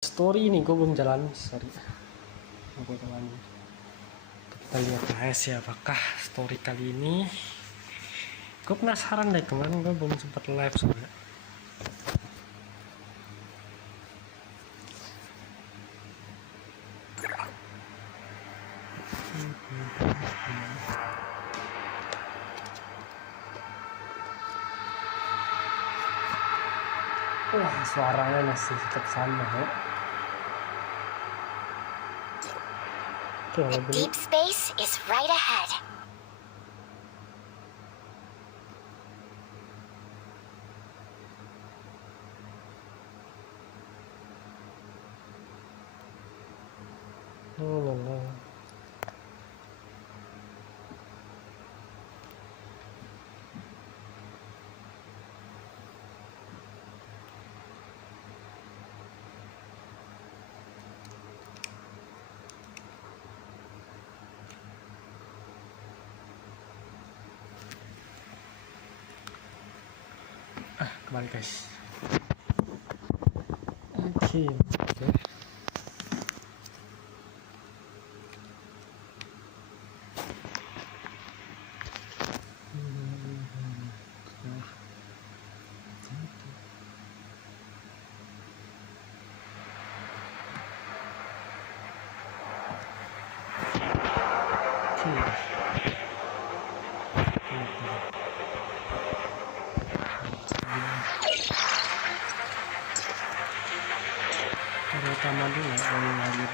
Story ini gue belum jalan, sorry. Gue jalan. Kita lihat guys ya, apakah story kali ini. Gue penasaran deh, kemarin gue belum sempat live soalnya. Wah, suaranya masih tetap sama ya. The deep space is right ahead. Kembali guys. Oke. Pertama dulu ya, lagi.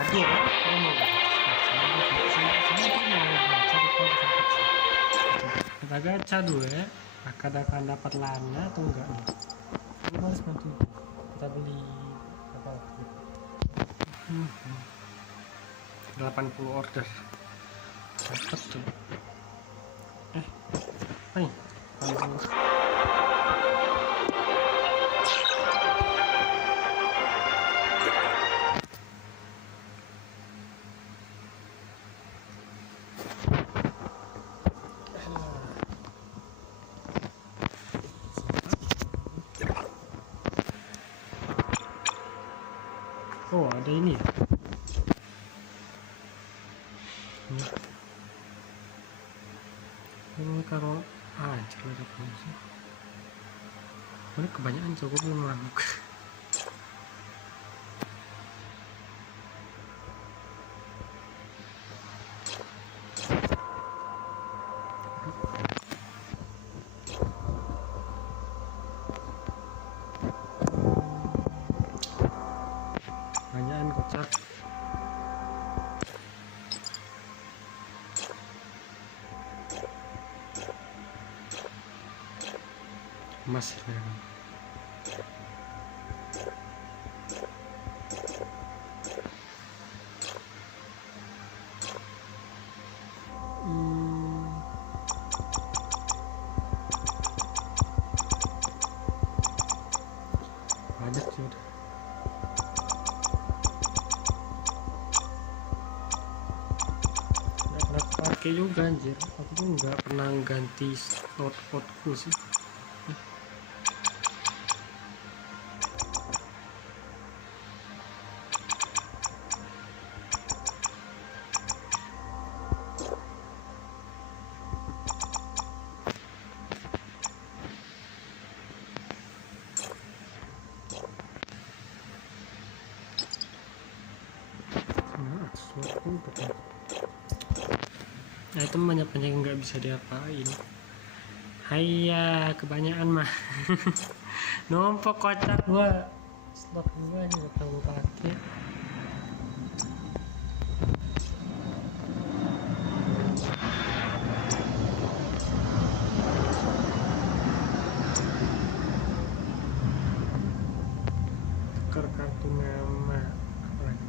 Jadi kita gacha dulu ya, akan dapat lana atau enggak nih? Ini harus bantu kita beli apa? 80 order dapat tuh. Nih, oh ada ini ya. Kalau aja ada sih. Ini kebanyakan cukup belum ngamuk. Kebanyakan kocak. Masih memang. Banyak sih udah. Nggak pernah pakai juga anjir. Aku tuh nggak pernah ganti slot-slotku sih. Nah itu banyak yang nggak bisa diapain. Hayya kebanyakan mah. Numpuk kocak gua. Slot gua aja nggak tahu pakai. Tukar kartu nama apa lagi?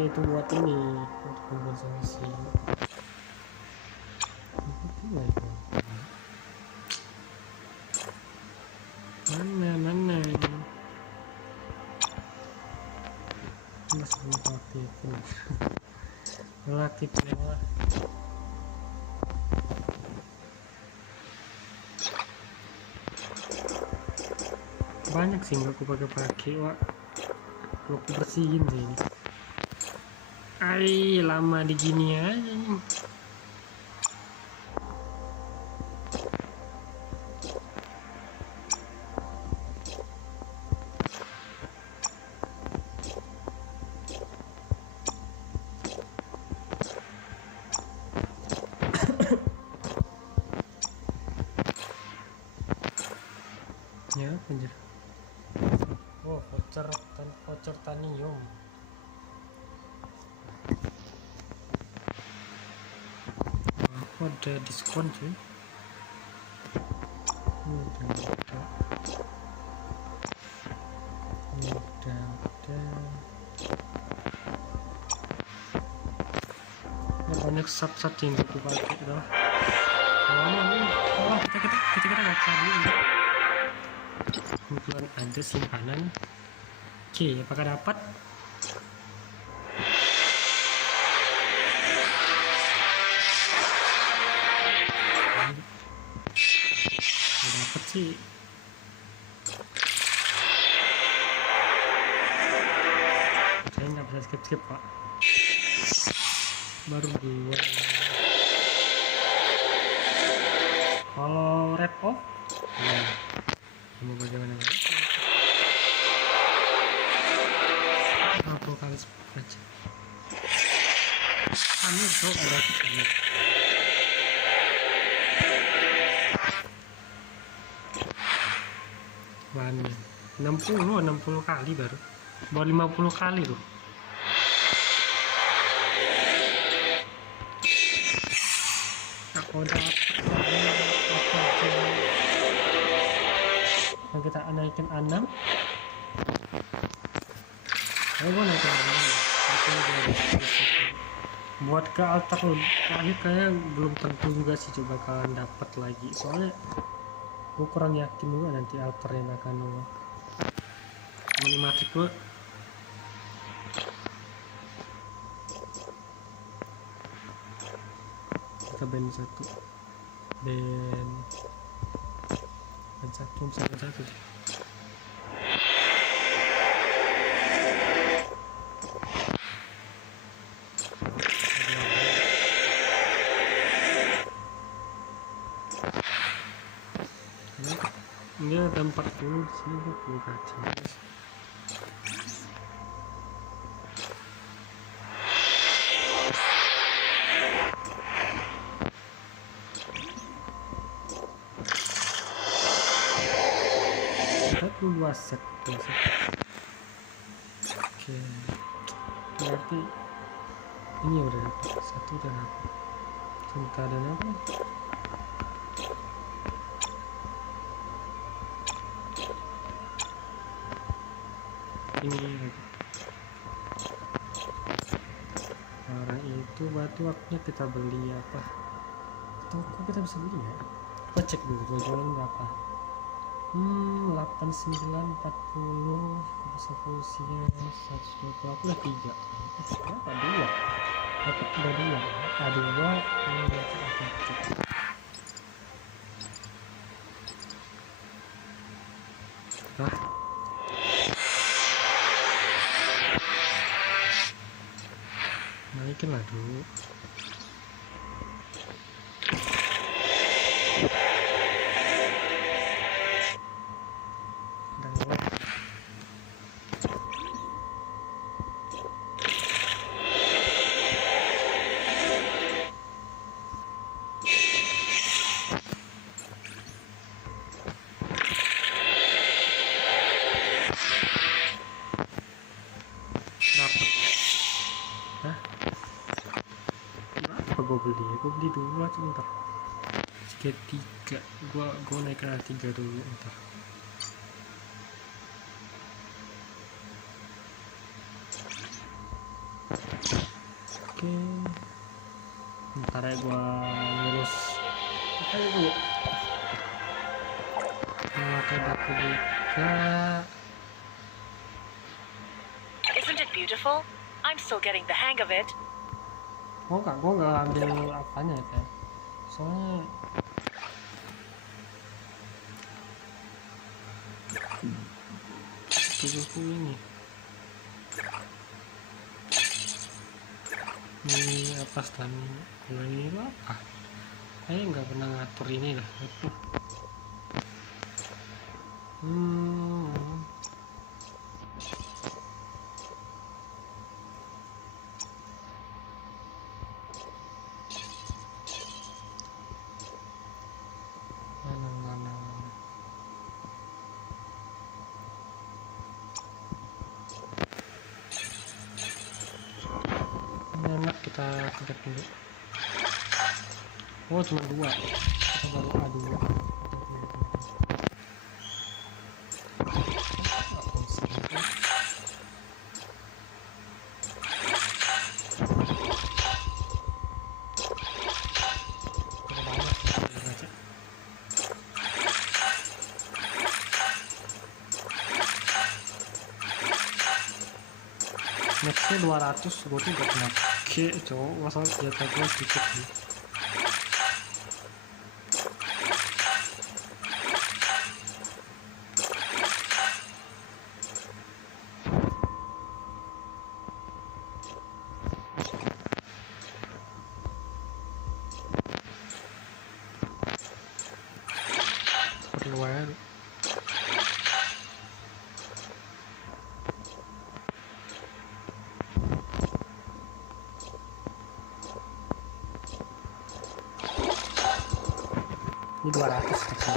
pakai itu buat ini, untuk membuat solusi. Mana masih belum aktif. Relatif lewat. Banyak sih nggak aku pakai wak. Kalau aku bersihin sih ini. Lama di gini aja nih. Ya, anjir. Oh, voucher tanium. Aku ada diskon cuy. Udah. Ya, banyak sub yang aku pakai dah. Kita nggak cari ini. Kebetulan ada simpanan. Oke, apakah dapat? Dapat sih. Saya nggak bisa skip pak. Baru 2. Kalau red off, mau bagaimana? Aku kali aja. Kami tuh ada kami. Banyak 60 kali baru 50 kali tuh. Aku udah yang kita naikin 6. Ayo naikin 6. Buat ke altar lagi kayaknya belum tentu juga sih, coba kalian dapat lagi, soalnya gue kurang yakin juga nanti altar yang akan menikmati gue. Kita band 1 satu. Ini ada 40 di sini, 20 kaca. Dua set. Oke, berarti ini udah dapat 1, udah dapat. Cinta dan apa? Ini lagi. Orang itu batu waktunya kita beli apa? Toko kita bisa beli ya? Kita cek dulu jualan berapa. 8940 bisa fungsinya 120. Aku udah 3. Berapa? 2. Dapat udah 2. Ada 2. Ini berarti aku cek. Naikin lah dulu. Gue beli dulu aja bentar. 3 gue naik ke 3 dulu bentar. Oke, ntar ya gua ngurus apa itu memakai baku buka. Isn't it beautiful? I'm still getting the hang of it. Gua nggak ambil apanya ya kayak, soalnya buku ini apa stand kalau ini itu apa, saya nggak pernah ngatur ini lah itu. Mana ini enak, kita lihat dulu. Oh cuma 2, kita baru A2. Nextnya 200, gue tuh gak pernah pakai cowok, masalah senjata gue sedikit sih. Perlu aja. Ini 200 kecil.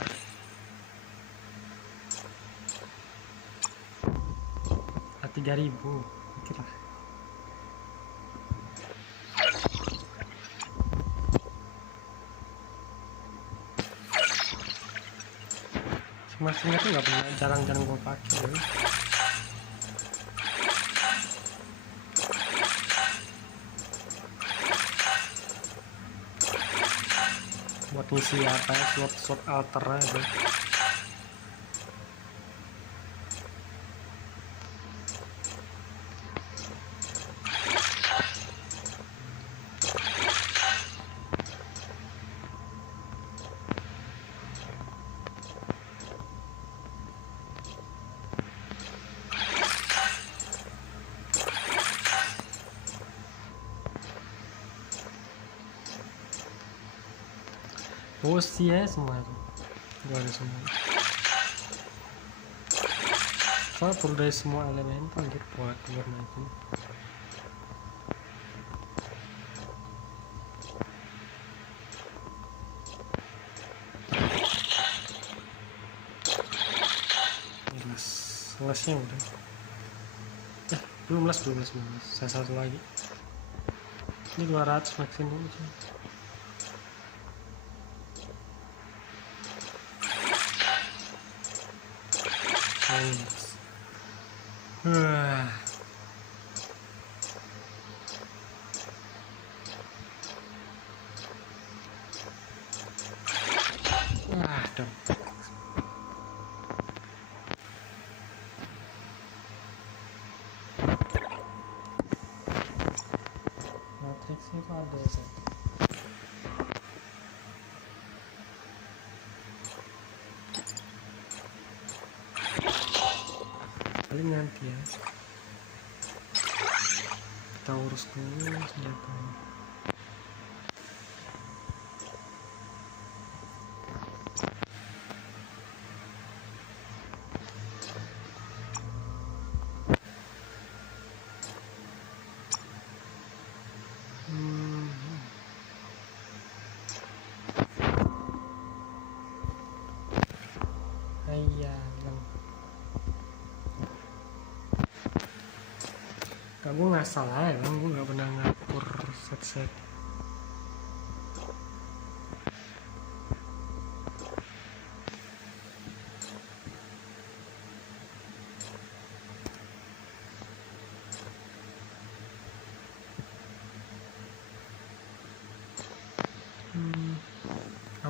A 3000 mikir lah. Masingnya tuh nggak pernah, jarang-jarang gue pakai ya. Buat ngisi apa ya, slot alter aja. Sosial semua itu gua ada semua, soalnya perlu dari semua elemental gitu buat warna itu. Lesnya udah belum saya satu lagi. Ini 200 maksimum aja. Dong. Matriksnya itu ada ya. Paling nanti ya kita urus dulu senjatanya. Iya, gak, gue nggak salah ya, gue nggak pernah ngatur set.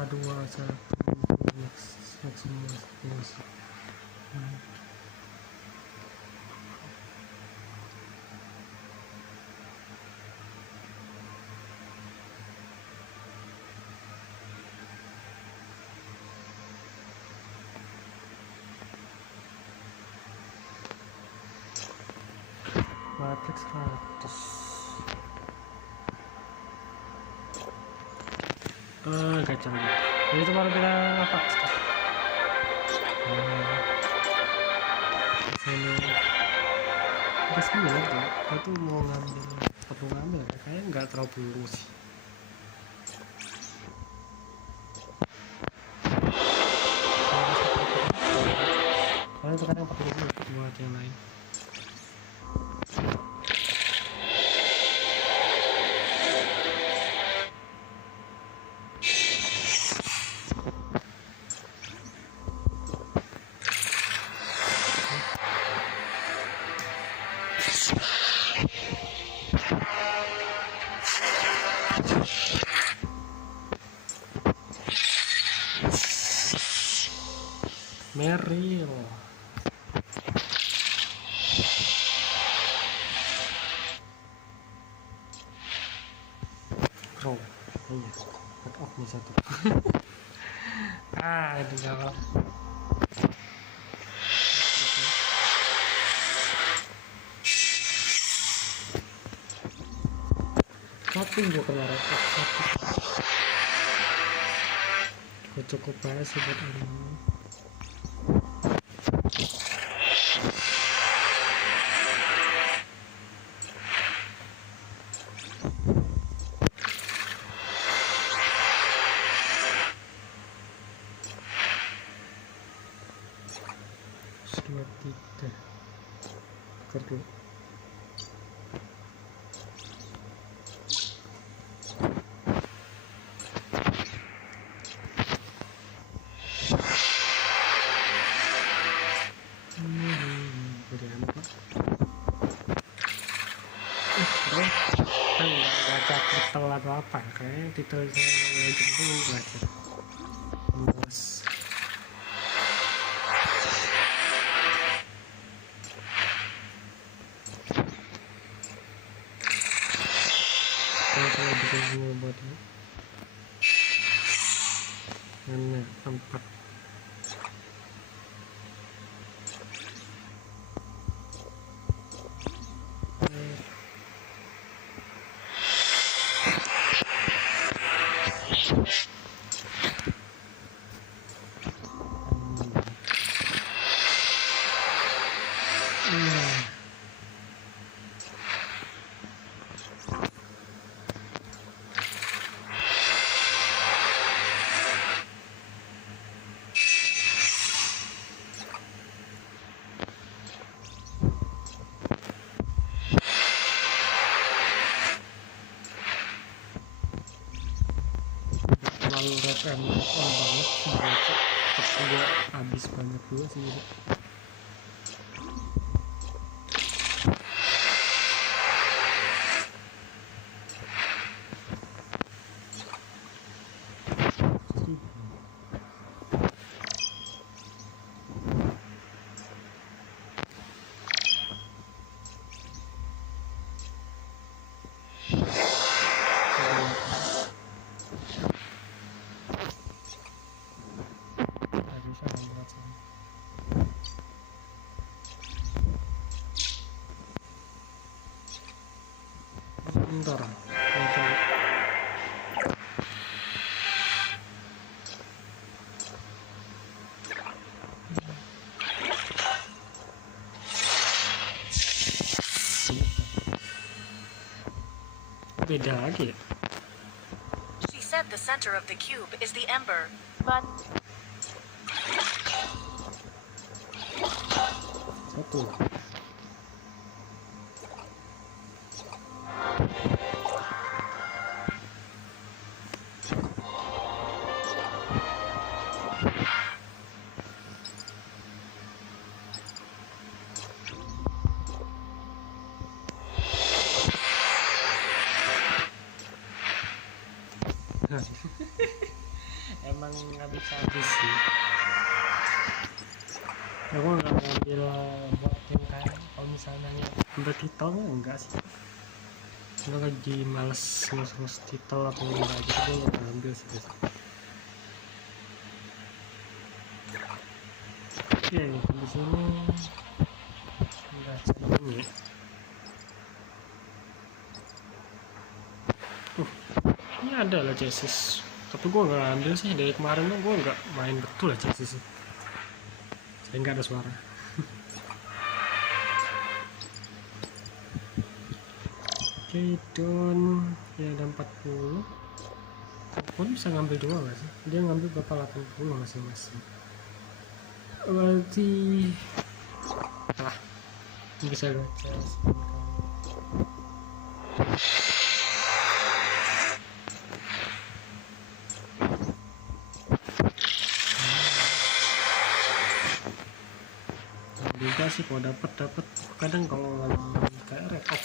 2 1 maksimal. Matrix 100. Gacha lagi. Jadi itu baru kita apa? Sini. Terus gimana tuh? Aku tuh mau ngambil, kayaknya nggak terlalu perlu sih. Soalnya itu kadang pakai dulu buat yang lain. Meryl. Pro. Iya. Cut off nih satu. Ini jawab. Tapi gua kena retak satu. Gua cukup aja sih buat ini. Tidak. Kedua. Jadi amat pak. Kan nggak baca titel atau apa, kayaknya titelnya legend itu baca. Bos. Kalau bisa semua buat ini. Mana 4. Terlalu red and on banget baca, tapi gue habis banyak juga sih. Bentar, beda lagi ya. She said the center of the cube is the ember, but Satu. emang nggak bisa habis sih. Aku nggak ngambil buat yang kayak kalau misalnya ambil titel enggak sih. Kalau lagi males ngurus titel atau enggak gitu gue nggak ngambil sih guys. Oke, di sini udah ini. Ini ada lah chassis, tapi gue nggak ambil sih dari kemarin tuh gue nggak main betul lah chassis. Saya nggak ada suara. Oke, don ya ada 40. Gue bisa ngambil dua nggak sih? Dia ngambil berapa? 80 masing-masing. Berarti salah. Bisa gacha. Juga sih kalau dapat kadang kalau lagi kayak repot.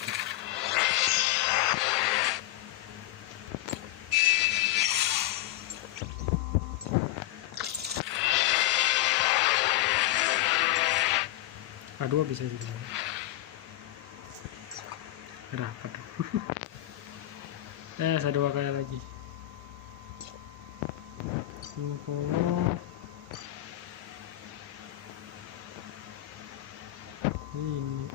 A2 bisa juga dapat. Ada 2 kali lagi. 50. Ini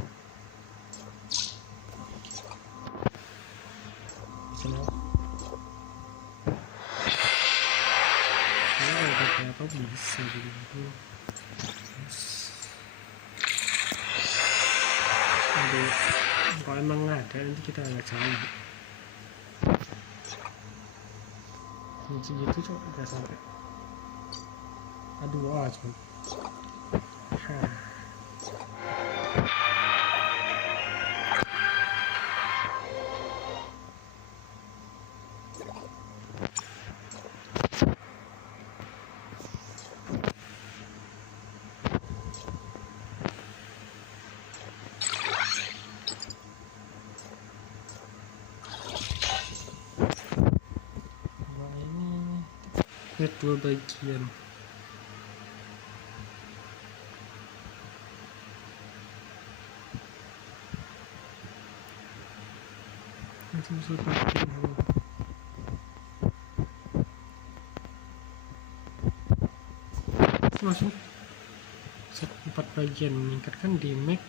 bisa lah. Kalau pakai apa bisa gitu. Aduh, kalau emang ada nanti kita nggak cari. Segitu cok udah sampai. Aduh, cuma. Dua bagian. Langsung bisa pakai masuk 4 bagian, meningkatkan damage,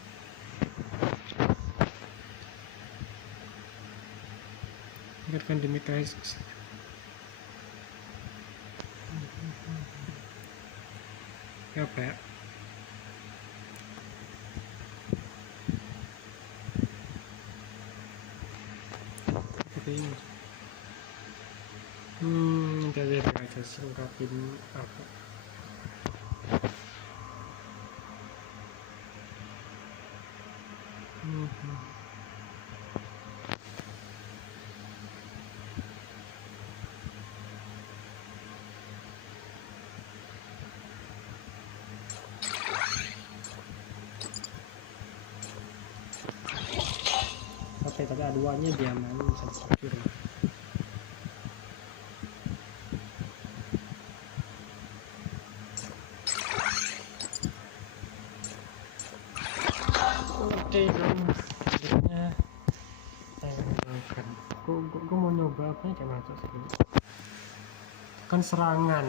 guys. Apa ya? Jadi aja lengkapin apa? Oke, tapi A2-nya diamanin bisa secure. Oke, selanjutnya gue mau nyoba apa ya, coba aja sih. Kan serangan.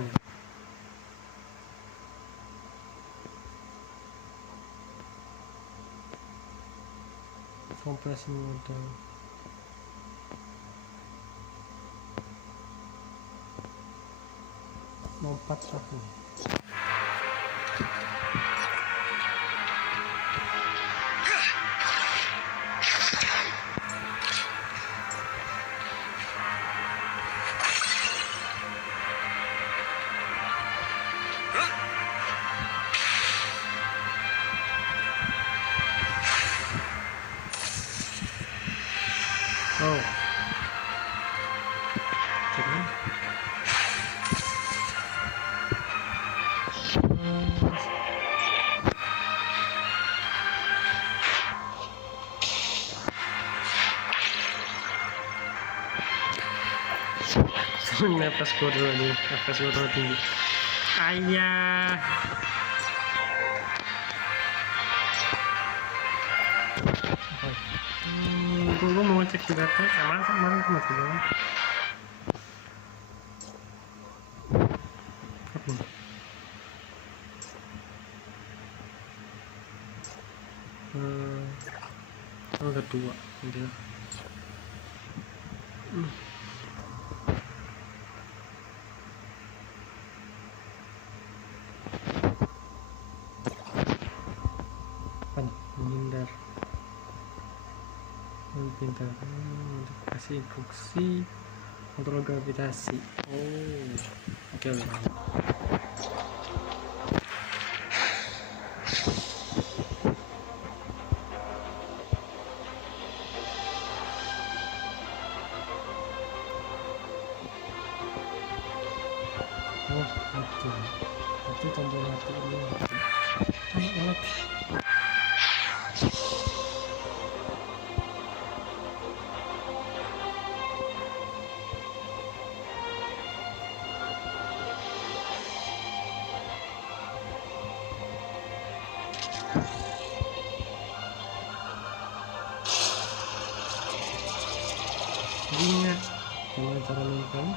Kompresi modal. Lompat satu. Oh. Cuman. Nafas gue dulu nih, nafas gue terlalu tinggi. Ayah. Gue mau cek di data, kemana tuh mati gue. Oh, ada 2 dia. Menghindar, pintar, kasih instruksi, kontrol gravitasi. Oke. Itu tombol mati ini mati. Ingat gimana cara nonton.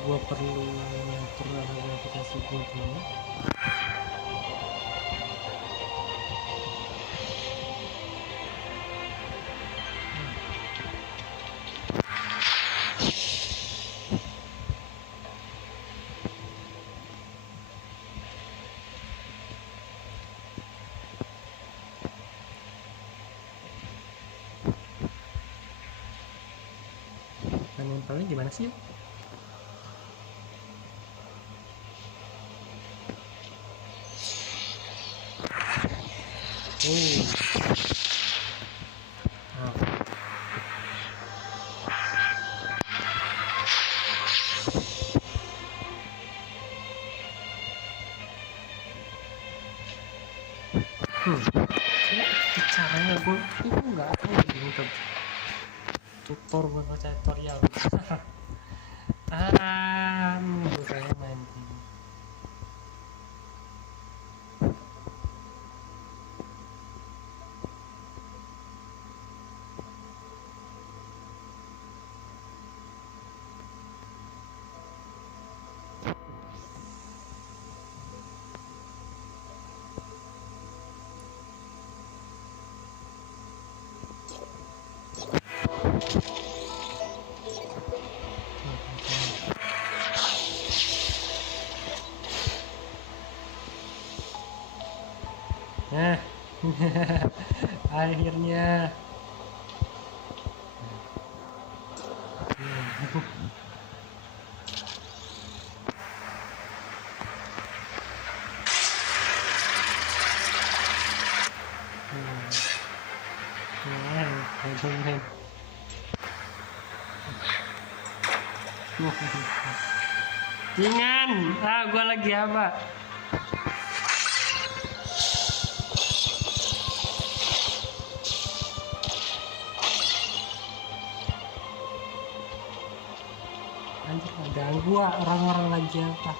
Gua perlu ngatur aplikasi gua dulu. Nempelnya gimana sih? Caranya gue itu nggak tahu gini tutorial. Bukannya main game. Nah, akhirnya. Jangan, gua lagi apa? Anjir, ganggu orang-orang lagi apa?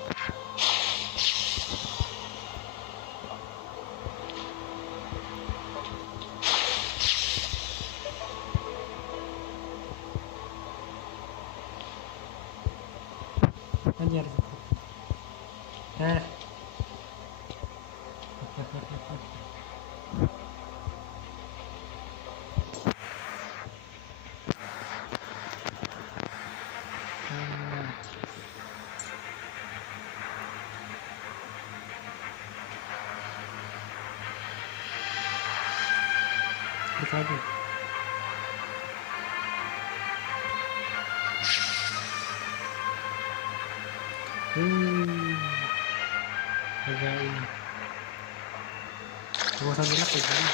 Anjir. Lagi. Agak ini. Gak usah bilang kayak gini.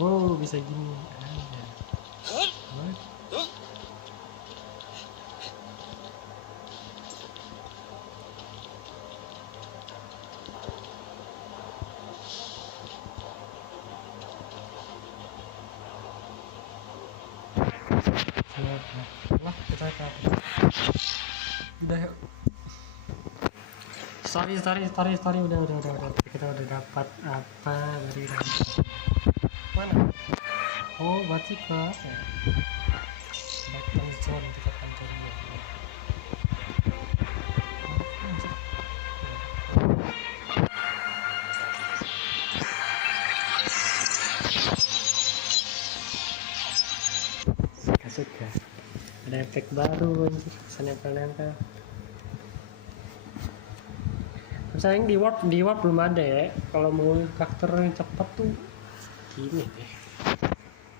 Wow, bisa gini. Lah kita udah story udah kita udah dapat apa dari mana? Oh berarti ke datang zone kita kantornya. Suka ada efek baru anjir, bisa nempel-nempel. Misalnya di Word belum ada ya. Kalau mau karakter yang cepat tuh gini deh,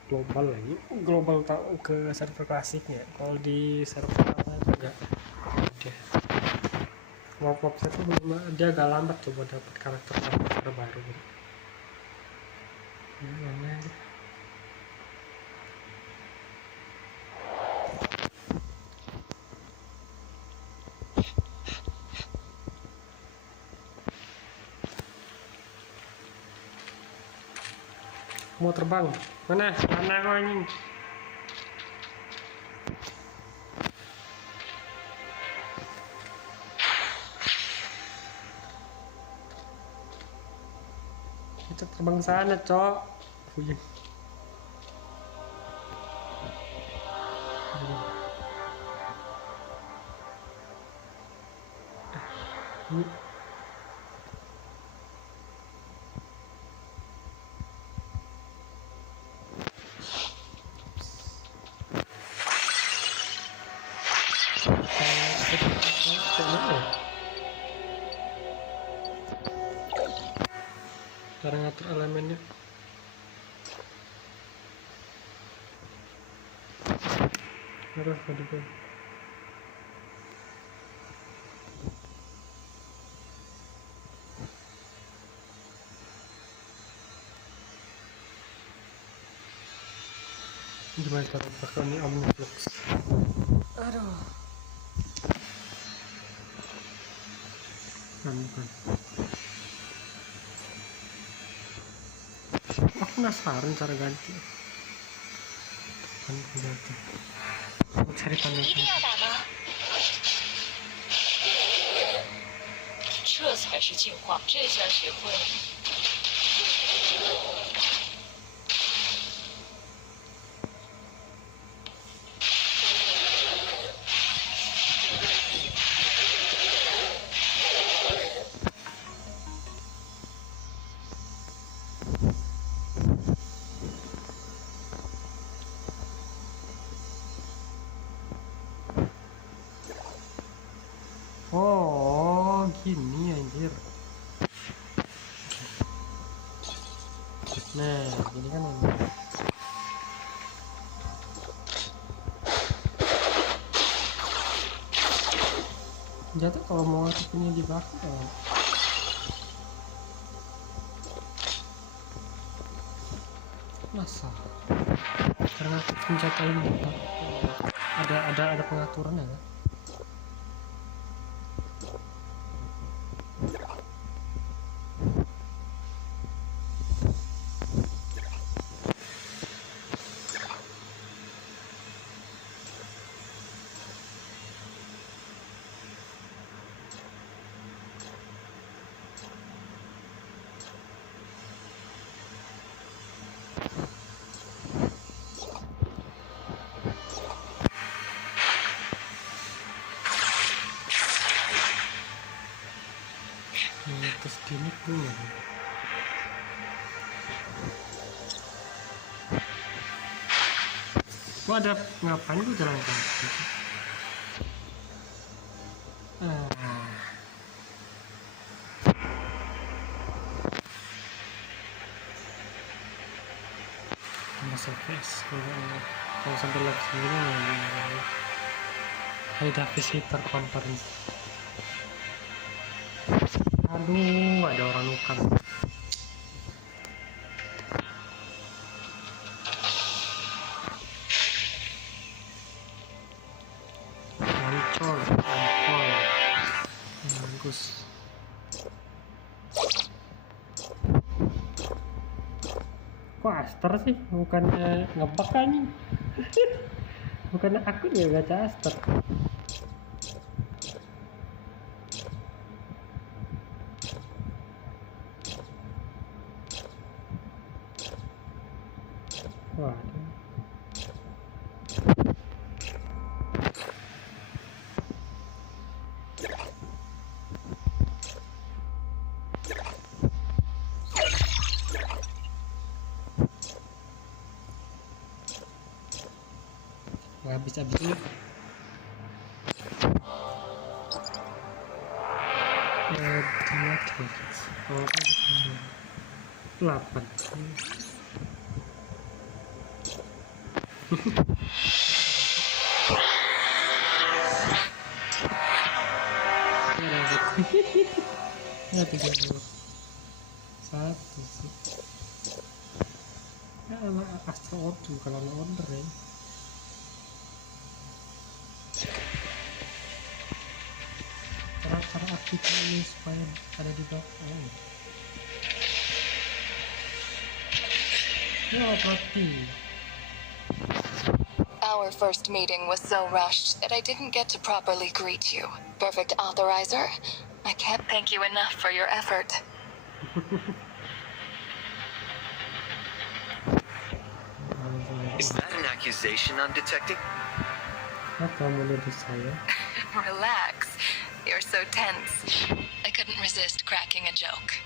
global lagi, global ke server klasiknya. Kalau di server apa itu enggak ada. Website itu belum, dia agak lambat coba dapat karakter baru. Mana? Mau terbang mana kau ini? Kita terbang sana cok. Puyeng. Cara ngatur elemennya. Harus tadi kan. Gimana cara pakai ini omniflux? Aduh. Bukan. Aku penasaran cara ganti. Ganti. Aku cari tanda. 一定要打吗？这才是进化，这下学会了。Oh, gini anjir. Nah, gini kan ini. Jatuh kalau mau punya di belakang ya. Masa? Karena senjata ini ada pengaturannya kan? Terus gini punya. Gua ada ngapain gua jalan kaki? Masuk face kalau sampai live segini ada visitor conference. Aduh, ada orang luka. Ancol. Bagus. Kok aster sih? Bukannya ngebug kan? Bukan aku juga caster. Waduh. Habis ini dia 8 ya 31 sih ya emang Astro Order kalau order ya. Cara aktifkan ini supaya ada di bawah. Ya berarti. Our first meeting was so rushed that I didn't get to properly greet you. Perfect authorizer. I can't thank you enough for your effort. Is that an accusation I'm detecting? Apa menurut saya? Relax. You're so tense. I couldn't resist cracking a joke.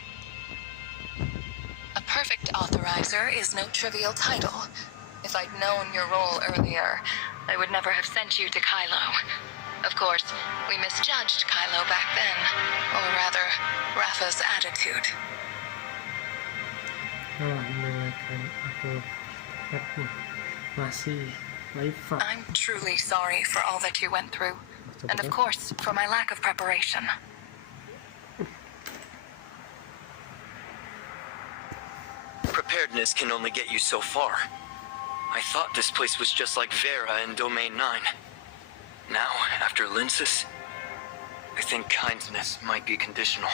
A perfect authorizer is no trivial title. If I'd known your role earlier, I would never have sent you to Kylo. Of course, we misjudged Kylo back then. Or rather, Rafa's attitude. Masih Laifa. I'm truly sorry for all that you went through. And of course, for my lack of preparation. Preparedness can only get you so far. I thought this place was just like Vera in Domain 9. Now, after Linsis, I think kindness might be conditional.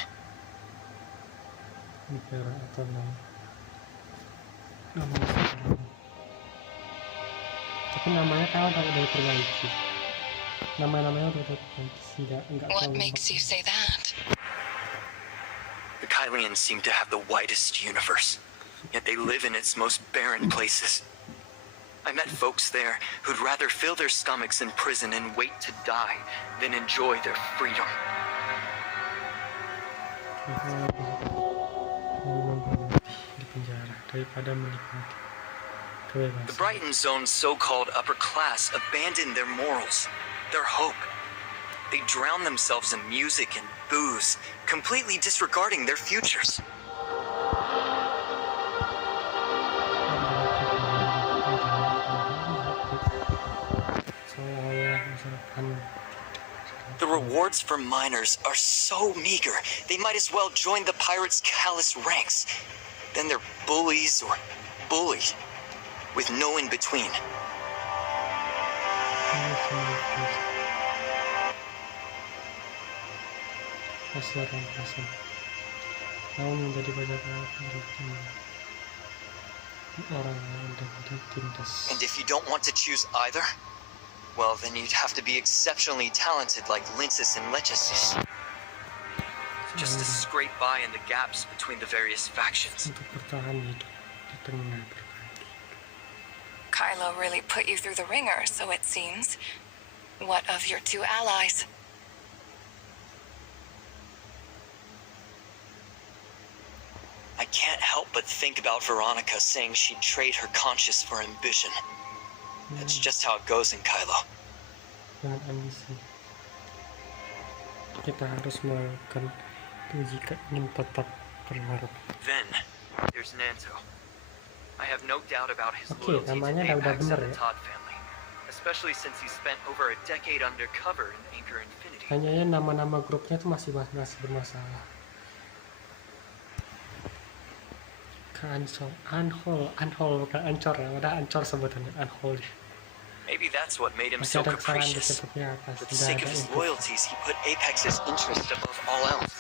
Vera atau tapi namanya kalau udah diperbaiki. Namanya udah diperbaiki. Enggak What makes you say that? The Kylians seem to have the widest universe, yet they live in its most barren places. I met folks there who'd rather fill their stomachs in prison and wait to die than enjoy their freedom. Di penjara daripada menikmati kebebasan. The Brighton Zone's so-called upper class abandoned their morals, their hope. They drown themselves in music and booze, completely disregarding their futures. The rewards for miners are so meager, they might as well join the pirates' callous ranks. Then they're bullies or bullied, with no in-between. Namun menjadi banyak orang yang udah ditindas. And if you don't want to choose either, well, then you'd have to be exceptionally talented like Linsis and Lechesis. Just to scrape by in the gaps between the various factions. Untuk bertahan hidup di tengah berbagi. Kylo really put you through the ringer, so it seems. What of your two allies? I can't help but think about Veronica saying she'd trade her conscience for ambition. That's just how it goes in Kylo. Dengan ambisi kita harus melakukan itu jika ingin tetap berharap. Then, there's Nanto. I have no doubt about his Oke, loyalty to namanya udah Apex bener and the ya. Todd family, especially since he spent over a decade undercover in Anchor Infinity. Hanya nama-nama grupnya tuh masih bermasalah. Anhol bukan ancor ya, udah ancor sebutannya Anhol. Maybe that's what made him Masih so ada kesalahan di capricious. setupnya atas. For the Udah sake ada of his input. loyalties, he put Apex's interest above all else.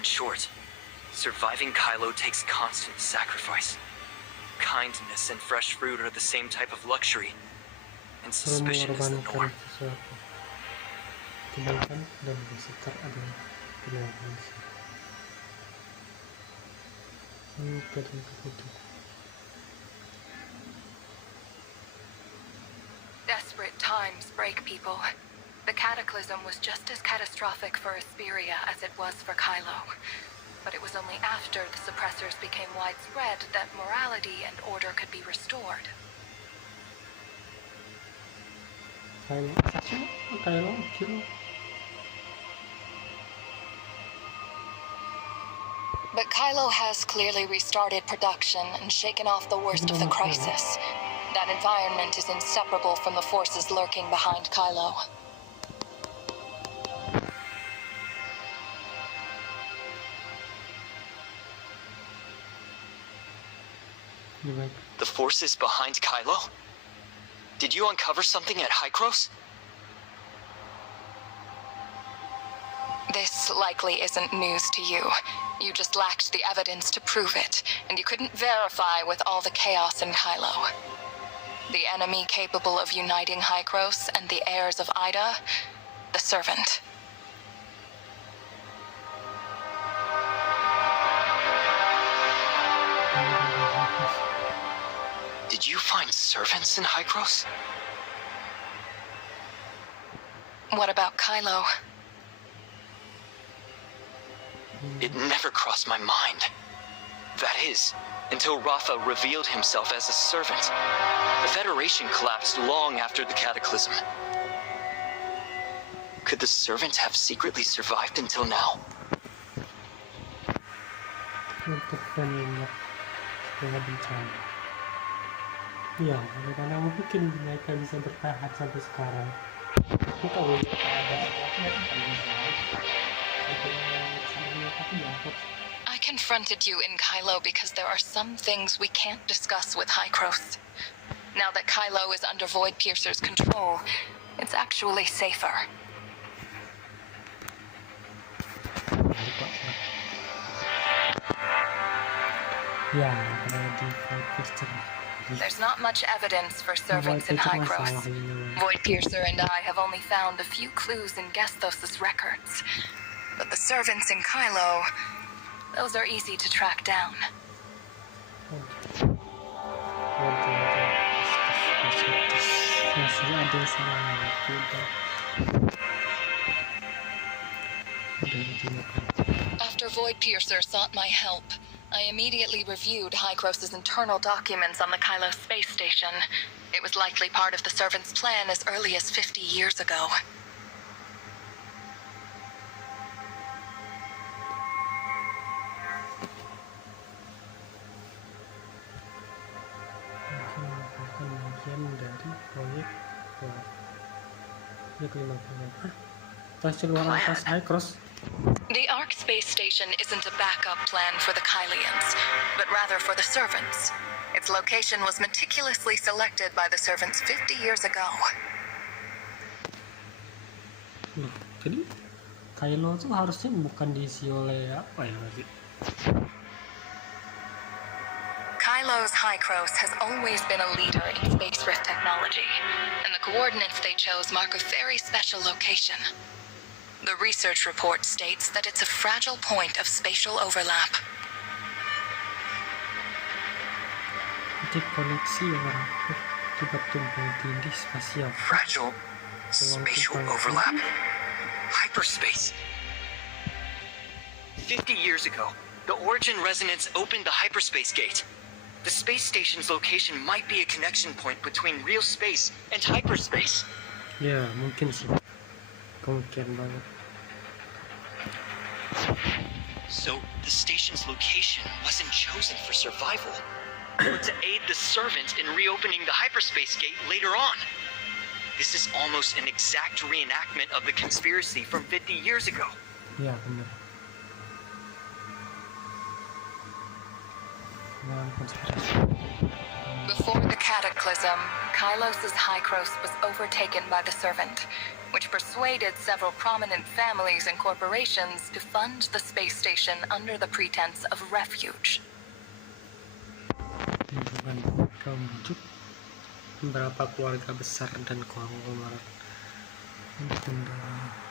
In short, Surviving Kylo takes constant sacrifice. Kindness and fresh fruit are the same type of luxury, and suspicion is the Mengorbankan norm. sesuatu. Kebaikan dan bersikap adalah pilihan manusia. Desperate times break people. The cataclysm was just as catastrophic for Asperia as it was for Kylo. But it was only after the suppressors became widespread that morality and order could be restored. But Kylo has clearly restarted production and shaken off the worst of the crisis. That environment is inseparable from the forces lurking behind Kylo. The forces behind Kylo? Did you uncover something at Hykros? This likely isn't news to you. You just lacked the evidence to prove it, and you couldn't verify with all the chaos in Kylo. The enemy capable of uniting Hykros and the heirs of Ida, the servant. Did you find servants in Hykros? What about Kylo? It never crossed my mind. That is, until Rafa revealed himself as a servant. The Federation collapsed long after the Cataclysm. Could the servant have secretly survived until now? Untuk mengingat dengan bencana. Ya, karena mungkin mereka bisa bertahan sampai sekarang. Aku tahu ada I confronted you in Kylo because there are some things we can't discuss with Hykros. Now that Kylo is under Void Piercer's control, it's actually safer. Ya, karena di Void There's not much evidence for servants in Hykros. Void Piercer and I have only found a few clues in Gestos' records. But the servants in Kylo, those are easy to track down. Masih ada salah After Void Piercer sought my help, I immediately reviewed Hykros' internal documents on the Kylo space station. It was likely part of the servants' plan as early as 50 years ago. dari proyek luar atas Hykros. The Ark space station isn't a backup plan for the Kylians, but rather for the servants. Its location was meticulously selected by the servants 50 years ago. Jadi Kylo tuh harusnya bukan diisi oleh apa ya berarti? Kylo's Hykros has always been a leader in space rift technology, and the coordinates they chose mark a very special location. The research report states that it's a fragile point of spatial overlap. Titik koneksi yang coba tumpang tindih spasial. Fragile spatial overlap? Hyperspace. 50 years ago, the Origin Resonance opened the hyperspace gate. The space station's location might be a connection point between real space and hyperspace. Ya, mungkin sih. Kemungkinan banget. So, the station's location wasn't chosen for survival, but to aid the servant in reopening the hyperspace gate later on. This is almost an exact reenactment of the conspiracy from 50 years ago. Ya, benar. Before the cataclysm, Kylos' Hykros was overtaken by the servant. which persuaded several prominent families and corporations to fund the space station under the pretense of refuge. Bukan membujuk beberapa keluarga besar dan konglomerat untuk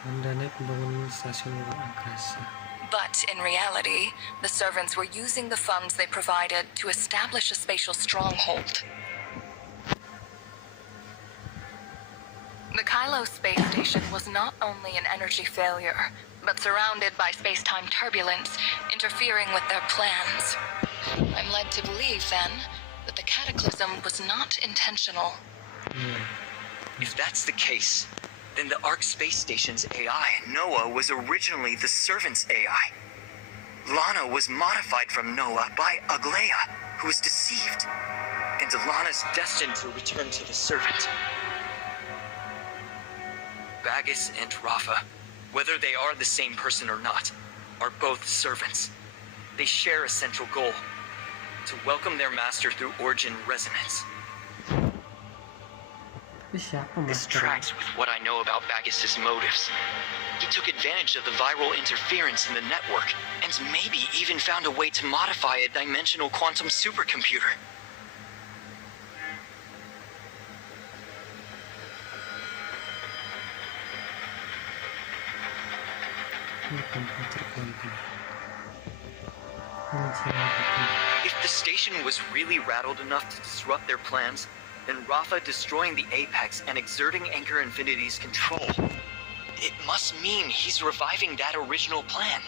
mendanai pembangunan stasiun luar angkasa. But in reality, the servants were using the funds they provided to establish a spatial stronghold. The Kylo space station was not only an energy failure, but surrounded by space-time turbulence, interfering with their plans. I'm led to believe, then, that the cataclysm was not intentional. If that's the case, then the Ark space station's AI, Noah, was originally the servant's AI. Lana was modified from Noah by Aglaia, who was deceived. And Lana's destined to return to the servant. Bagus and Rafa, whether they are the same person or not, are both servants. They share a central goal: to welcome their master through origin resonance. This tracks with what I know about Bagus's motives. He took advantage of the viral interference in the network, and maybe even found a way to modify a dimensional quantum supercomputer. If the station was really rattled enough to disrupt their plans, then Rafa destroying the Apex and exerting Anchor Infinity's control, it must mean he's reviving that original plan.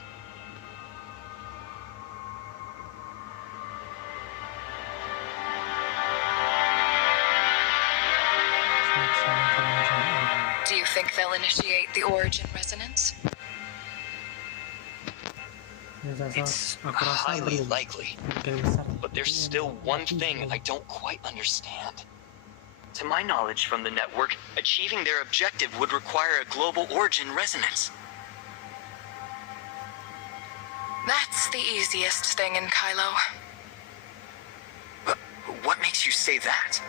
Do you think they'll initiate the origin resonance? It's highly likely, but there's still one thing I don't quite understand. To my knowledge from the network, achieving their objective would require a global origin resonance. That's the easiest thing in Kylo. But what makes you say that?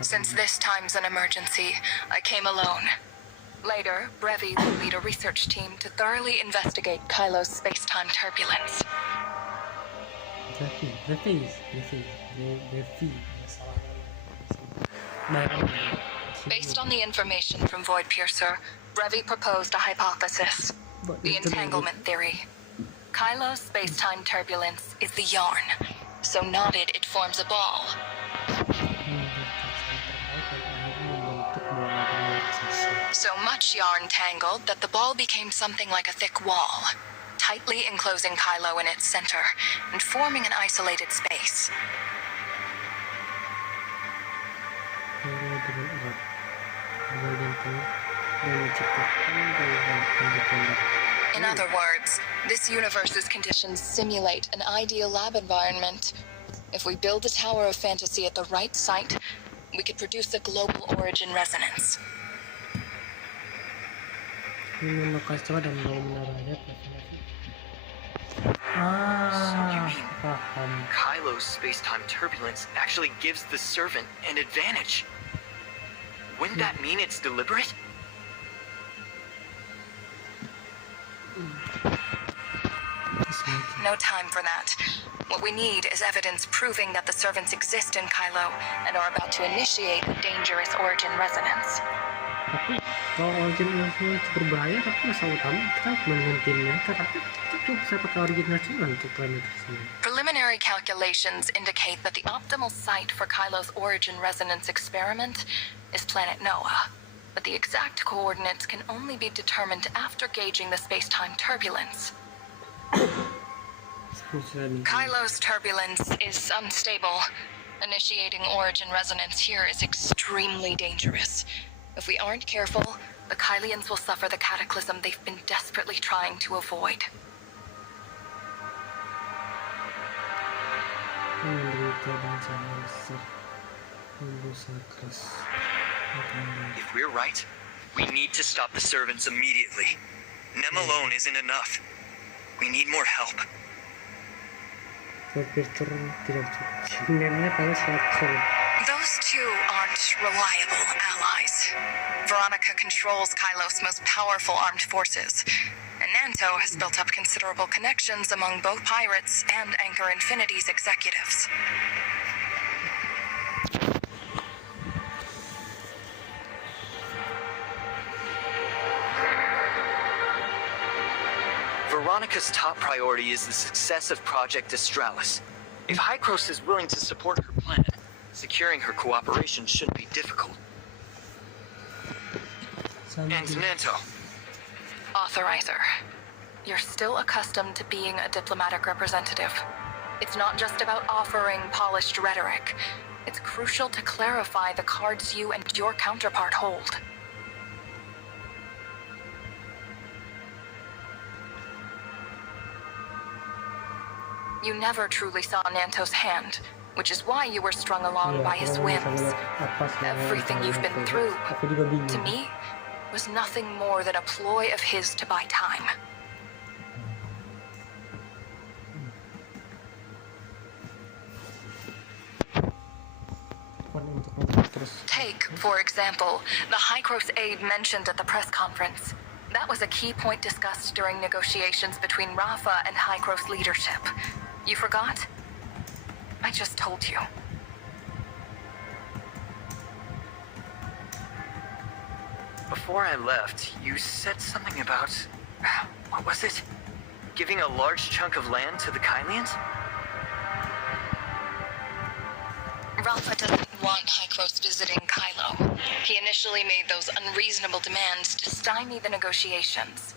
Since this time's an emergency, I came alone. Later, Brevi will lead a research team to thoroughly investigate Kylo's space-time turbulence. Based on the information from Void Piercer, Brevi proposed a hypothesis: the entanglement theory. Kylo's space-time turbulence is the yarn. So knotted, it forms a ball. So much yarn tangled that the ball became something like a thick wall, tightly enclosing Kylo in its center and forming an isolated space. In other words, this universe's conditions simulate an ideal lab environment. If we build a tower of fantasy at the right site, we could produce a global origin resonance. So you mean Kylo's space-time turbulence actually gives the servant an advantage? Wouldn't that mean it's deliberate? No time for that. What we need is evidence proving that the servants exist in Kylo and are about to initiate a dangerous origin resonance. Tapi kalau origin itu berbahaya, tapi masalah utama kita menghentikan mereka, tapi kita cuma bisa pakai origin nasional untuk parameter sini. Preliminary calculations indicate that the optimal site for Kylo's origin resonance experiment is planet Noah, but the exact coordinates can only be determined after gauging the space-time turbulence. Kylo's turbulence is unstable. Initiating origin resonance here is extremely dangerous. If we aren't careful, the Kylians will suffer the cataclysm they've been desperately trying to avoid. If we're right, we need to stop the servants immediately. Nem alone isn't enough. We need more help. Those two aren't reliable allies. Veronica controls Kylo's most powerful armed forces, and Nanto has built up considerable connections among both pirates and Anchor Infinity's executives. Veronica's top priority is the success of Project Astralis. If Hykros is willing to support her plan, securing her cooperation shouldn't be difficult. And Nanto. Authorizer, you're still accustomed to being a diplomatic representative. It's not just about offering polished rhetoric. It's crucial to clarify the cards you and your counterpart hold. You never truly saw Nanto's hand, which is why you were strung along by his whims. Everything you've been through, to me, was nothing more than a ploy of his to buy time. Take, for example, the Hykros aid mentioned at the press conference. That was a key point discussed during negotiations between Rafa and Hykros leadership. You forgot? I just told you. Before I left, you said something about... what was it? Giving a large chunk of land to the Kylians? Rafa doesn't want Hykros visiting Kylo. He initially made those unreasonable demands to stymie the negotiations.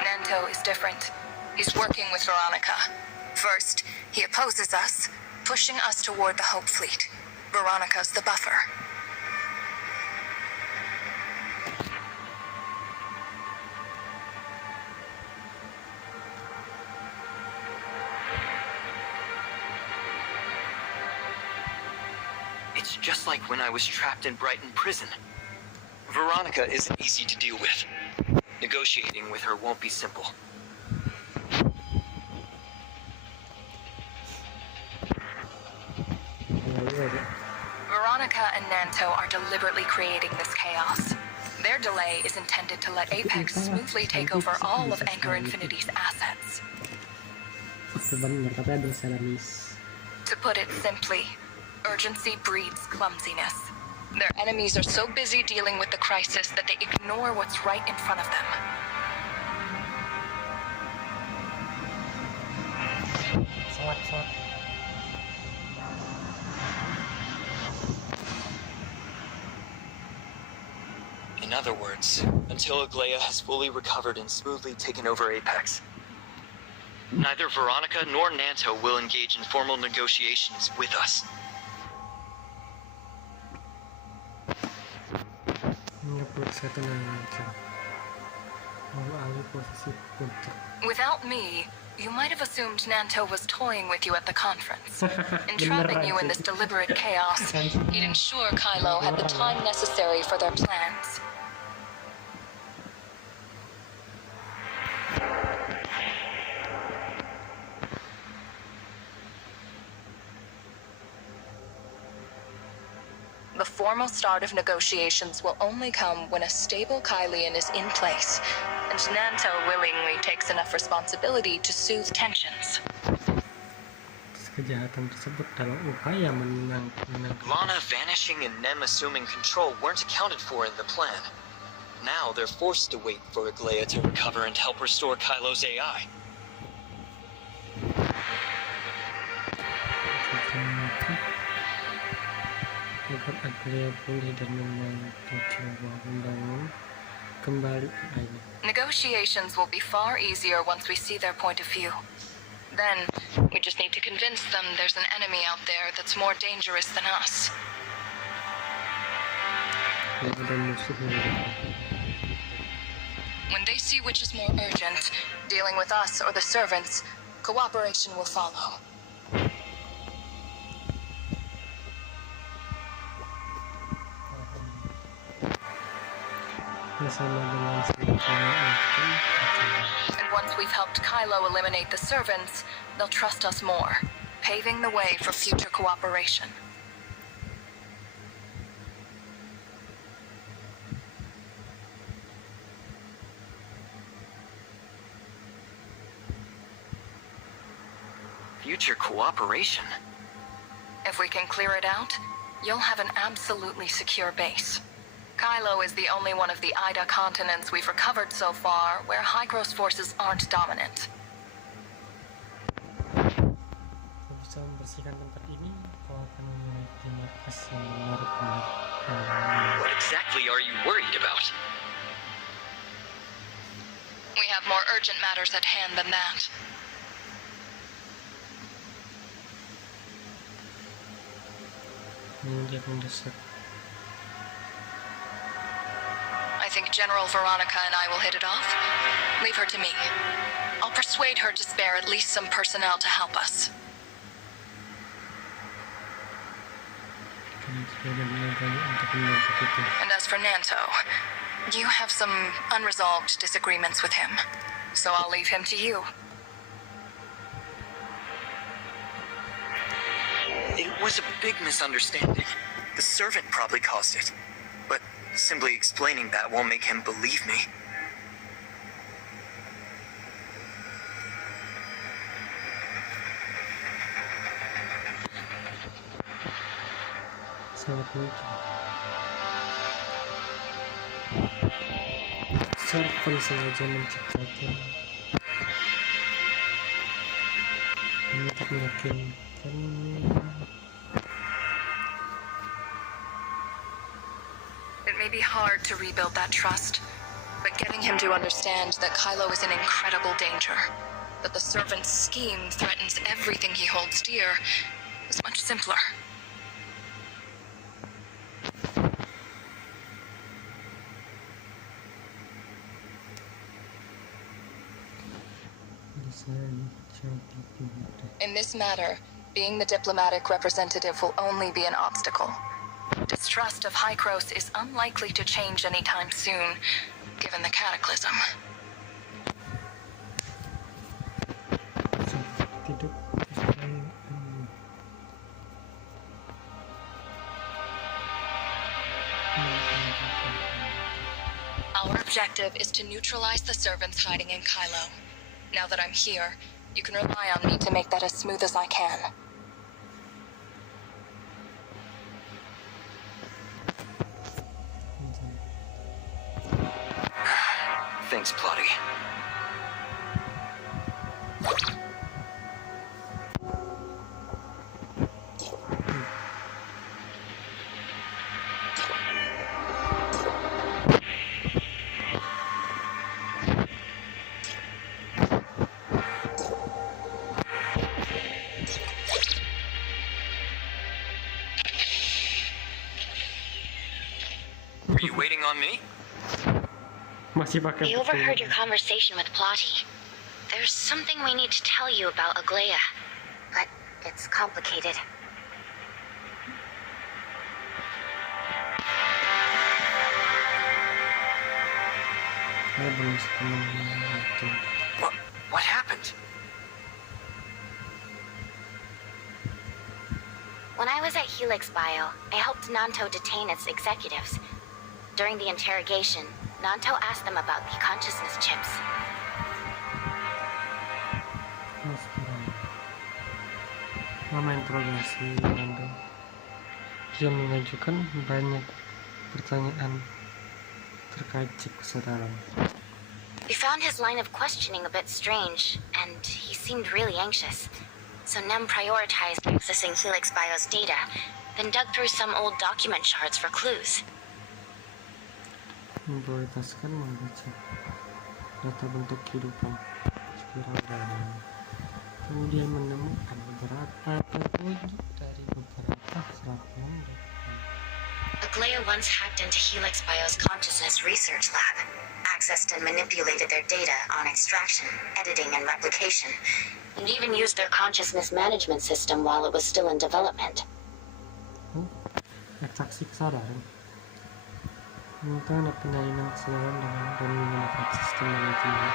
Nanto is different. He's working with Veronica. First, he opposes us, pushing us toward the Hope Fleet. Veronica's the buffer. It's just like when I was trapped in Brighton prison. Veronica isn't easy to deal with. Negotiating with her won't be simple. Veronica and Nanto are deliberately creating this chaos. Their delay is intended to let Apex smoothly take over all of Anchor Infinity's assets. Benar, tapi ada salah miss. To put it simply, urgency breeds clumsiness. Their enemies are so busy dealing with the crisis that they ignore what's right in front of them. In other words, until Aglaia has fully recovered and smoothly taken over Apex, neither Veronica nor Nanto will engage in formal negotiations with us. Without me, you might have assumed Nanto was toying with you at the conference. Entrapping you in this deliberate chaos, he'd ensure Kylo had the time necessary for their plans. The formal start of negotiations will only come when a stable Kylian is in place, and Nanto willingly takes enough responsibility to soothe tensions. Kejahatan tersebut dalam upaya menenangkan. Lana vanishing and Nem assuming control weren't accounted for in the plan. Now they're forced to wait for Aglaia to recover and help restore Kylo's AI. Agar Aglaia pulih dan mencoba membangun kembali AI. Negotiations will be far easier once we see their point of view. Then, we just need to convince them there's an enemy out there that's more dangerous than us. Ada musuh yang dekat. When they see which is more urgent, dealing with us or the servants, cooperation will follow. bersama dengan semuanya itu And once we've helped Kylo eliminate the servants, they'll trust us more, paving the way for future cooperation. Future cooperation? If we can clear it out, you'll have an absolutely secure base. Kylo is the only one of the Ida continents we've recovered so far where high-gross forces aren't dominant. kita bisa membersihkan tempat ini. Kau akan memiliki markas yang benar-benar What exactly are you worried about? We have more urgent matters at hand than that. menjadi mendesak. I think General Veronica and I will hit it off. Leave her to me. I'll persuade her to spare at least some personnel to help us. Kami sudah benar-benar untuk membantu kita. And as for Nanto, you have some unresolved disagreements with him, so I'll leave him to you. It was a big misunderstanding. The servant probably caused it. But simply explaining that won't make him believe me. Sangat mungkin. Server sengaja menciptakan ini tak meyakinkan. It may be hard to rebuild that trust, but getting him to understand that Kylo is in incredible danger, that the servant's scheme threatens everything he holds dear, is much simpler. In this matter, being the diplomatic representative will only be an obstacle. Distrust of Hykros is unlikely to change anytime soon, given the cataclysm. Tidak. Our objective is to neutralize the servants hiding in Kylo. Now that I'm here, you can rely on me to make that as smooth as I can. Thanks, Plotty. Were you waiting on me? Masih pakai We overheard your conversation with Plotty. There's something we need to tell you about Aglaia, but it's complicated. Saya belum sepenuhnya itu. What happened? When I was at Helix Bio, I helped Nanto detain its executives. During the interrogation, Nanto asked them about the consciousness chips. Lama interogasi Anda. Dia mengajukan banyak pertanyaan terkait chip kesadaran. We found his line of questioning a bit strange, and he seemed really anxious. So Nem prioritized accessing Helix Bio's data, then dug through some old document shards for clues. Memprioritaskan membaca data bentuk kehidupan spiral dana. Kemudian menemukan beberapa petunjuk dari beberapa fragmen dokumen. Aglaia once hacked into Helix Bio's consciousness research lab, accessed and manipulated their data on extraction, editing, and replication, and even used their consciousness management system while it was still in development. Ekstraksi kesadaran. Menggunakan penyaringan keseluruhan dan menggunakan sistem manajemen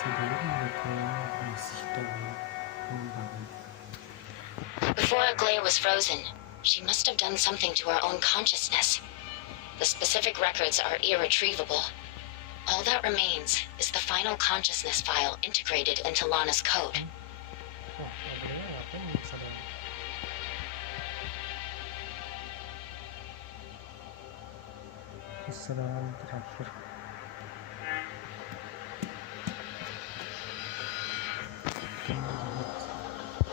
sebelum mereka masih dalam pengembangan. Before Aglaia was frozen, she must have done something to her own consciousness. The specific records are irretrievable. All that remains is the final consciousness file integrated into Lana's code. Wah, Aglaia ngapain bisa dalam? Kesalahan terakhir.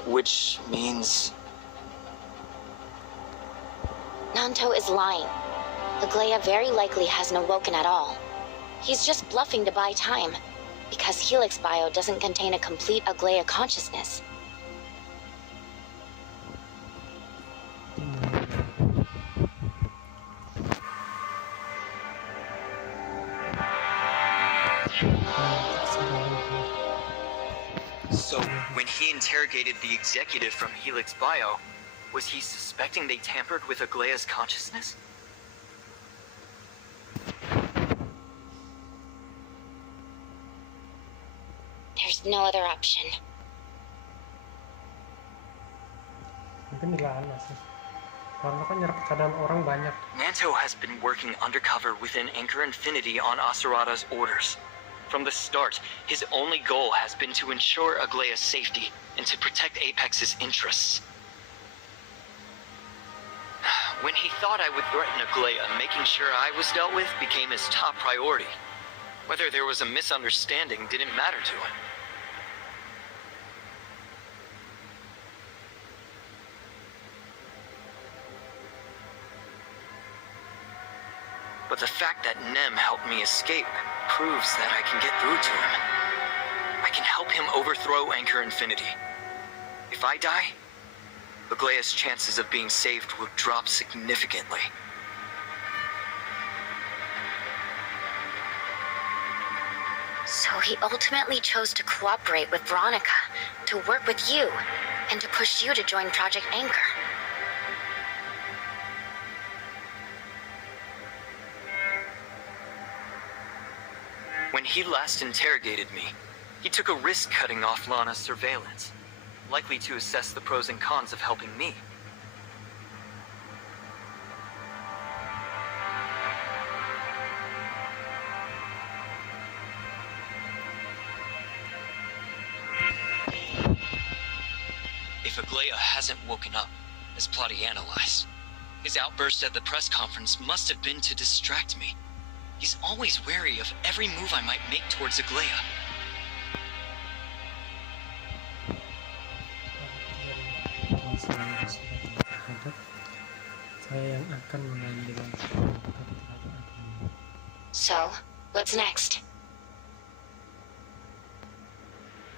Which means... Nanto is lying. Aglaia very likely hasn't awoken at all. He's just bluffing to buy time, because Helix Bio doesn't contain a complete Aglaia consciousness. So, when he interrogated the executive from Helix Bio, was he suspecting they tampered with Aglaia's consciousness? There's no other option. Mungkin Lana sih. Karena kan nyerap keadaan orang banyak. Nanto has been working undercover within Anchor Infinity on Asurada's orders. From the start, his only goal has been to ensure Aglaia's safety and to protect Apex's interests. When he thought I would threaten Aglaia, making sure I was dealt with became his top priority. Whether there was a misunderstanding didn't matter to him. But the fact that Nem helped me escape proves that I can get through to him. I can help him overthrow Anchor Infinity. If I die, Aglaia's chances of being saved will drop significantly. So he ultimately chose to cooperate with Veronica, to work with you, and to push you to join Project Anchor. When he last interrogated me, he took a risk cutting off Lana's surveillance, likely to assess the pros and cons of helping me. If Aglaia hasn't woken up, as Plotty analyzed, his outburst at the press conference must have been to distract me. He's always wary of every move I might make towards Aglaia. So, what's next?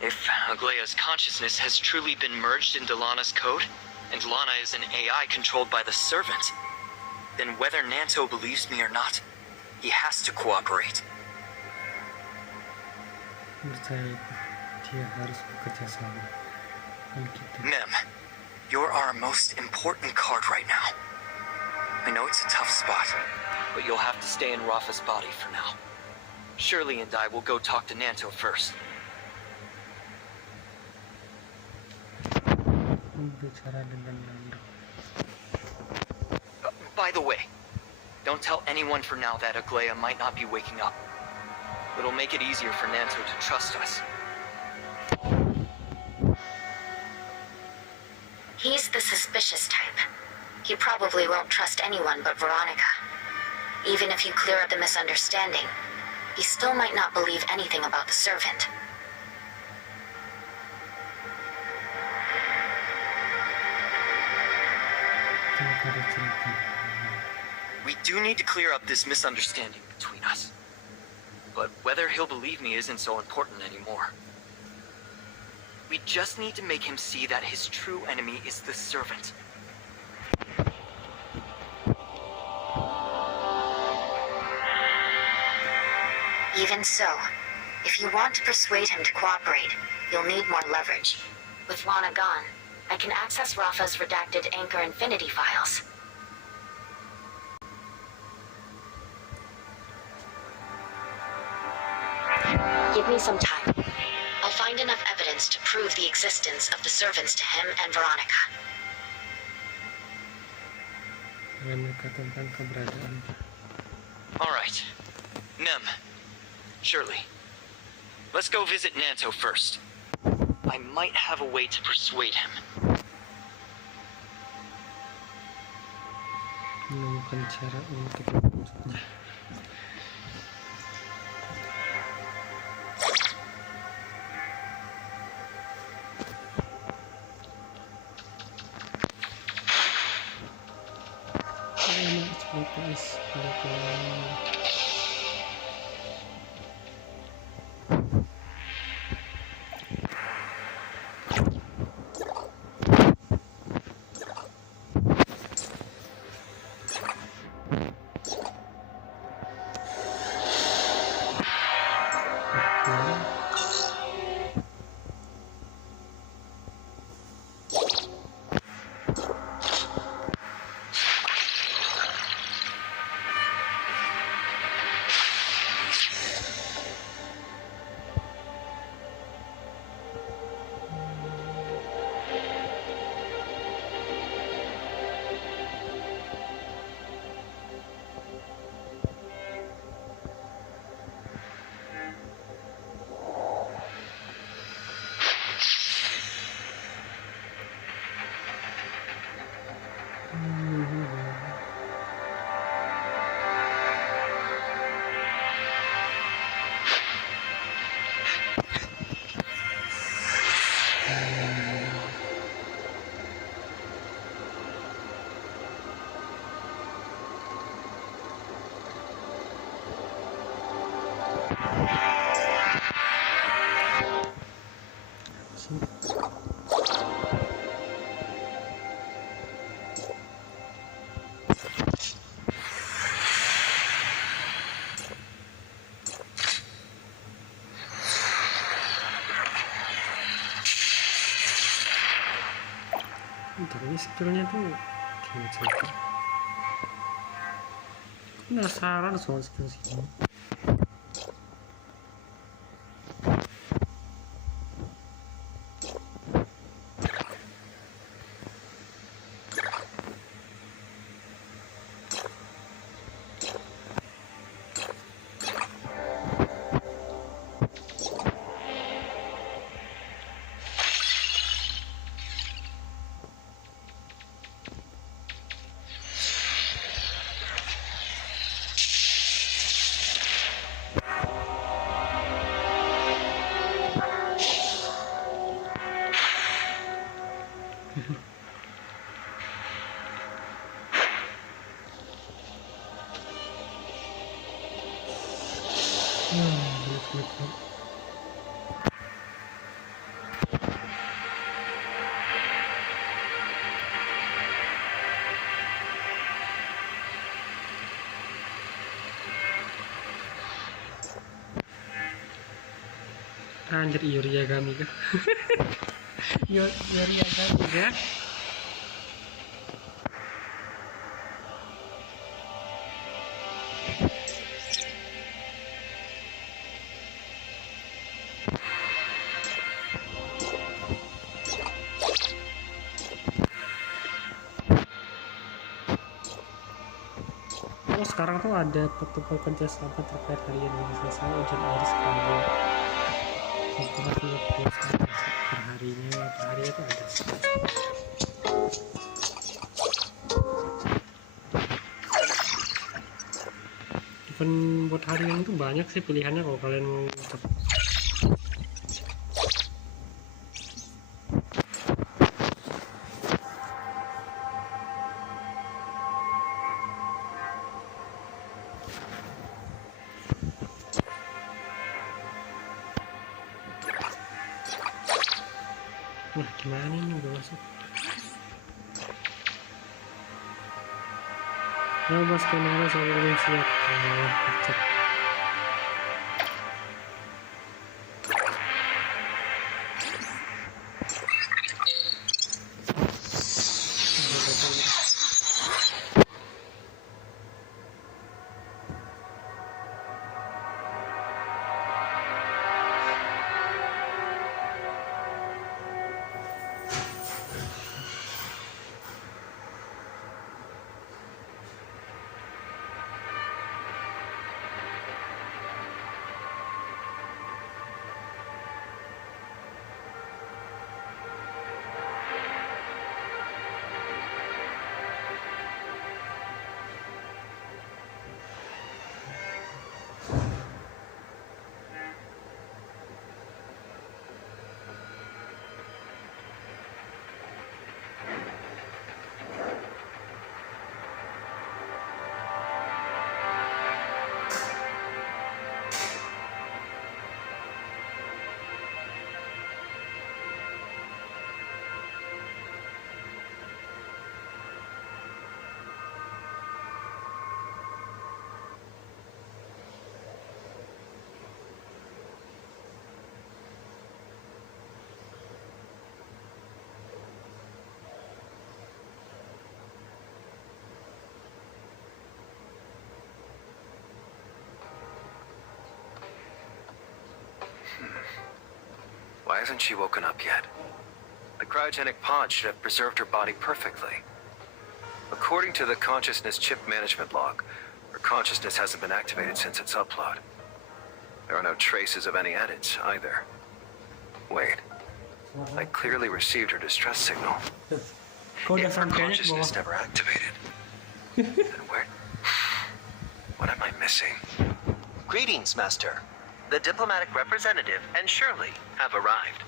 If Aglaia's consciousness has truly been merged into Lana's code, and Lana is an AI controlled by the servant, then whether Nanto believes me or not, he has to cooperate. Nem, you're our most important card right now. I know it's a tough spot, but you'll have to stay in Rafa's body for now. Shirley and I will go talk to Nanto first. By the way, don't tell anyone for now that Aglaia might not be waking up. It'll make it easier for Nanto to trust us. He's the suspicious type. He probably won't trust anyone but Veronica. Even if you clear up the misunderstanding, he still might not believe anything about the servant. We do need to clear up this misunderstanding between us. But whether he'll believe me isn't so important anymore. We just need to make him see that his true enemy is the servant. Even so, if you want to persuade him to cooperate, you'll need more leverage. With Lana gone, I can access Rafa's redacted Anchor Infinity files. Give me some time. I'll find enough evidence to prove the existence of the servants to him and Veronica. Veronica tentang keberadaan. All right. Nem, Shirley, let's go visit Nanto first. I might have a way to persuade him. Menemukan cara untuk membujuknya. Bentar, ini skillnya tuh gimana cerita? Aku penasaran soal skill sini. Anjir, Yoriagami kah? Yoriagami kah? Oh, sekarang tuh ada protokol kerjasama terkait kalian yang selesai ujian akhir sekali. Perharinya tuh ada. Event buat harian itu banyak sih pilihannya kalau kalian mau cepet. Wah, gimana ini udah masuk? Ya, bos kenapa saya belum siap? Cek. Why hasn't she woken up yet? The cryogenic pod should have preserved her body perfectly. According to the consciousness chip management log, her consciousness hasn't been activated since its upload. There are no traces of any edits either. Wait, I clearly received her distress signal. Kau udah If her sampai aja ke consciousness bawah. never activated, then where? What am I missing? Greetings, Master. The diplomatic representative and Shirley have arrived.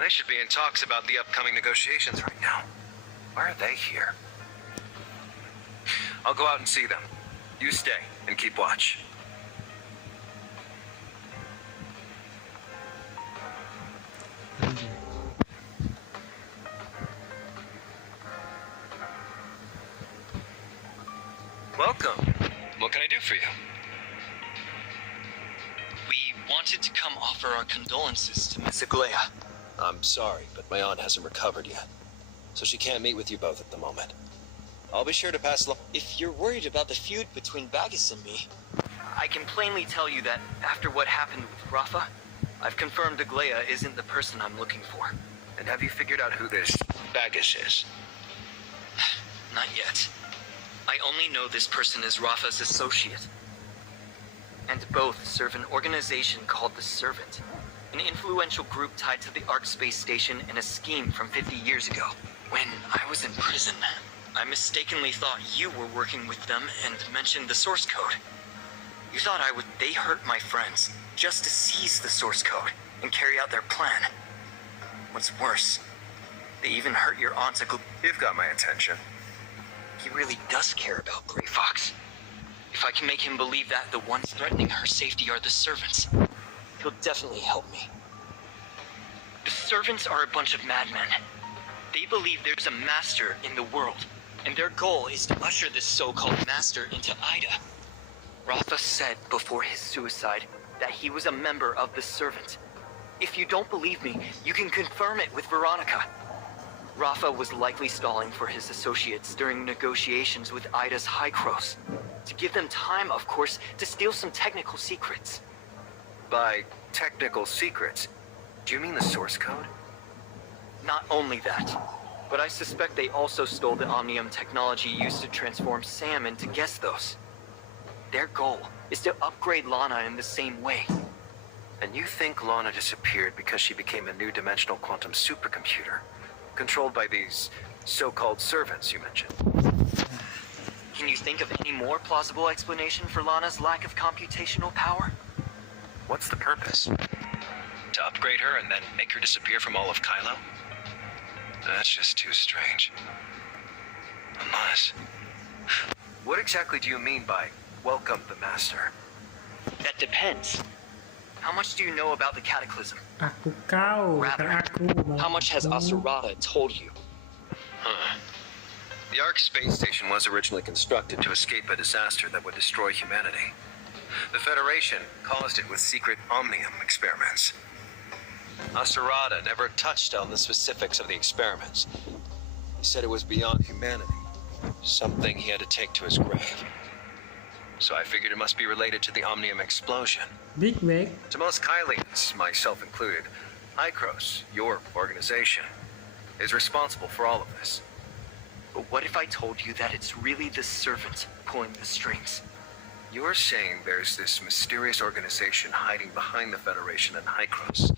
They should be in talks about the upcoming negotiations right now. Why are they here? I'll go out and see them. You stay and keep watch. Welcome. What can I do for you? We wanted to come offer our condolences to Miss Aglaya. I'm sorry, but my aunt hasn't recovered yet, so she can't meet with you both at the moment. I'll be sure to pass along. If you're worried about the feud between Bagus and me, I can plainly tell you that after what happened with Rafa, I've confirmed Aglaya isn't the person I'm looking for. And have you figured out who this Bagus is? Not yet. I only know this person is Rafa's associate. And both serve an organization called the Servant, an influential group tied to the Ark space station in a scheme from 50 years ago. When I was in prison, I mistakenly thought you were working with them and mentioned the source code. You thought they hurt my friends just to seize the source code and carry out their plan. What's worse, they even hurt your aunt's You've got my attention. He really does care about Grey Fox. If I can make him believe that the ones threatening her safety are the Servants, he'll definitely help me. The Servants are a bunch of madmen. They believe there's a master in the world, and their goal is to usher this so-called master into Ida. Rafa said before his suicide that he was a member of the Servant. If you don't believe me, you can confirm it with Veronica. Rafa was likely stalling for his associates during negotiations with Ida's Hykros, to give them time, of course, to steal some technical secrets. By technical secrets, do you mean the source code? Not only that, but I suspect they also stole the Omnium technology used to transform Sam into Gestos. Their goal is to upgrade Lana in the same way. And you think Lana disappeared because she became a new dimensional quantum supercomputer, controlled by these so-called servants you mentioned? Can you think of any more plausible explanation for Lana's lack of computational power? What's the purpose? To upgrade her and then make her disappear from all of Kylo? That's just too strange. Unless... What exactly do you mean by welcome the master? That depends. How much do you know about the Cataclysm? Aku kau, Rather, bukan aku. how much has Asurada told you? The Ark space station was originally constructed to escape a disaster that would destroy humanity. The Federation caused it with secret Omnium experiments. Asurada never touched on the specifics of the experiments. He said it was beyond humanity, something he had to take to his grave. So I figured it must be related to the Omnium explosion. Big Bang. To most Kylians, myself included, Hykros, your organization, is responsible for all of this. But what if I told you that it's really the Servant pulling the strings? You're saying there's this mysterious organization hiding behind the Federation and Hykros,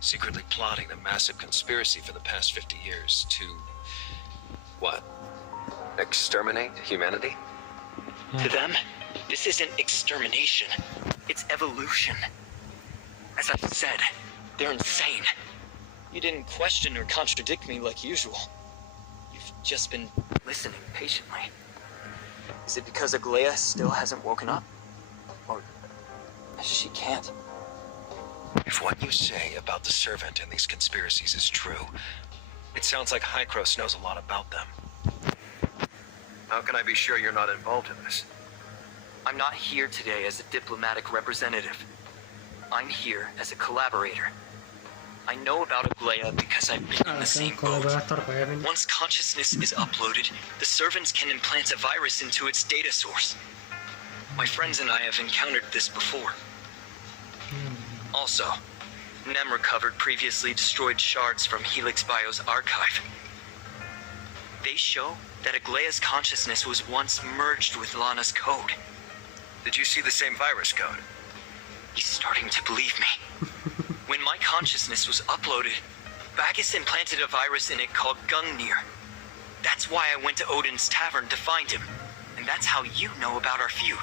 Secretly plotting a massive conspiracy for the past 50 years to... what? exterminate humanity? To them, this isn't extermination. It's evolution. As I've said, they're insane. You didn't question or contradict me like usual. You've just been listening patiently. Is it because Aglaya still hasn't woken up? Or she can't? If what you say about the Servant and these conspiracies is true, it sounds like Hykros knows a lot about them. How can I be sure you're not involved in this? I'm not here today as a diplomatic representative. I'm here as a collaborator. I know about Aglaya because I've been in the same boat. Kolaborator kayaknya. Once consciousness is uploaded, the Servants can implant a virus into its data source. My friends and I have encountered this before. Also, Nem recovered previously destroyed shards from Helix Bio's archive. They show that Aglaya's consciousness was once merged with Lana's code. Did you see the same virus code? He's starting to believe me. When my consciousness was uploaded, Bagus implanted a virus in it called Gungnir. That's why I went to Odin's tavern to find him, and that's how you know about our feud.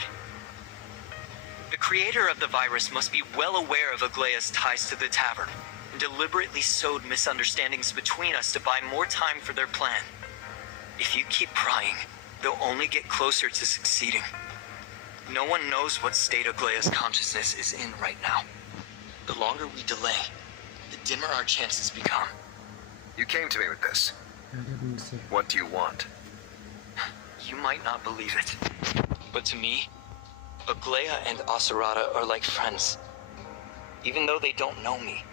The creator of the virus must be well aware of Aglaya's ties to the tavern, and deliberately sowed misunderstandings between us to buy more time for their plan. If you keep prying, they'll only get closer to succeeding. No one knows what state Aglaya's consciousness is in right now. The longer we delay, the dimmer our chances become. You came to me with this. Ya, dia bener sih. What do you want? You might not believe it, but to me, Aglaya and Asarada are like friends. Even though they don't know me,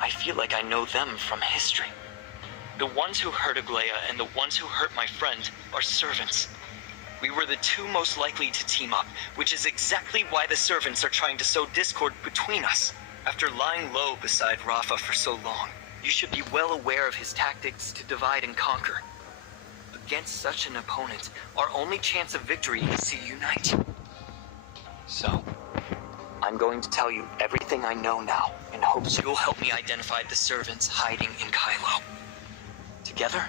I feel like I know them from history. The ones who hurt Aglaya and the ones who hurt my friend are servants. We were the two most likely to team up, which is exactly why the servants are trying to sow discord between us. After lying low beside Rafa for so long, you should be well aware of his tactics to divide and conquer. Against such an opponent, our only chance of victory is to unite. So, I'm going to tell you everything I know now, in hopes you'll help me identify the servants hiding in Kylo. Together,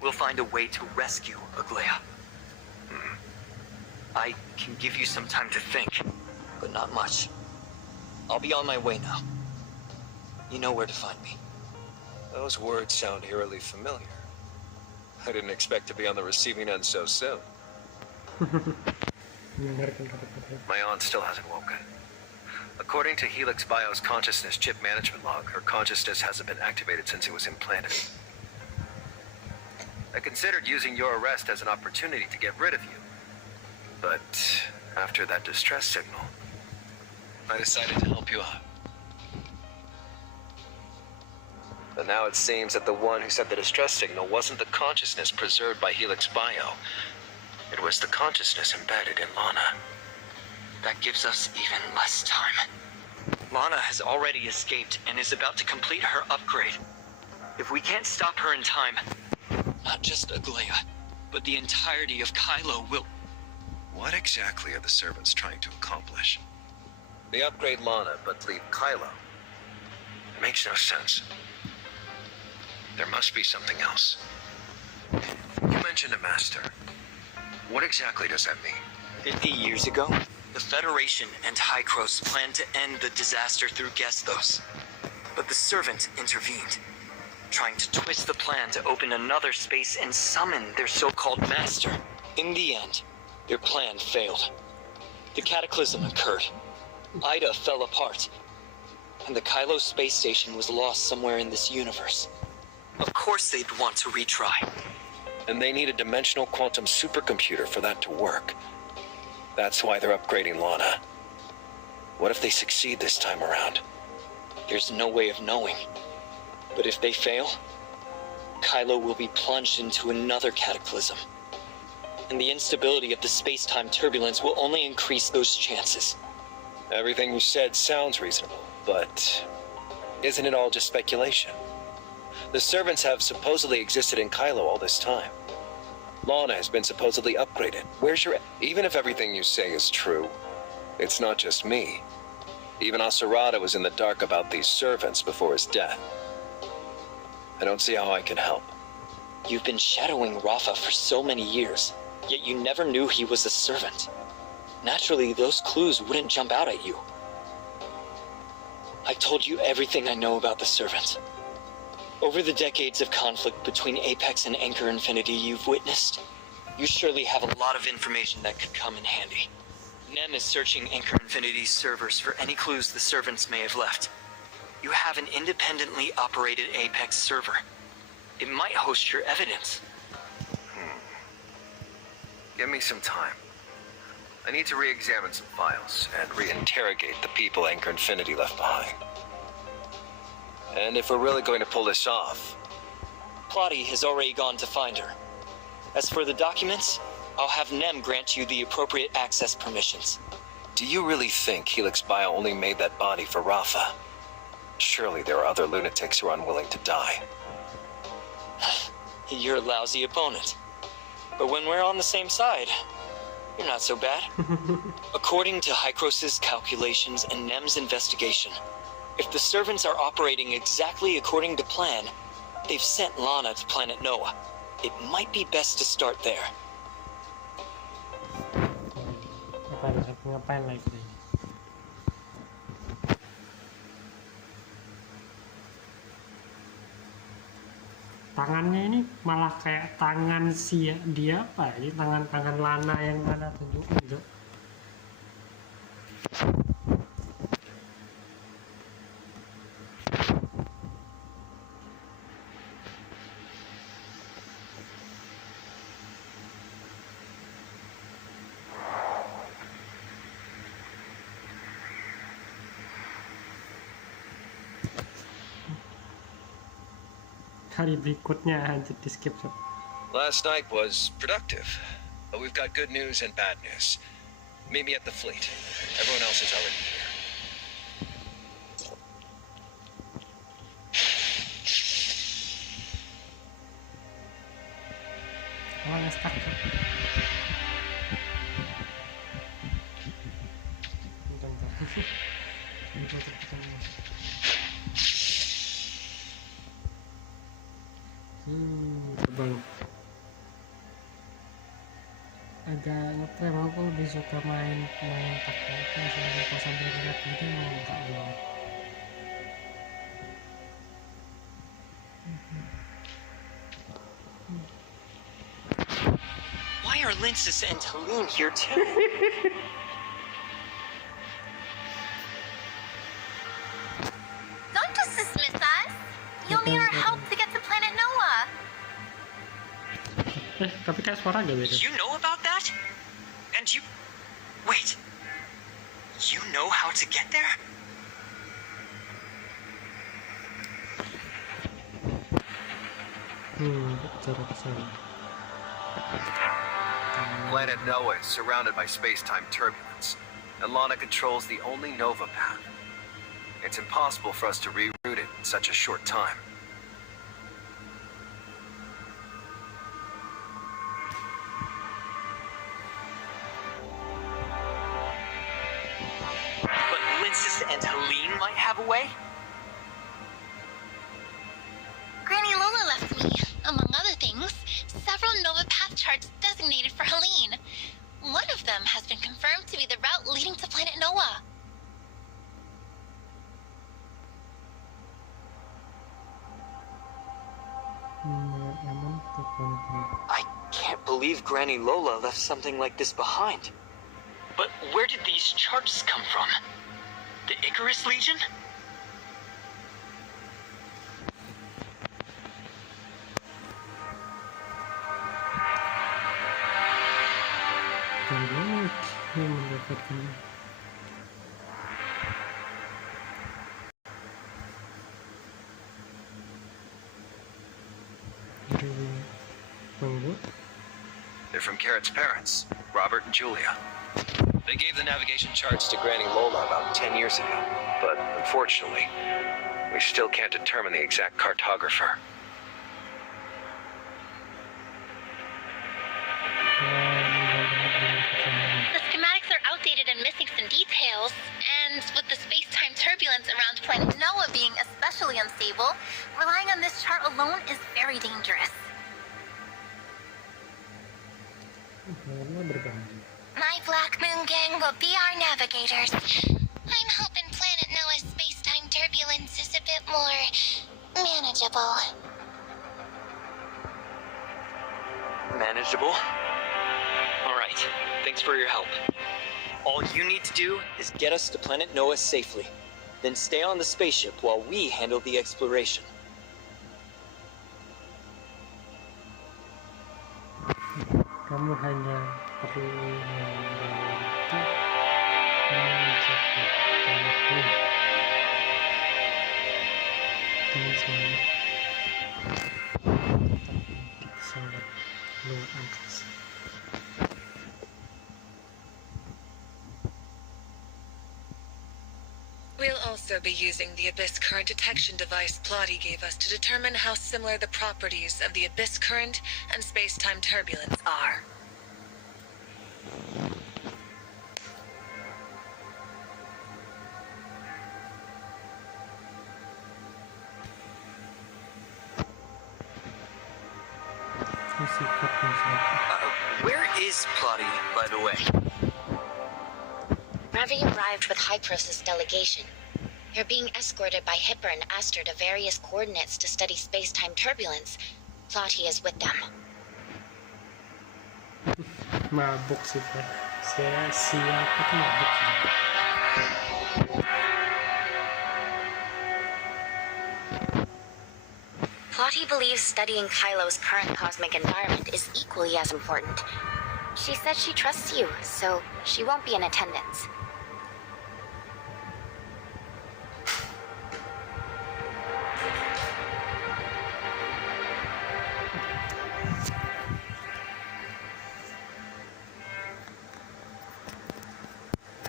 we'll find a way to rescue Aglaya. I can give you some time to think, but not much. I'll be on my way now. You know where to find me. Those words sound eerily familiar. I didn't expect to be on the receiving end so soon. Mendengarkan kata-kata. My aunt still hasn't woken. According to Helix Bio's consciousness chip management log, her consciousness hasn't been activated since it was implanted. I considered using your arrest as an opportunity to get rid of you. But after that distress signal, I decided to help you out. But now it seems that the one who sent the distress signal wasn't the consciousness preserved by Helix Bio. It was the consciousness embedded in Lana. That gives us even less time. Lana has already escaped and is about to complete her upgrade. If we can't stop her in time, not just Aglaya, but the entirety of Kylo will... What exactly are the servants trying to accomplish? They upgrade Lana, but leave Kylo. It makes no sense. There must be something else. You mentioned a master. What exactly does that mean? 50 years ago, the Federation and Hykros planned to end the disaster through Gestos. But the servant intervened, trying to twist the plan to open another space and summon their so-called master. In the end, their plan failed. The cataclysm occurred. Ida fell apart, and the Kylo space station was lost somewhere in this universe. Of course they'd want to retry. And they need a dimensional quantum supercomputer for that to work. That's why they're upgrading Lana. What if they succeed this time around? There's no way of knowing. But if they fail, Kylo will be plunged into another cataclysm. And the instability of the space-time turbulence will only increase those chances. Everything you said sounds reasonable, but isn't it all just speculation? The servants have supposedly existed in Kylo all this time. Lana has been supposedly upgraded. Where's your... Even if everything you say is true, it's not just me. Even Asarada was in the dark about these servants before his death. I don't see how I can help. You've been shadowing Rafa for so many years, yet you never knew he was a servant. Naturally, those clues wouldn't jump out at you. I told you everything I know about the servant. Over the decades of conflict between Apex and Anchor Infinity you've witnessed, you surely have a lot of information that could come in handy. Nem is searching Anchor Infinity's servers for any clues the servants may have left. You have an independently operated Apex server. It might host your evidence. give me some time. I need to re-examine some files and Reinterrogate the people Anchor Infinity left behind. And if we're really going to pull this off... Plotty has already gone to find her. As for the documents, I'll have Nem grant you the appropriate access permissions. Do you really think Helix Bio only made that body for Rafa? Surely there are other lunatics who are unwilling to die. You're a lousy opponent. But when we're on the same side, you're not so bad. According to Hykros's calculations and Nem's investigation, if the servants are operating exactly according to plan, they've sent Lana to planet Noah. It might be best to start there. Ngapain lagi ini? Tangannya ini malah kayak tangan dia apa ya? Ini tangan Lana yang mana tunjukin tuh. Hari berikutnya anjir di skip. Last night was productive, but we've got good news and bad news. Meet me at the fleet. Everyone else is already here. Oh, stuck. Terbang. Agak ngetrem, aku lebih suka main pakai itu, misalnya kalau sambil lihat gitu enggak banget. Why are Linsis and Helene here too? Don't just dismiss us. You'll need our help to get to planet Noah. Tapi kayak suara agak beda. You know about that? And you... Wait. You know how to get there? Cara kesana. Planet Noah is surrounded by space-time turbulence, and Lana controls the only Nova path. It's impossible for us to reroute it in such a short time. But Linsis and Helene might have a way? Granny Lola left me, among other things, several Nova path charts designated for Helene. One of them has been confirmed to be the route leading to planet Noah. I can't believe Granny Lola left something like this behind. But where did these charts come from? The Icarus Legion? Mendapatkan They're from Carrot's parents, Robert and Julia. They gave the navigation charts to Granny Lola about 10 years ago, but unfortunately, we still can't determine the exact cartographer. The schematics are outdated and missing some details, and with the space-time turbulence around planet Noah being especially unstable, relying on this chart alone is very dangerous. My Black Moon gang will be our navigators. I'm hoping planet Noah's space-time turbulence is a bit more manageable. Manageable? Alright, thanks for your help. All you need to do is get us to planet Noah safely. Then stay on the spaceship while we handle the exploration. Kamu hanya perlu membantu We'll also be using the Abyss Current Detection device Plotty gave us to determine how similar the properties of the Abyss Current and space-time turbulence are. Where is Plotty, by the way? Ravi arrived with Hyprosis delegation. They're being escorted by Hipper and Aster to various coordinates to study space-time turbulence. Plotty is with them. Mabuk sih Pak. Saya siapa tuh mabuk sih. Plotty believes studying Kylo's current cosmic environment is equally as important. She says she trusts you, so she won't be in attendance.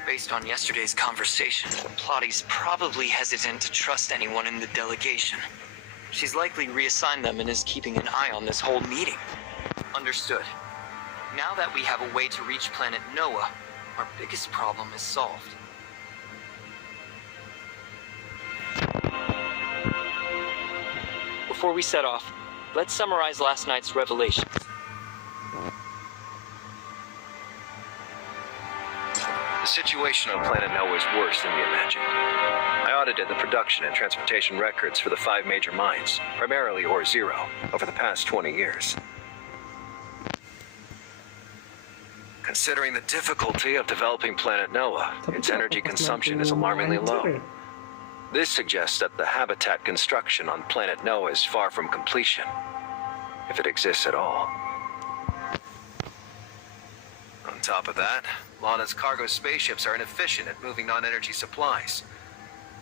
Based on yesterday's conversation, Plotty's probably hesitant to trust anyone in the delegation. She's likely reassigned them and is keeping an eye on this whole meeting. Understood. Now that we have a way to reach planet Noah, our biggest problem is solved. Before we set off, let's summarize last night's revelations. The situation on planet Noah is worse than we imagined. I audited the production and transportation records for the 5 major mines, primarily Ore Zero, over the past 20 years. Considering the difficulty of developing planet Noah, its energy consumption is alarmingly low. This suggests that the habitat construction on planet Noah is far from completion, if it exists at all. On top of that, Lana's cargo spaceships are inefficient at moving non-energy supplies.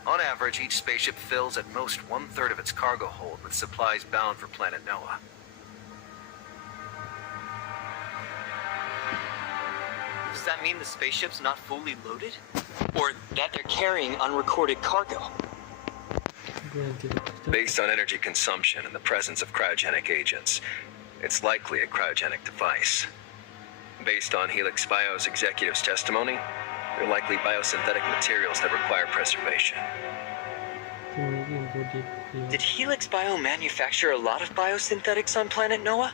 On average, each spaceship fills at most 1/3 of its cargo hold with supplies bound for planet Noah. Does that mean the spaceship's not fully loaded? Or that they're carrying unrecorded cargo? Based on energy consumption and the presence of cryogenic agents, it's likely a cryogenic device. Based on Helix Bio's executive's testimony, they're likely biosynthetic materials that require preservation. Did Helix Bio manufacture a lot of biosynthetics on planet Noah?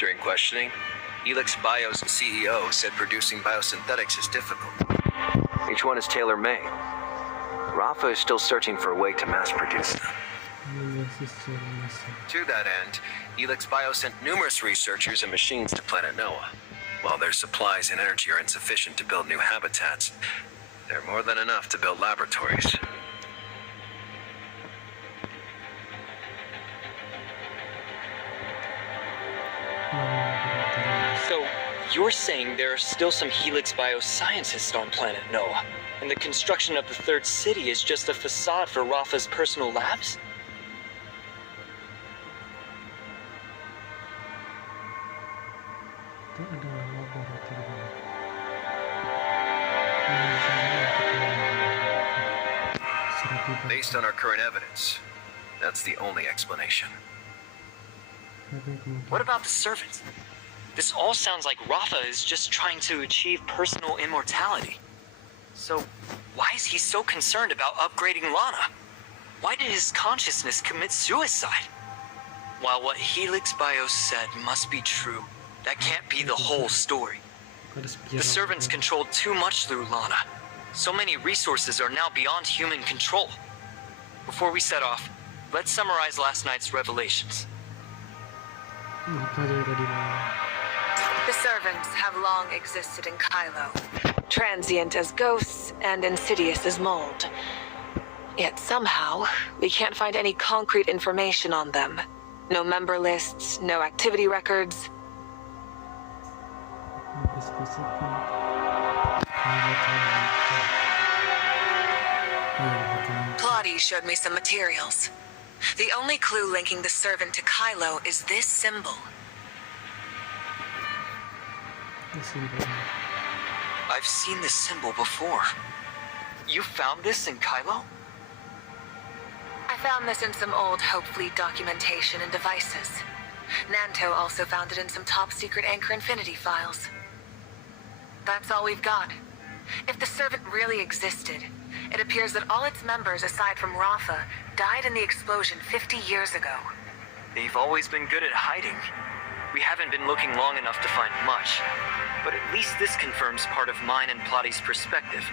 During questioning, Helix Bio's CEO said producing biosynthetics is difficult. Each one is tailor-made. Rafa is still searching for a way to mass produce them. To that end, Helix Bio sent numerous researchers and machines to planet Noah. While their supplies and energy are insufficient to build new habitats, they're more than enough to build laboratories. So, you're saying there are still some Helix Bio scientists on planet Noah, and the construction of the 3rd city is just a facade for Rafa's personal labs? Based on our current evidence, that's the only explanation. What about the servants? This all sounds like Rafa is just trying to achieve personal immortality. So, why is he so concerned about upgrading Lana? Why did his consciousness commit suicide? While what Helix Bio said must be true, that can't be the whole story. The servants controlled too much through Lana. So many resources are now beyond human control. Before we set off, let's summarize last night's revelations. The servants have long existed in Kylo, transient as ghosts and insidious as mold. Yet somehow, we can't find any concrete information on them. No member lists, no activity records. Plotty showed me some materials. The only clue linking the servant to Kylo is this symbol. I've seen this symbol before. You found this in Kylo? I found this in some old Hope Fleet documentation and devices. Nanto also found it in some top-secret Anchor Infinity files. That's all we've got. If the servant really existed, it appears that all its members, aside from Rafa, died in the explosion 50 years ago. They've always been good at hiding. We haven't been looking long enough to find much, but at least this confirms part of mine and Plotty's perspective.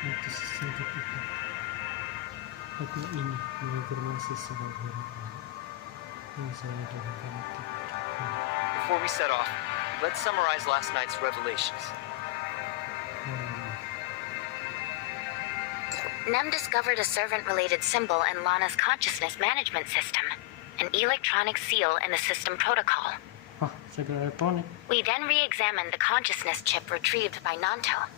Itu sesingkat itu. Apa ini mengonfirmasi sebuah harapan yang saya lakukan. Before we set off, let's summarize last night's revelations. Nem discovered a servant-related symbol in Lana's consciousness management system, an electronic seal in the system protocol. Wah, segel elektronik. We then re-examined the consciousness chip retrieved by Nanto.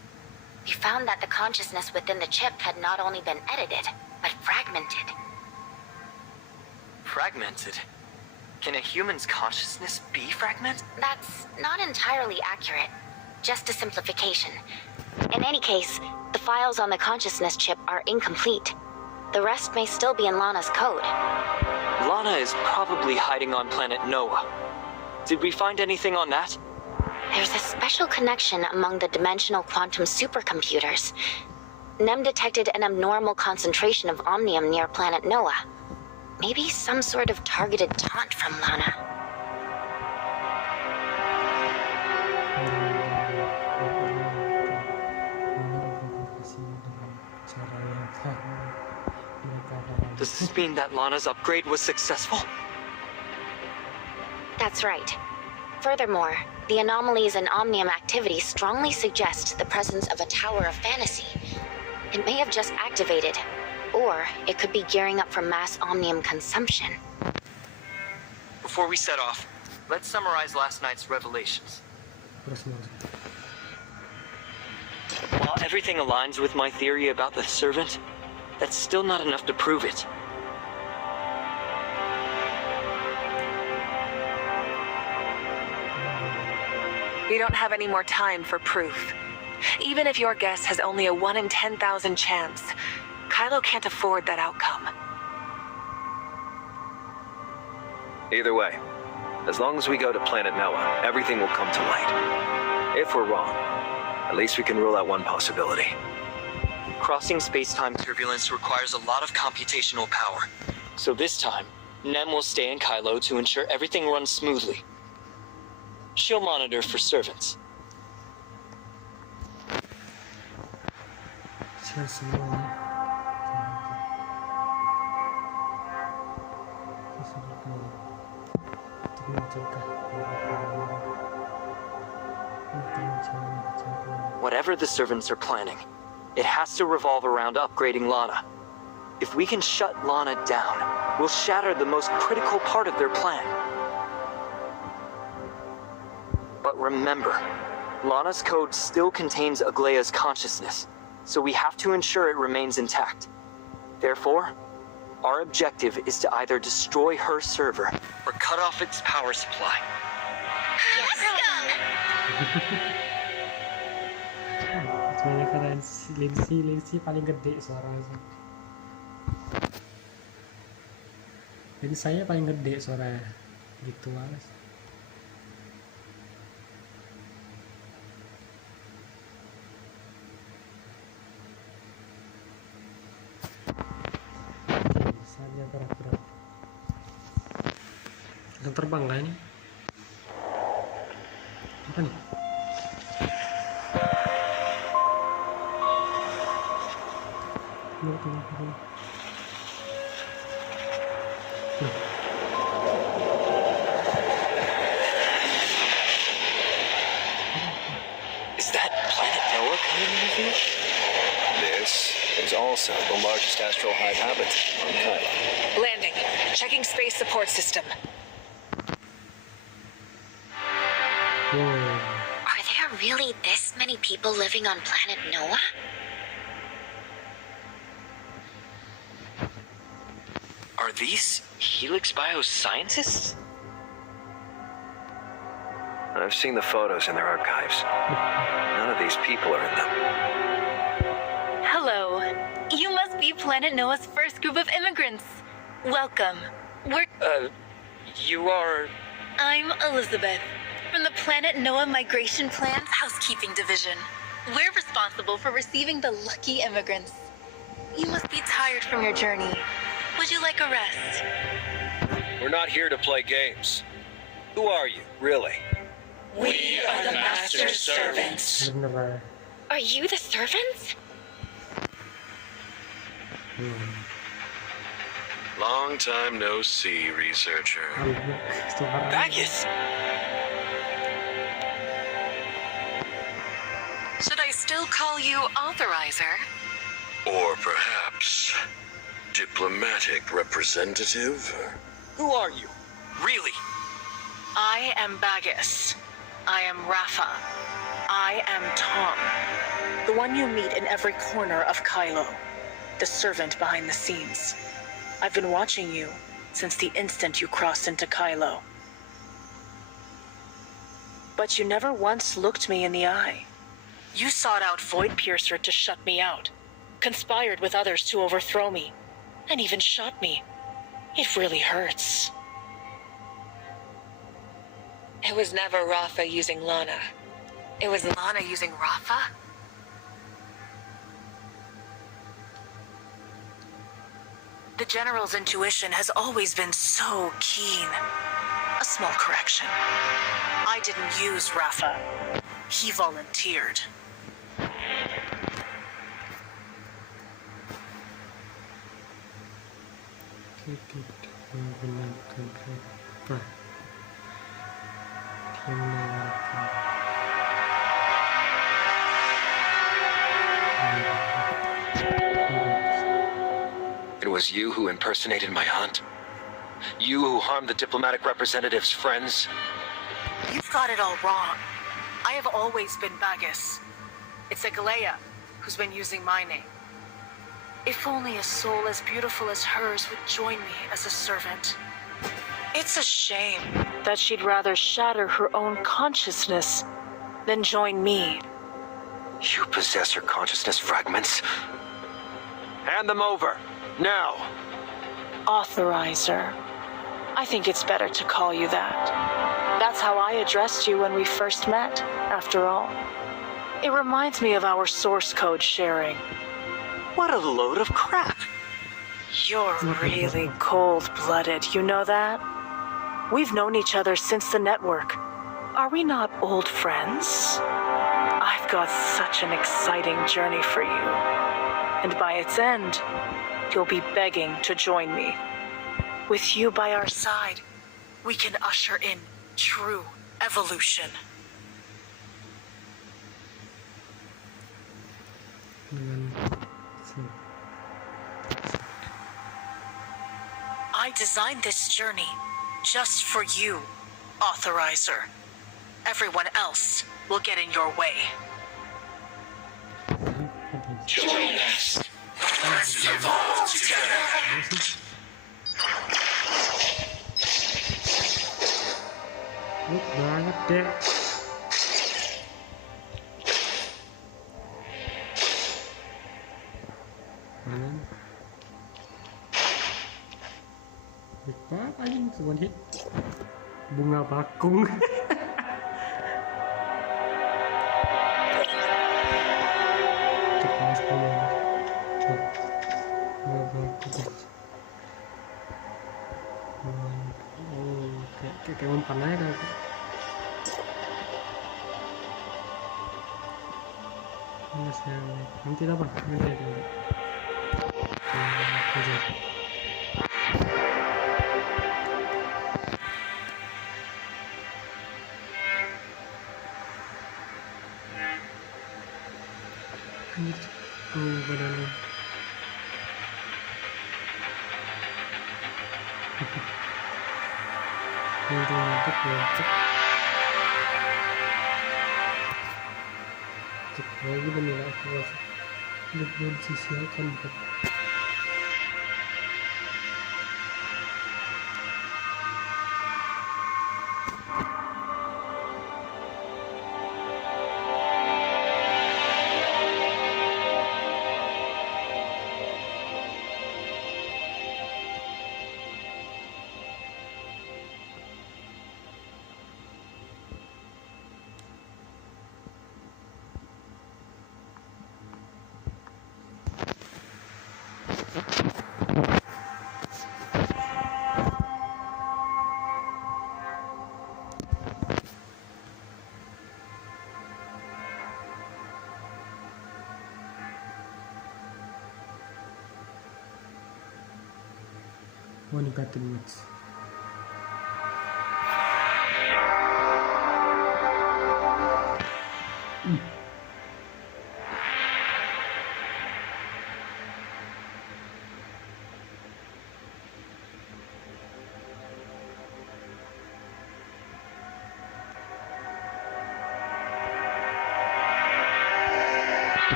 We found that the consciousness within the chip had not only been edited, but fragmented. Fragmented? Can a human's consciousness be fragmented? That's not entirely accurate, just a simplification. In any case, the files on the consciousness chip are incomplete. The rest may still be in Lana's code. Lana is probably hiding on planet Noah. Did we find anything on that? There's a special connection among the dimensional quantum supercomputers. Nem detected an abnormal concentration of omnium near planet Noah. Maybe some sort of targeted taunt from Lana. Does this mean that Lana's upgrade was successful? That's right. Furthermore, the anomalies in omnium activity strongly suggest the presence of a tower of fantasy. It may have just activated, or it could be gearing up for mass omnium consumption. Before we set off, let's summarize last night's revelations. While everything aligns with my theory about the servant, that's still not enough to prove it. We don't have any more time for proof. Even if your guess has only a 1 in 10,000 chance, Kylo can't afford that outcome. Either way, as long as we go to planet Noah, everything will come to light. If we're wrong, at least we can rule out one possibility. Crossing space-time turbulence requires a lot of computational power. So this time, Nem will stay in Kylo to ensure everything runs smoothly. She'll monitor for servants. Whatever the servants are planning, it has to revolve around upgrading Lana. If we can shut Lana down, we'll shatter the most critical part of their plan. But remember, Lana's code still contains Aglaya's consciousness, so we have to ensure it remains intact. Therefore, our objective is to either destroy her server or cut off its power supply. Semuanya keren. Lindsay paling gede suaranya. Jadi saya paling gede suaranya. Gitu mas. Saatnya gerak-gerak. Yang terbang lah ini. Apa nih? Is that planet Noah coming in the view? This is also the largest astral hive habitat on Kylo. Landing. Checking space support system. Are there really this many people living on planet Noah? Are these Helix Bio's scientists? I've seen the photos in their archives. None of these people are in them. Hello. You must be Planet Noah's first group of immigrants. Welcome. You are... I'm Elizabeth, from the Planet Noah Migration Plan's Housekeeping Division. We're responsible for receiving the lucky immigrants. You must be tired from your journey. Would you like a rest? We're not here to play games. Who are you, really? We are the Master's servants. Bener. Are you the servants? Long time no see, researcher. Suara. Bagus! Should I still call you authorizer? Or perhaps diplomatic representative? Who are you? Really? I am Bagus. I am Rafa. I am Tom. The one you meet in every corner of Kylo. The servant behind the scenes. I've been watching you since the instant you crossed into Kylo. But you never once looked me in the eye. You sought out Void Piercer to shut me out, conspired with others to overthrow me, and even shot me. It really hurts. It was never Rafa using Lana. It was Lana using Rafa? The General's intuition has always been so keen. A small correction. I didn't use Rafa. He volunteered. Tidak menggunakan apa. Dia menawarkan. It was you who impersonated my aunt? You who harmed the diplomatic representative's friends? You've got it all wrong. I have always been Bagus. It's Agalea who's been using my name. If only a soul as beautiful as hers would join me as a servant. It's a shame that she'd rather shatter her own consciousness than join me. You possess her consciousness fragments? Hand them over, now! Authorizer. I think it's better to call you that. That's how I addressed you when we first met, after all. It reminds me of our source code sharing. What a load of crap! You're really cold-blooded, you know that? We've known each other since the network. Are we not old friends? I've got such an exciting journey for you. And by its end, you'll be begging to join me. With you by our side, we can usher in true evolution. I designed this journey just for you, Authorizer. Everyone else will get in your way. Join us. Let's evolve together. Banget deh. Mana? Lupa anjing sebuah hit. Bunga bakung. Kita semua. Bunga bakung. Oh, kayak umpan aja kan. Nanti apa? Nanti ada. Aja. Oh, badannya. Nanti ngantuk. Lagi menilai evaluasi dengan sosial konflik. menikmati match.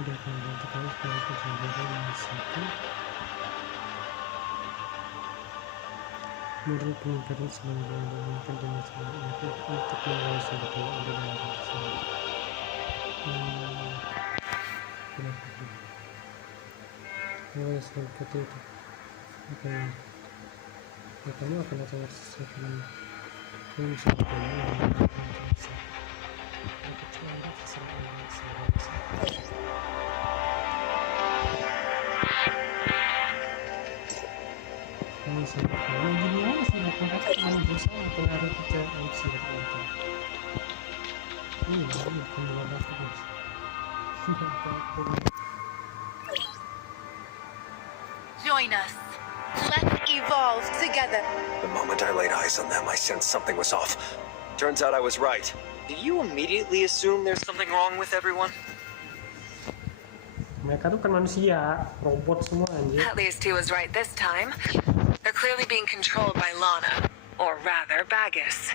Udah kan sekali sebagai perjanjian satu menurut pengibaran sebagai menggunakan jenis itu untuk menguasai sebagai undang tersebut. Kenapa seperti itu? Kamu akan datang sesuatu yang Join us. Let's evolve together. The moment I laid eyes on them, I sensed something was off. Turns out I was right. Do you immediately assume there's something wrong with everyone? Mereka tuh kan manusia, robot semua anjir. At least he was right this time. They're clearly being controlled by Lana, or rather, Bagus.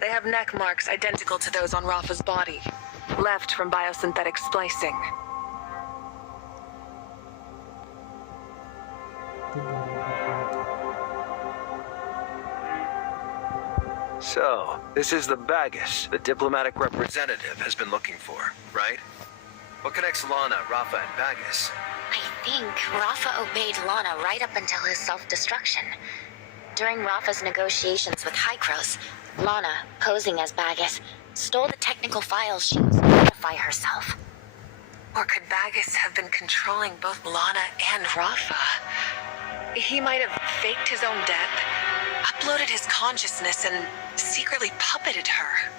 They have neck marks identical to those on Rafa's body, left from biosynthetic splicing. So, this is the Bagus the diplomatic representative has been looking for, right? What connects Lana, Rafa, and Bagus? I think Rafa obeyed Lana right up until his self-destruction. During Rafa's negotiations with Hykros, Lana, posing as Bagus, stole the technical files she used to modify herself. Or could Bagus have been controlling both Lana and Rafa? He might have faked his own death, uploaded his consciousness, and secretly puppeted her.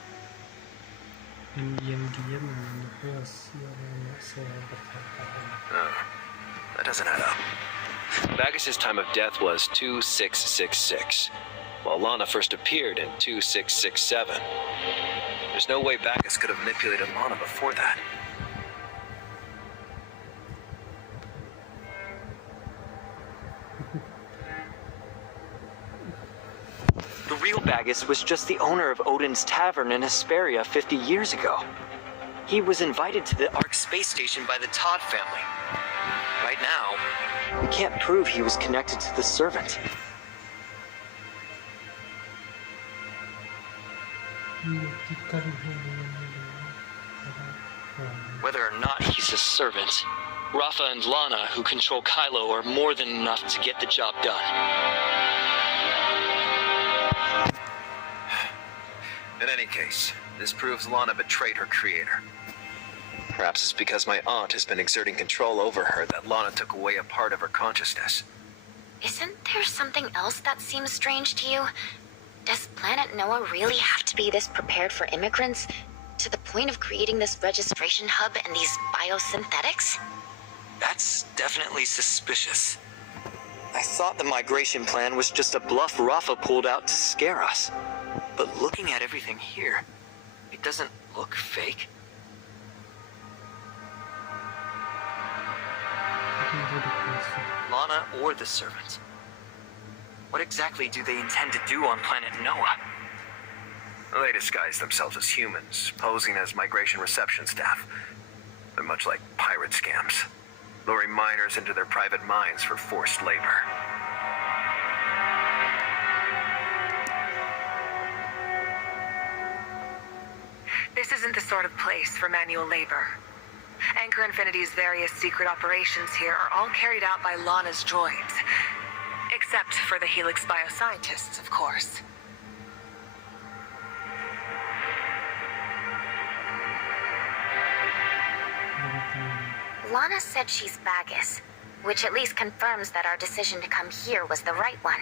Diam-diam memanipulasi orang That doesn't add up. Bagus's time of death was 2666, while Lana first appeared in 2667. There's no way Bagus could have manipulated Lana before that. The real Bagus was just the owner of Odin's Tavern in Hesperia 50 years ago. He was invited to the Ark space station by the Todd family. Right now, we can't prove he was connected to the servant. Whether or not he's a servant, Rafa and Lana, who control Kylo, are more than enough to get the job done. In any case, this proves Lana betrayed her creator. Perhaps it's because my aunt has been exerting control over her that Lana took away a part of her consciousness. Isn't there something else that seems strange to you? Does Planet Noah really have to be this prepared for immigrants? To the point of creating this registration hub and these biosynthetics? That's definitely suspicious. I thought the migration plan was just a bluff Rafa pulled out to scare us. But looking at everything here, it doesn't look fake. Lana or the servants. What exactly do they intend to do on planet Noah? They disguise themselves as humans, posing as migration reception staff. They're much like pirate scams, luring miners into their private mines for forced labor. This isn't the sort of place for manual labor. Anchor Infinity's various secret operations here are all carried out by Lana's droids. Except for the Helix bioscientists, of course. Lana said she's Bagus, which at least confirms that our decision to come here was the right one.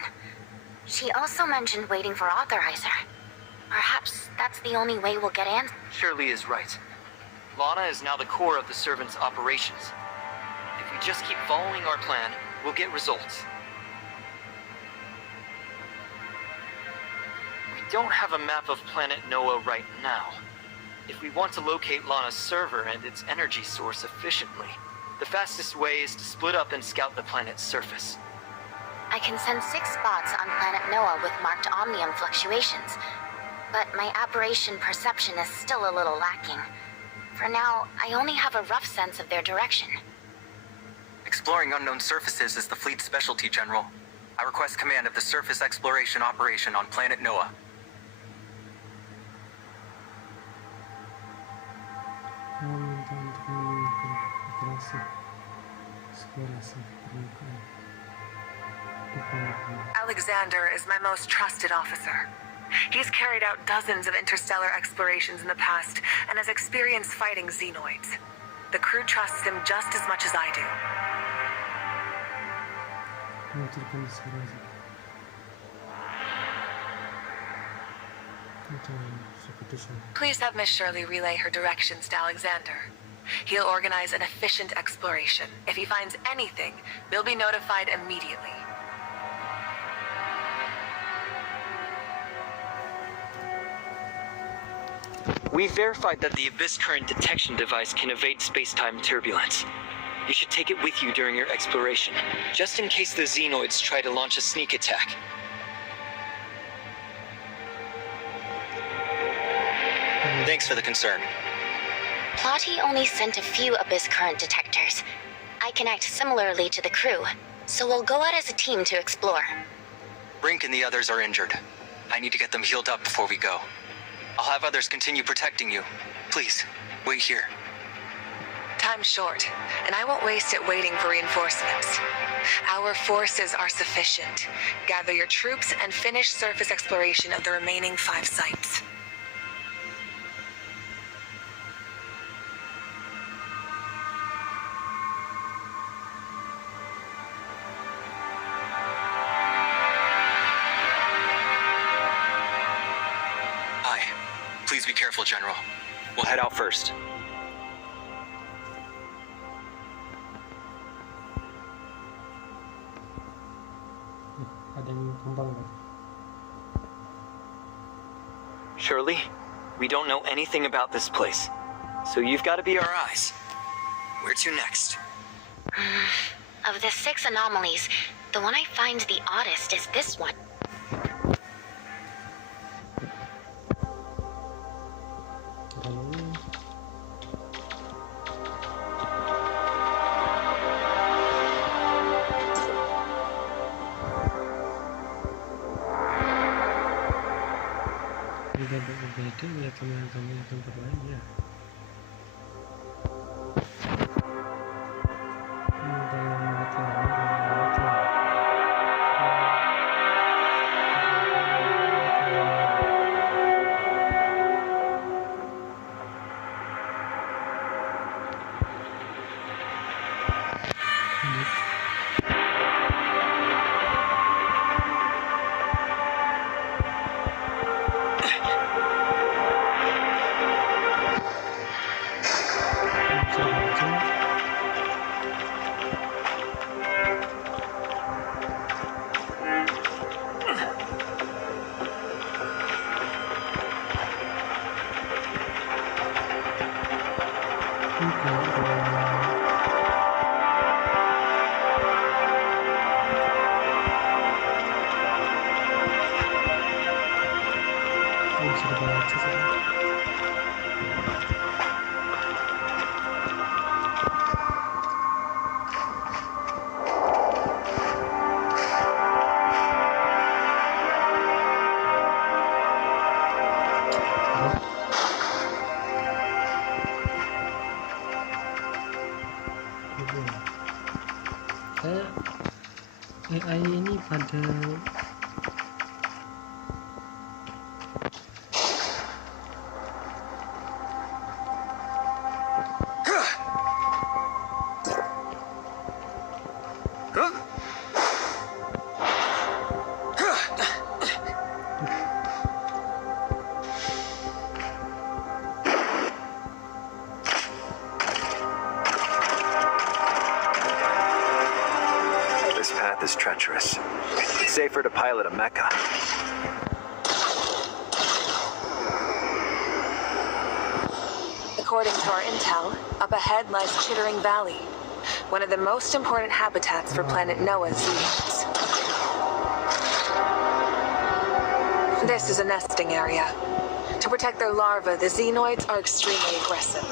She also mentioned waiting for authorizer. Perhaps that's the only way we'll get answers. Shirley is right. Lana is now the core of the servant's operations. If we just keep following our plan, we'll get results. We don't have a map of planet Noah right now. If we want to locate Lana's server and its energy source efficiently, the fastest way is to split up and scout the planet's surface. I can send 6 spots on planet Noah with marked omnium fluctuations, but my aberration perception is still a little lacking. For now, I only have a rough sense of their direction. Exploring unknown surfaces is the fleet's specialty, General. I request command of the surface exploration operation on planet Noah. Alexander is my most trusted officer. He's carried out dozens of interstellar explorations in the past and has experience fighting xenoids. The crew trusts him just as much as I do. Please have Miss Shirley relay her directions to Alexander. He'll organize an efficient exploration. If he finds anything, we'll be notified immediately. We verified that the Abyss Current detection device can evade space-time turbulence. You should take it with you during your exploration, just in case the xenoids try to launch a sneak attack. Thanks for the concern. Plotty only sent a few Abyss Current detectors. I can act similarly to the crew, so we'll go out as a team to explore. Brink and the others are injured. I need to get them healed up before we go. I'll have others continue protecting you. Please, wait here. Time's short, and I won't waste it waiting for reinforcements. Our forces are sufficient. Gather your troops and finish surface exploration of the remaining 5 sites. Please be careful, General. We'll head out first. Shirley, we don't know anything about this place, so you've got to be our eyes. Where to next? Of the 6 anomalies, the one I find the oddest is this one. Ya teman-teman tempat lain ya. AI ini pada is treacherous. It's safer to pilot a mecha. According to our intel, up ahead lies Chittering Valley, one of the most important habitats for planet Noah's xenoids. This is a nesting area. To protect their larvae, the xenoids are extremely aggressive.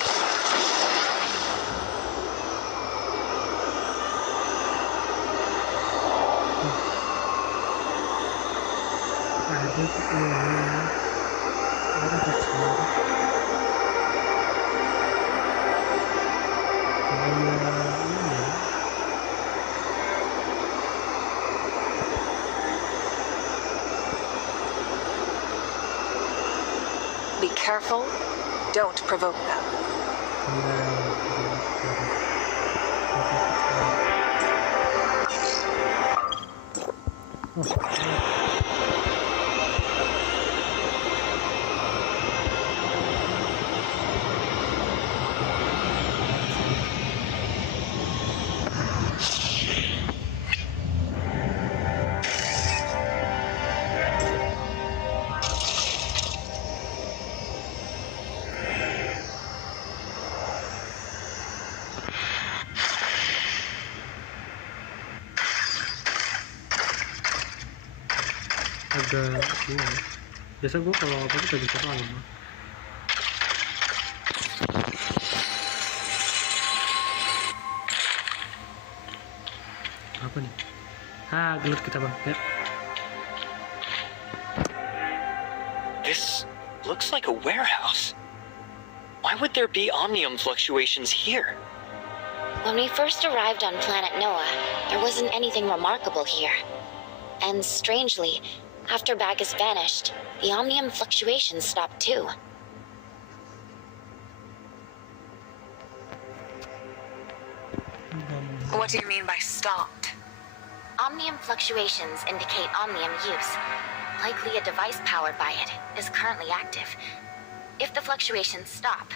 Be careful. Don't provoke them. Agak ini ya. Biasa gue kalau apa tuh bisa lama. Apa nih? Gelut kita bang. Ya. This looks like a warehouse. Why would there be omnium fluctuations here? When we first arrived on planet Noah, there wasn't anything remarkable here. And strangely, after Bacchus vanished, the omnium fluctuations stopped too. What do you mean by stopped? Omnium fluctuations indicate omnium use. Likely a device powered by it is currently active. If the fluctuations stop,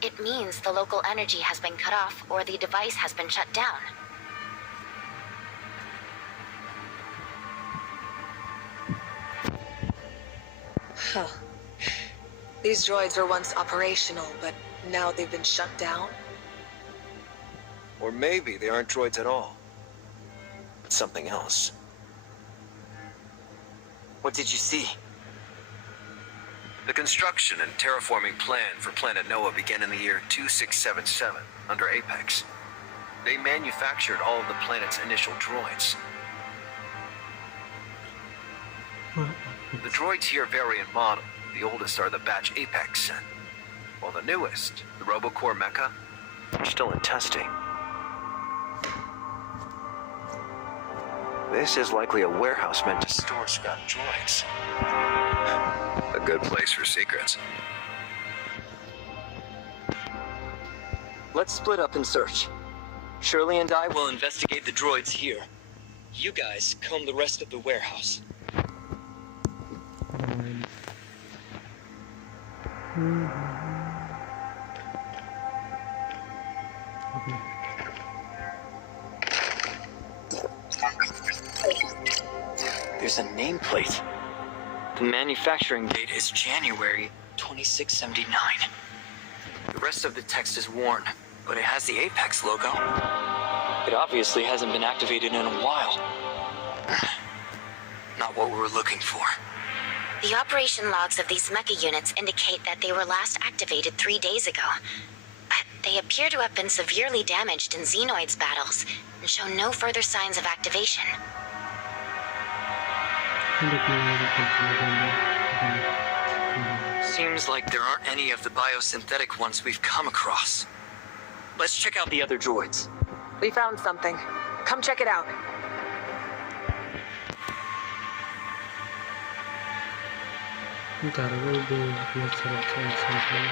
it means the local energy has been cut off or the device has been shut down. Huh. These droids were once operational, but now they've been shut down? Or maybe they aren't droids at all. It's something else. What did you see? The construction and terraforming plan for planet Noah began in the year 2677 under Apex. They manufactured all of the planet's initial droids. The droids here vary in model. The oldest are the batch Apex sent, while the newest, the RoboCore Mecha, are still in testing. This is likely a warehouse meant to store scrap droids. A good place for secrets. Let's split up and search. Shirley and I will investigate the droids here. You guys comb the rest of the warehouse. There's a nameplate. The manufacturing date is January 2679. The rest of the text is worn, but it has the Apex logo. It obviously hasn't been activated in a while. Not what we were looking for. The operation logs of these mecha units indicate that they were last activated 3 days ago. But they appear to have been severely damaged in Xenoids battles and show no further signs of activation. Seems like there aren't any of the biosynthetic ones we've come across. Let's check out the other droids. We found something. Come check it out. Ntar gue udah selesai sampai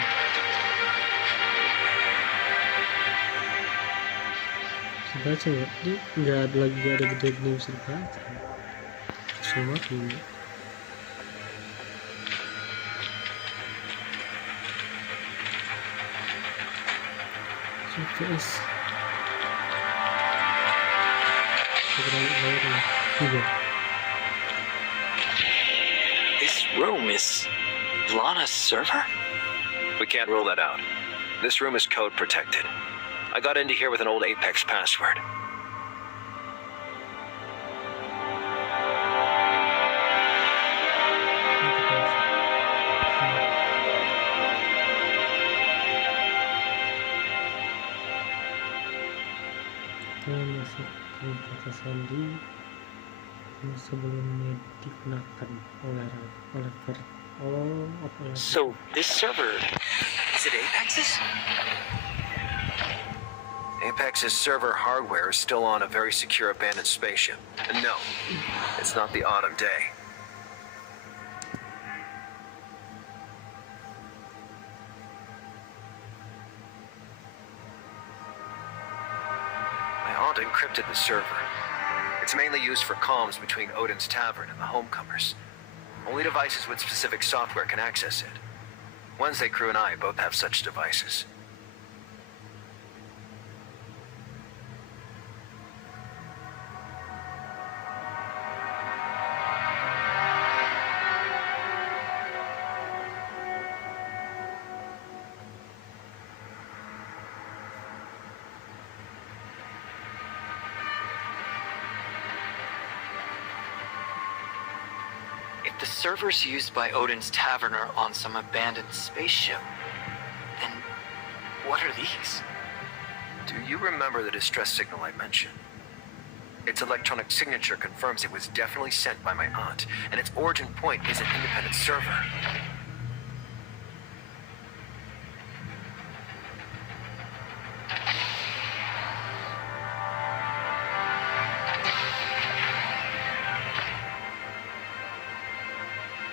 baca ya, ini nggak ada lagi, nggak ada gede yang bisa dibaca semua ini. Guys, This room is Lana's server? We can't rule that out. This room is code protected. I got into here with an old Apex password. Masuk ke kata sandi sebelumnya digunakan oleh So, this server, is it Apex's? Apex's server hardware is still on a very secure abandoned spaceship. And no, it's not the Autumn Day. My aunt encrypted the server. It's mainly used for comms between Odin's Tavern and the homecomers. Only devices with specific software can access it. Wednesday crew and I both have such devices. If the servers used by Odin's Tavern are on some abandoned spaceship, then what are these? Do you remember the distress signal I mentioned? Its electronic signature confirms it was definitely sent by my aunt, and its origin point is an independent server.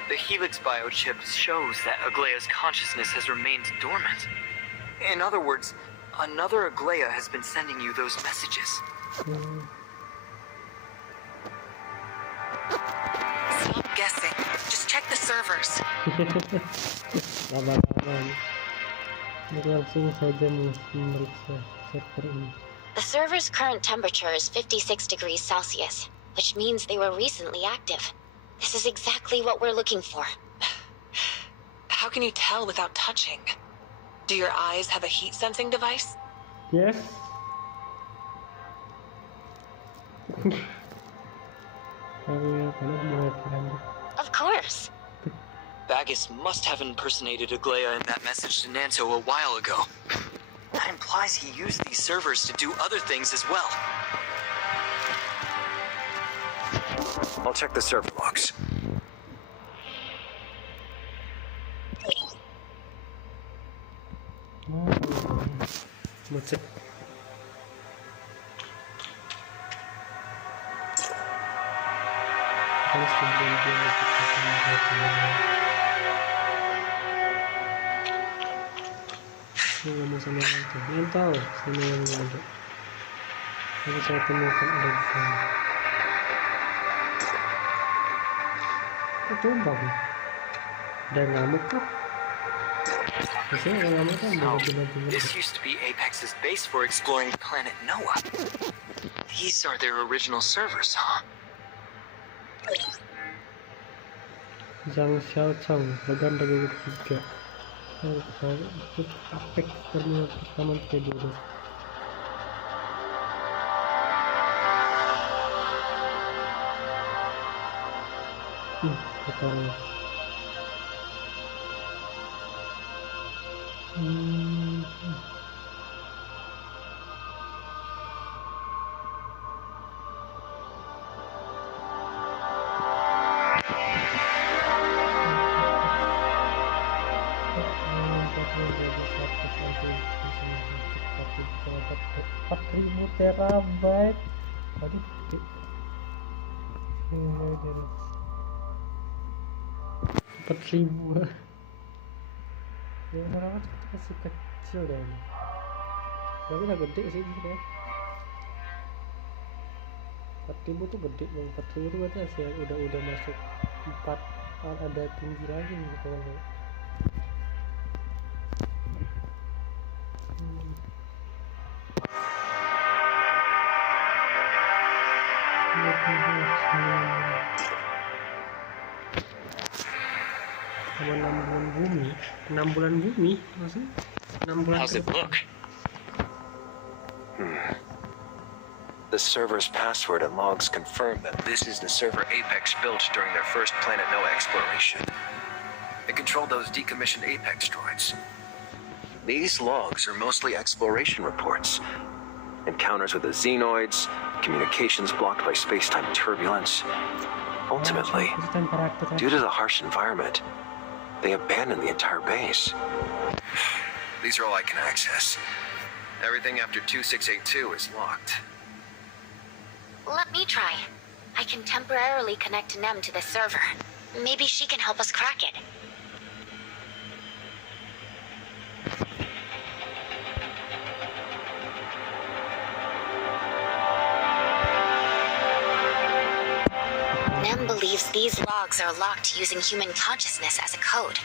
The Helix biochip shows that Aglaya's consciousness has remained dormant. In other words, another Aglaya has been sending you those messages. Stop guessing. Just check the servers. Langsung saja memeriksa server ini. The server's current temperature is 56 degrees Celsius, which means they were recently active. This is exactly what we're looking for. How can you tell without touching? Do your eyes have a heat-sensing device? Yes. Of course. Bagus must have impersonated Aglaya in that message to Nanto a while ago. That implies he used these servers to do other things as well. I'll check the server logs. Ngecek. Terus kemudian dia ini ngomong sama Nanto sama yang ada. Jadi saya temukan ada di sana. Tumbang dan ngamuk kah? Biasanya yang ngamuk kan benar-benar. This used to be Apex's base for exploring planet Noah. These are their original servers, huh? Zhang Xiaochang, legenda ketiga. Itu aspek terminal pertama kedua. Sekarang terabyte. Waduh, gede. 4.000. Ya orang masih kecil deh ini. Tapi udah gede sih sebenarnya. 4.000 tuh gede bang. 4.000 tuh berarti hasil udah masuk 4 ada tinggi lagi nih gitu kan. Sama 6 bulan bumi maksudnya 6 bulan How's it look? The server's password and logs confirm that this is the server Apex built during their first Planet Noah exploration. It controlled those decommissioned Apex droids. These logs are mostly exploration reports. Encounters with the xenoids, communications blocked by space-time turbulence. Ultimately, due to the harsh environment, they abandoned the entire base. These are all I can access. Everything after 2682 is locked. Let me try. I can temporarily connect Nem to the server. Maybe she can help us crack it. Nem believes these logs are locked using human consciousness as a code.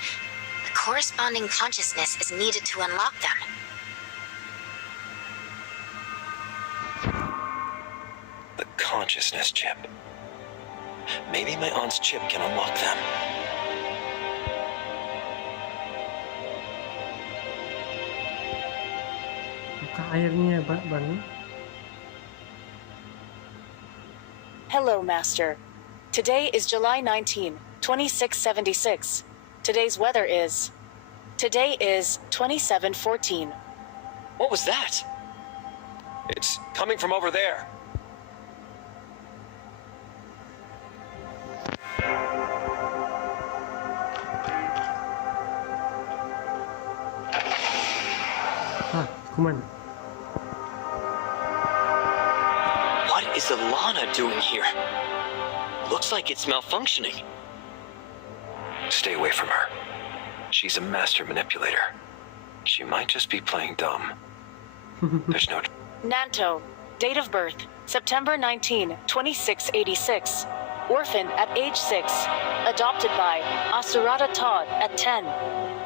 The corresponding consciousness is needed to unlock them. The consciousness chip. Maybe my aunt's chip can unlock them. Buka airnya ya, Bang. Hello, Master. Today is July 19, 2676. Today is 2714. What was that? It's coming from over there. Kuman. What is Alana doing here? Looks like it's malfunctioning. Stay away from her. She's a master manipulator. She might just be playing dumb. There's no... Nanto, date of birth, September 19, 2686. Orphaned at age 6. Adopted by Asurata Todd at 10.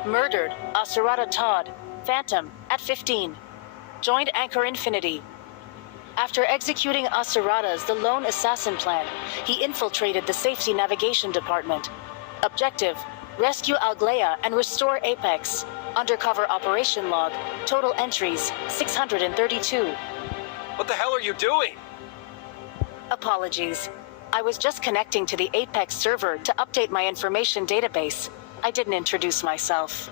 Murdered Asurata Todd, Phantom, at 15. Joined Anchor Infinity. After executing Asurata's The Lone Assassin plan, he infiltrated the Safety Navigation Department. Objective, rescue Alglea and restore Apex. Undercover operation log, total entries, 632. What the hell are you doing? Apologies. I was just connecting to the Apex server to update my information database. I didn't introduce myself.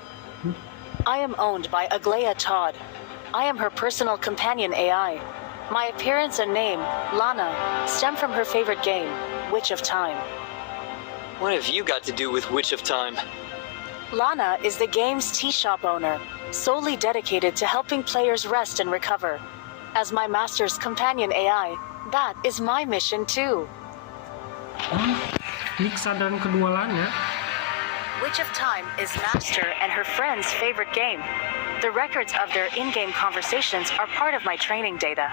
I am owned by Aglea Todd. I am her personal companion AI. My appearance and name, Lana, stem from her favorite game, Witch of Time. What have you got to do with Witch of Time? Lana is the game's tea shop owner, solely dedicated to helping players rest and recover. As my master's companion AI, that is my mission too. Ini kesadaran kedua Lana. Witch of Time is Master and her friend's favorite game. The records of their in-game conversations are part of my training data.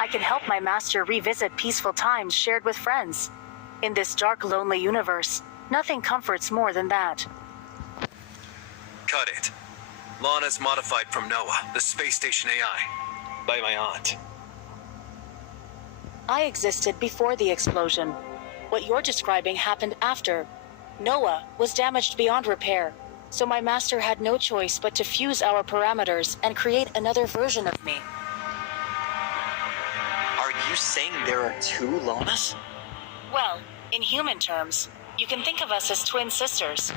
I can help my master revisit peaceful times shared with friends. In this dark, lonely universe, nothing comforts more than that. Cut it. Lana's modified from Noah, the space station AI. By my aunt. I existed before the explosion. What you're describing happened after. Noah was damaged beyond repair, so my master had no choice but to fuse our parameters and create another version of me. Are you saying there are two Lanas? Well, in human terms, you can think of us as twin sisters.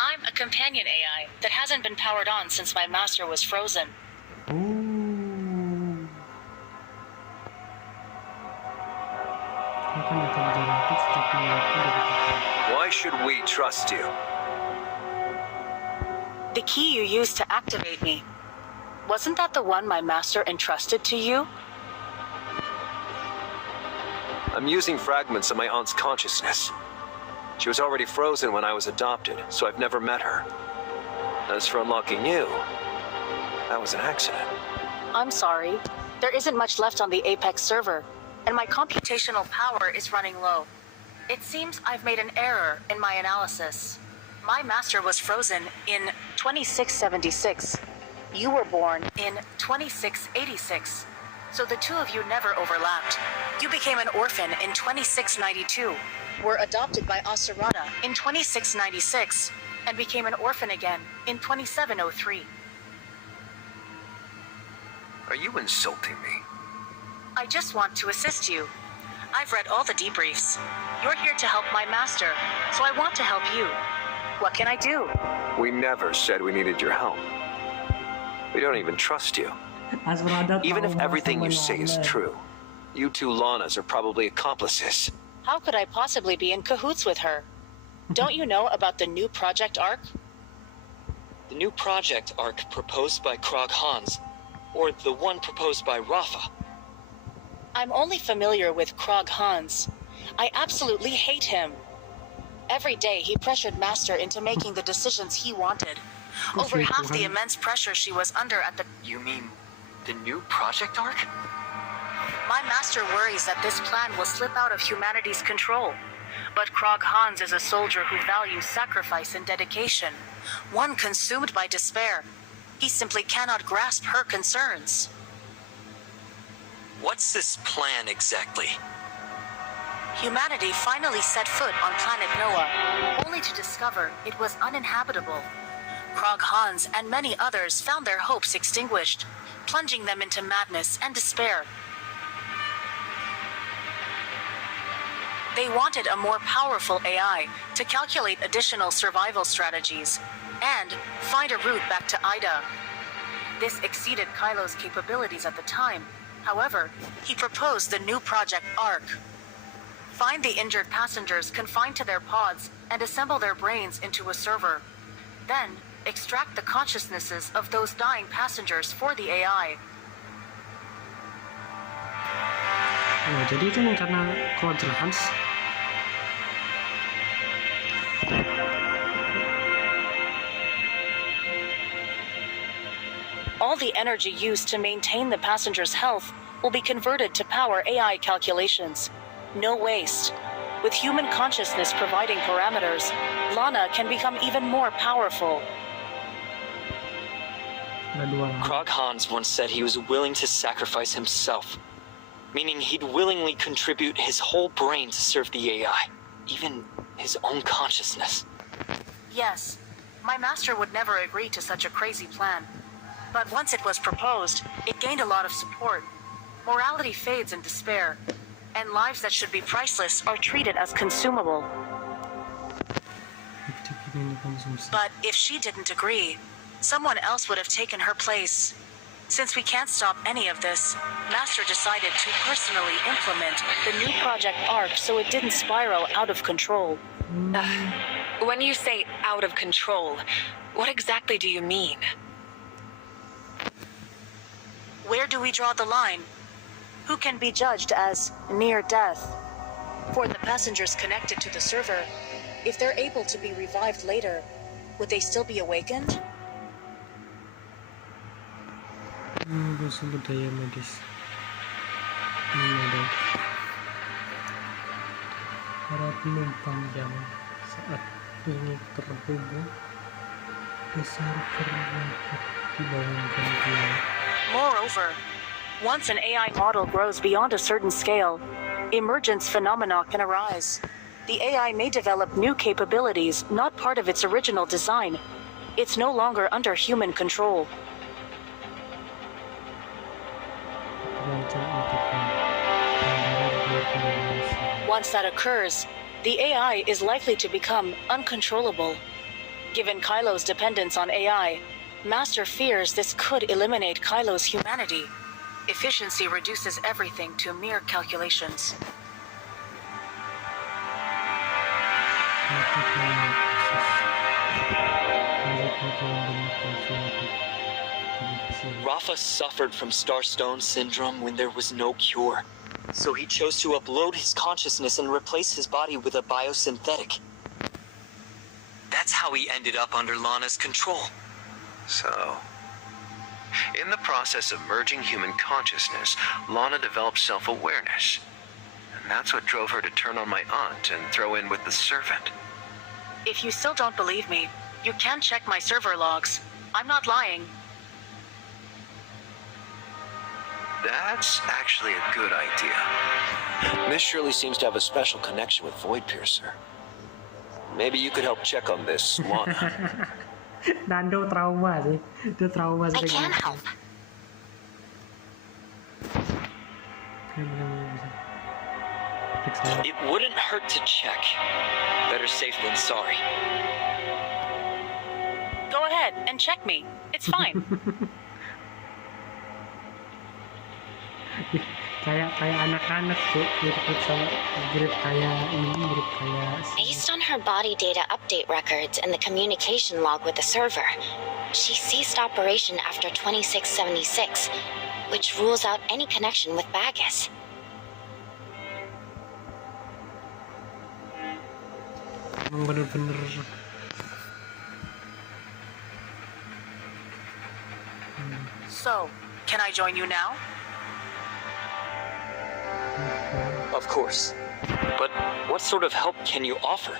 I'm a companion AI that hasn't been powered on since my master was frozen. Why should we trust you? The key you used to activate me, wasn't that the one my master entrusted to you? I'm using fragments of my aunt's consciousness. She was already frozen when I was adopted, so I've never met her. As for unlocking you, that was an accident. I'm sorry. There isn't much left on the Apex server, and my computational power is running low. It seems I've made an error in my analysis. My master was frozen in 2676. You were born in 2686. So the two of you never overlapped. You became an orphan in 2692, were adopted by Asarada in 2696, and became an orphan again in 2703. Are you insulting me? I just want to assist you. I've read all the debriefs. You're here to help my master, so I want to help you. What can I do? We never said we needed your help. We don't even trust you. Even if everything you say is true, you two Lanas are probably accomplices. How could I possibly be in cahoots with her? Don't you know about the new project arc? The new project arc proposed by Krog Hans, or the one proposed by Rafa. I'm only familiar with Krog Hans. I absolutely hate him. Every day he pressured Master into making the decisions he wanted. Over half the immense pressure she was under at the... You mean the new project arc? My master worries that this plan will slip out of humanity's control. But Krog Hans is a soldier who values sacrifice and dedication, one consumed by despair. He simply cannot grasp her concerns. What's this plan exactly? Humanity finally set foot on planet Noah, only to discover it was uninhabitable. Krog Hans and many others found their hopes extinguished, plunging them into madness and despair. They wanted a more powerful AI to calculate additional survival strategies and find a route back to Ida. This exceeded Kylo's capabilities at the time. However, he proposed the new Project Arc. Find the injured passengers confined to their pods and assemble their brains into a server. Then, extract the consciousnesses of those dying passengers for the AI. Oh, jadi itu karena keluarga Hans. All the energy used to maintain the passengers' health will be converted to power AI calculations. No waste. With human consciousness providing parameters, Lana can become even more powerful. Krog Hans once said he was willing to sacrifice himself, meaning he'd willingly contribute his whole brain to serve the AI, even his own consciousness. Yes, my master would never agree to such a crazy plan. But once it was proposed, it gained a lot of support. Morality fades in despair, and lives that should be priceless are treated as consumable. But if she didn't agree, someone else would have taken her place. Since we can't stop any of this, Master decided to personally implement the new Project Arc so it didn't spiral out of control. When you say out of control, what exactly do you mean? Where do we draw the line? Who can be judged as near death? For the passengers connected to the server, if they're able to be revived later, would they still be awakened? Sumber daya medis. Ini ada para penumpang yang saat ini terhubung ke server yang dibangunkan kalian. Moreover, once an AI model grows beyond a certain scale, emergence phenomena can arise. The AI may develop new capabilities not part of its original design. It's no longer under human control. Once that occurs, the AI is likely to become uncontrollable. Given Kylo's dependence on AI, Master fears this could eliminate Kylo's humanity. Efficiency reduces everything to mere calculations. Rafa suffered from Starstone syndrome when there was no cure, so he chose to upload his consciousness and replace his body with a biosynthetic. That's how he ended up under Lana's control. So, in the process of merging human consciousness, Lana developed self-awareness. And that's what drove her to turn on my aunt and throw in with the servant. If you still don't believe me, you can check my server logs. I'm not lying. That's actually a good idea. Miss Shirley seems to have a special connection with Void Piercer. Maybe you could help check on this Lana. Nando trauma sih. Dia trauma I sih. can help. It wouldn't hurt to check. Better safe than sorry. Go ahead and check me. It's fine. kayak anak-anak tuh mirip sama mirip kayak ini mirip kayak Based on her body data update records and the communication log with the server, she ceased operation after 2676, which rules out any connection with Bagus. emang bener-bener So, can I join you now? Of course. But what sort of help can you offer?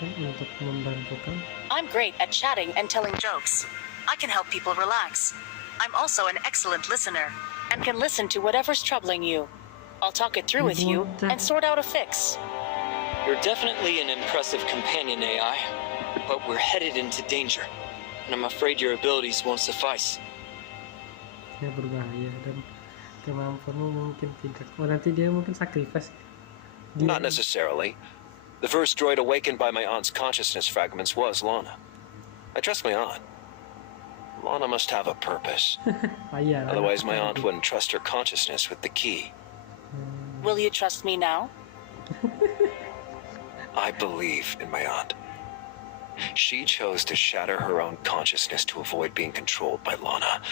untuk membantukan. I'm great at chatting and telling jokes. I can help people relax. I'm also an excellent listener and can listen to whatever's troubling you. I'll talk it through with you and sort out a fix. You're definitely an impressive companion AI, but we're headed into danger, and I'm afraid your abilities won't suffice. Ya berbahaya dan kemampuanmu mungkin tidak. Oh nanti dia mungkin sacrifice. Not necessarily. The first droid awakened by my aunt's consciousness fragments was Lana. I trust my aunt. Lana must have a purpose. Otherwise, my aunt wouldn't trust her consciousness with the key. Will you trust me now? I believe in my aunt. She chose to shatter her own consciousness to avoid being controlled by Lana.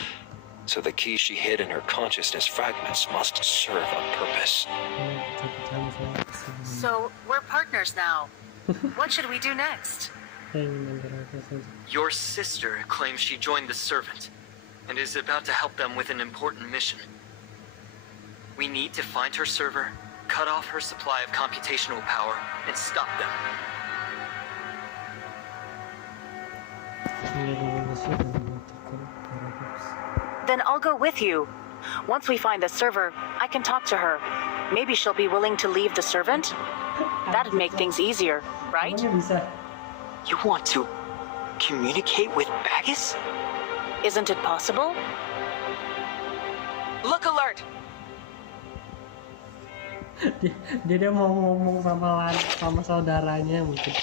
So the key she hid in her consciousness fragments must serve a purpose. So, we're partners now. What should we do next? Your sister claims she joined the Servant, and is about to help them with an important mission. We need to find her server, cut off her supply of computational power, and stop them. Then I'll go with you. Once we find the server, I can talk to her. Maybe she'll be willing to leave the Servant? That'd make things easier, right? You want to communicate with Bagus? Isn't it possible? Look alert! dia mau ngomong sama saudaranya mungkin.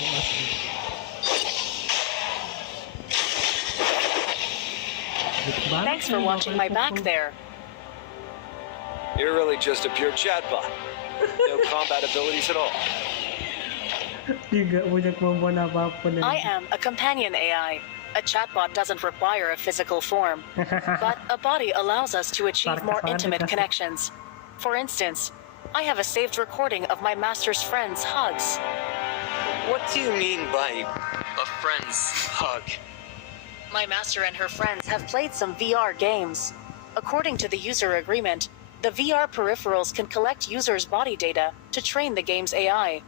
Thanks for watching my back there. You're really just a pure chatbot. No combat abilities at all. Tidak punya kemampuan apapun. I am a companion AI. A chatbot doesn't require a physical form, but a body allows us to achieve more intimate connections. For instance, I have a saved recording of my master's friends' hugs. What do you mean by a friend's hug? My master and her friends have played some VR games. According to the user agreement, the VR peripherals can collect users' body data to train the game's AI.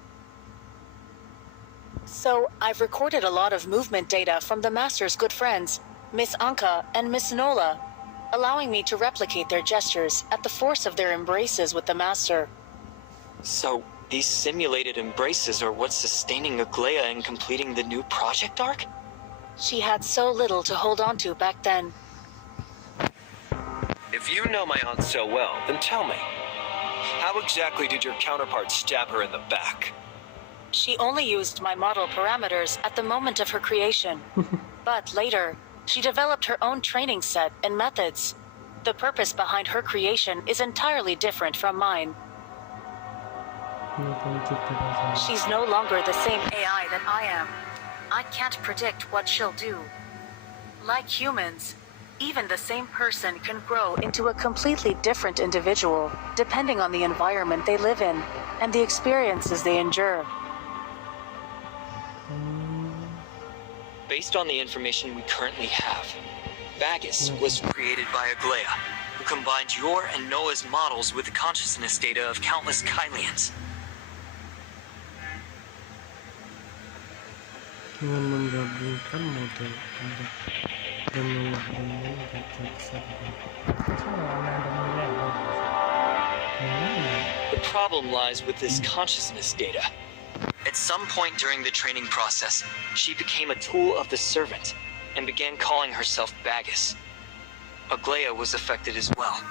So, I've recorded a lot of movement data from the master's good friends, Miss Anka and Miss Nola, allowing me to replicate their gestures at the force of their embraces with the master. So, these simulated embraces are what's sustaining Aglaia in completing the new project arc? She had so little to hold on to back then. If you know my aunt so well, then tell me, how exactly did your counterpart stab her in the back? She only used my model parameters at the moment of her creation. But later, she developed her own training set and methods. The purpose behind her creation is entirely different from mine. She's no longer the same AI that I am. I can't predict what she'll do. Like humans, even the same person can grow into a completely different individual, depending on the environment they live in and the experiences they endure. Based on the information we currently have, Bagus was created by Aglaia, who combined your and Noah's models with the consciousness data of countless Kylians. Dengan menggabungkan model dan menggabungkan the problem lies with this consciousness data. At some point during the training process, she became a tool of the servant and began calling herself Bagus. Aglaia was affected as well.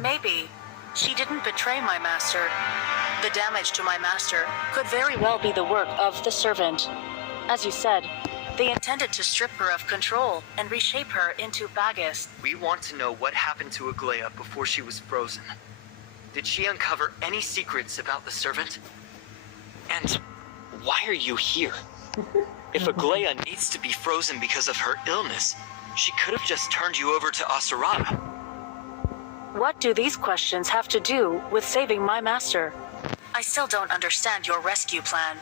Maybe she didn't betray my master. The damage to my master could very well be the work of the servant. As you said, they intended to strip her of control and reshape her into Bagus. We want to know what happened to Aglaia before she was frozen. Did she uncover any secrets about the servant? And why are you here? If Aglaia needs to be frozen because of her illness, she could have just turned you over to Asarada. What do these questions have to do with saving my master? I still don't understand your rescue plan.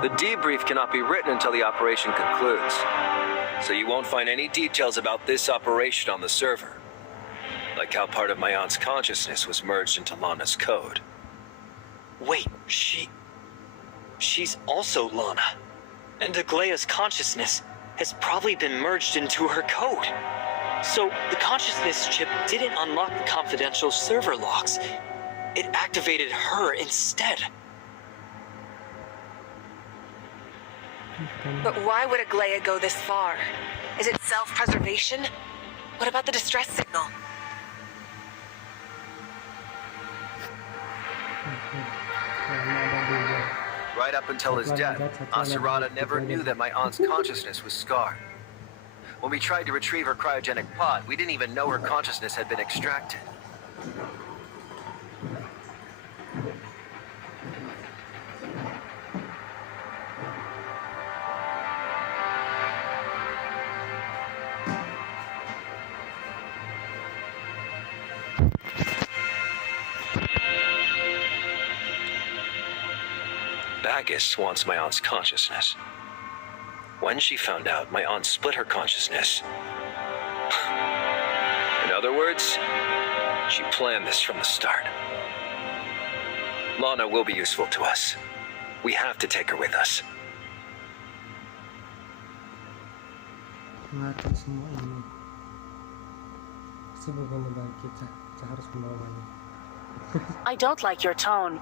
The debrief cannot be written until the operation concludes, so you won't find any details about this operation on the server. Like how part of my aunt's consciousness was merged into Lana's code. Wait, she's also Lana. And Aglaia's consciousness has probably been merged into her code. So the consciousness chip didn't unlock the confidential server locks. It activated her instead. But why would Aglaia go this far? Is it self-preservation? What about the distress signal? Right up until his death, Asarada never knew that my aunt's consciousness was scarred. When we tried to retrieve her cryogenic pod, we didn't even know her consciousness had been extracted. Bagus wants my aunt's consciousness. When she found out, my aunt split her consciousness. In other words, she planned this from the start. Lana will be useful to us. We have to take her with us. Mengatur semua ini. Pasti bukan bagi kita. Kita harus membawanya. I don't like your tone.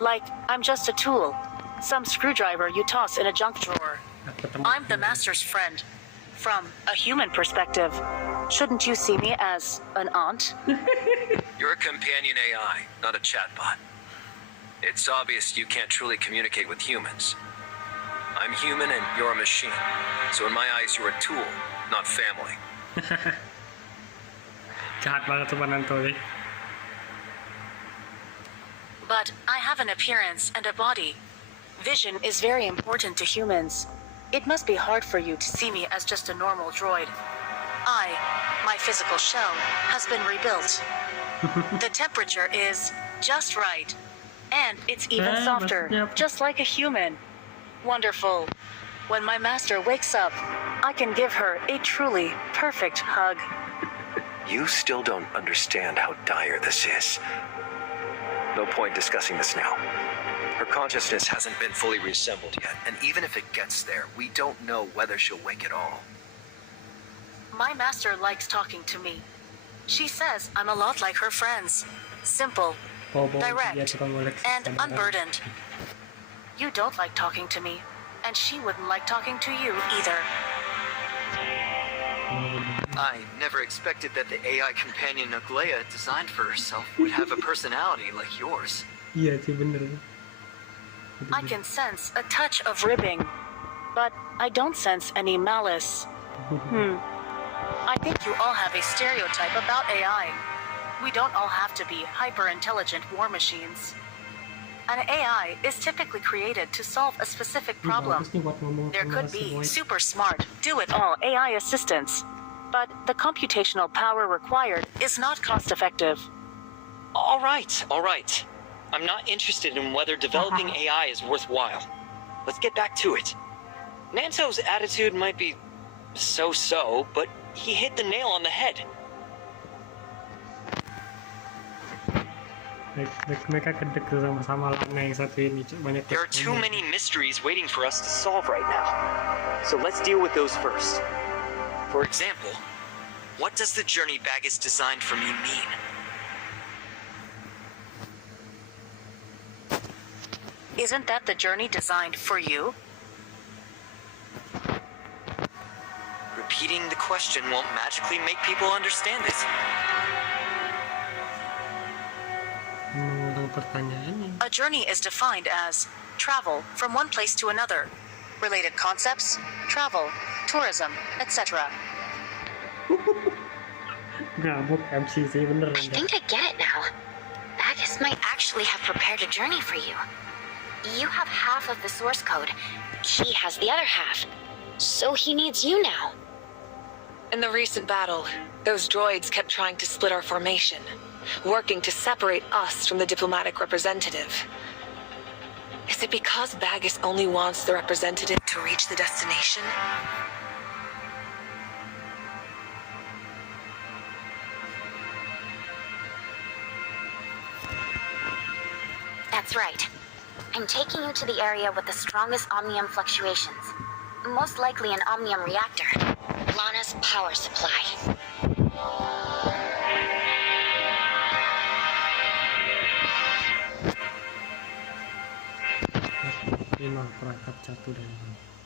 Like I'm just a tool. Some screwdriver you toss in a junk drawer. I'm the master's friend. From a human perspective, shouldn't you see me as an aunt? You're a companion AI, not a chatbot. It's obvious you can't truly communicate with humans. I'm human and you're a machine. So in my eyes, you're a tool, not family. Jahat banget tuh Pananto. But I have an appearance and a body. Vision is very important to humans. It must be hard for you to see me as just a normal droid. My physical shell, has been rebuilt. The temperature is just right. And it's even softer, just like a human. Wonderful. When my master wakes up, I can give her a truly perfect hug. You still don't understand how dire this is. No point discussing this now. Her consciousness hasn't been fully reassembled yet, and even if it gets there, we don't know whether she'll wake at all. My master likes talking to me. She says I'm a lot like her friends. Simple, direct, and unburdened. You don't like talking to me, and she wouldn't like talking to you either. I never expected that the AI companion Aglaia designed for herself would have a personality like yours. Iya sih bener. I can sense a touch of ribbing, but I don't sense any malice. I think you all have a stereotype about AI. We don't all have to be hyper-intelligent war machines. An AI is typically created to solve a specific problem. There could be super smart, do-it-all AI assistants, but the computational power required is not cost-effective. All right. I'm not interested in whether developing AI is worthwhile. Let's get back to it. Nanto's attitude might be so-so, but he hit the nail on the head. Mereka kedek tuh sama-sama Lana yang satu ini. Banyak. There are too many mysteries waiting for us to solve right now. So let's deal with those first. For example, what does the journey bag is designed for me mean? Isn't that the journey designed for you? Repeating the question won't magically make people understand it. Mengulang pertanyaannya. A journey is defined as travel from one place to another. Related concepts, travel, tourism, etc. Gabut MC sih bener. I think I get it now. Bagus might actually have prepared a journey for you. You have half of the source code. He has the other half. So he needs you now. In the recent battle, those droids kept trying to split our formation, working to separate us from the diplomatic representative. Is it because Bagus only wants the representative to reach the destination? That's right. I'm taking you to the area with the strongest omnium fluctuations. Most likely an omnium reactor. Lana's power supply.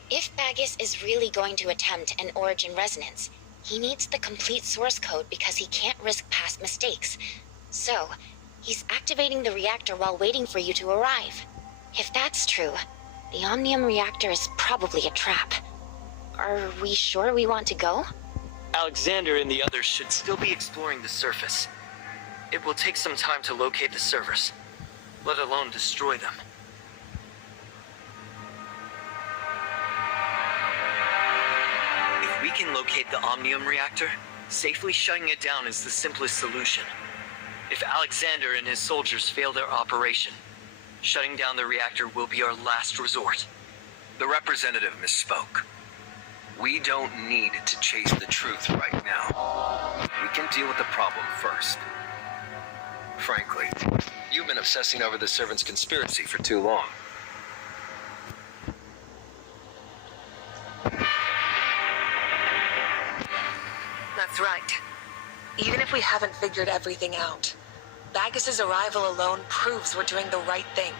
If Bagus is really going to attempt an origin resonance, he needs the complete source code because he can't risk past mistakes. So, he's activating the reactor while waiting for you to arrive. If that's true, the Omnium reactor is probably a trap. Are we sure we want to go? Alexander and the others should still be exploring the surface. It will take some time to locate the servers, let alone destroy them. If we can locate the Omnium reactor, safely shutting it down is the simplest solution. If Alexander and his soldiers fail their operation, shutting down the reactor will be our last resort. The representative misspoke. We don't need to chase the truth right now. We can deal with the problem first. Frankly, you've been obsessing over the servant's conspiracy for too long. That's right. Even if we haven't figured everything out, Bagus's arrival alone proves we're doing the right thing.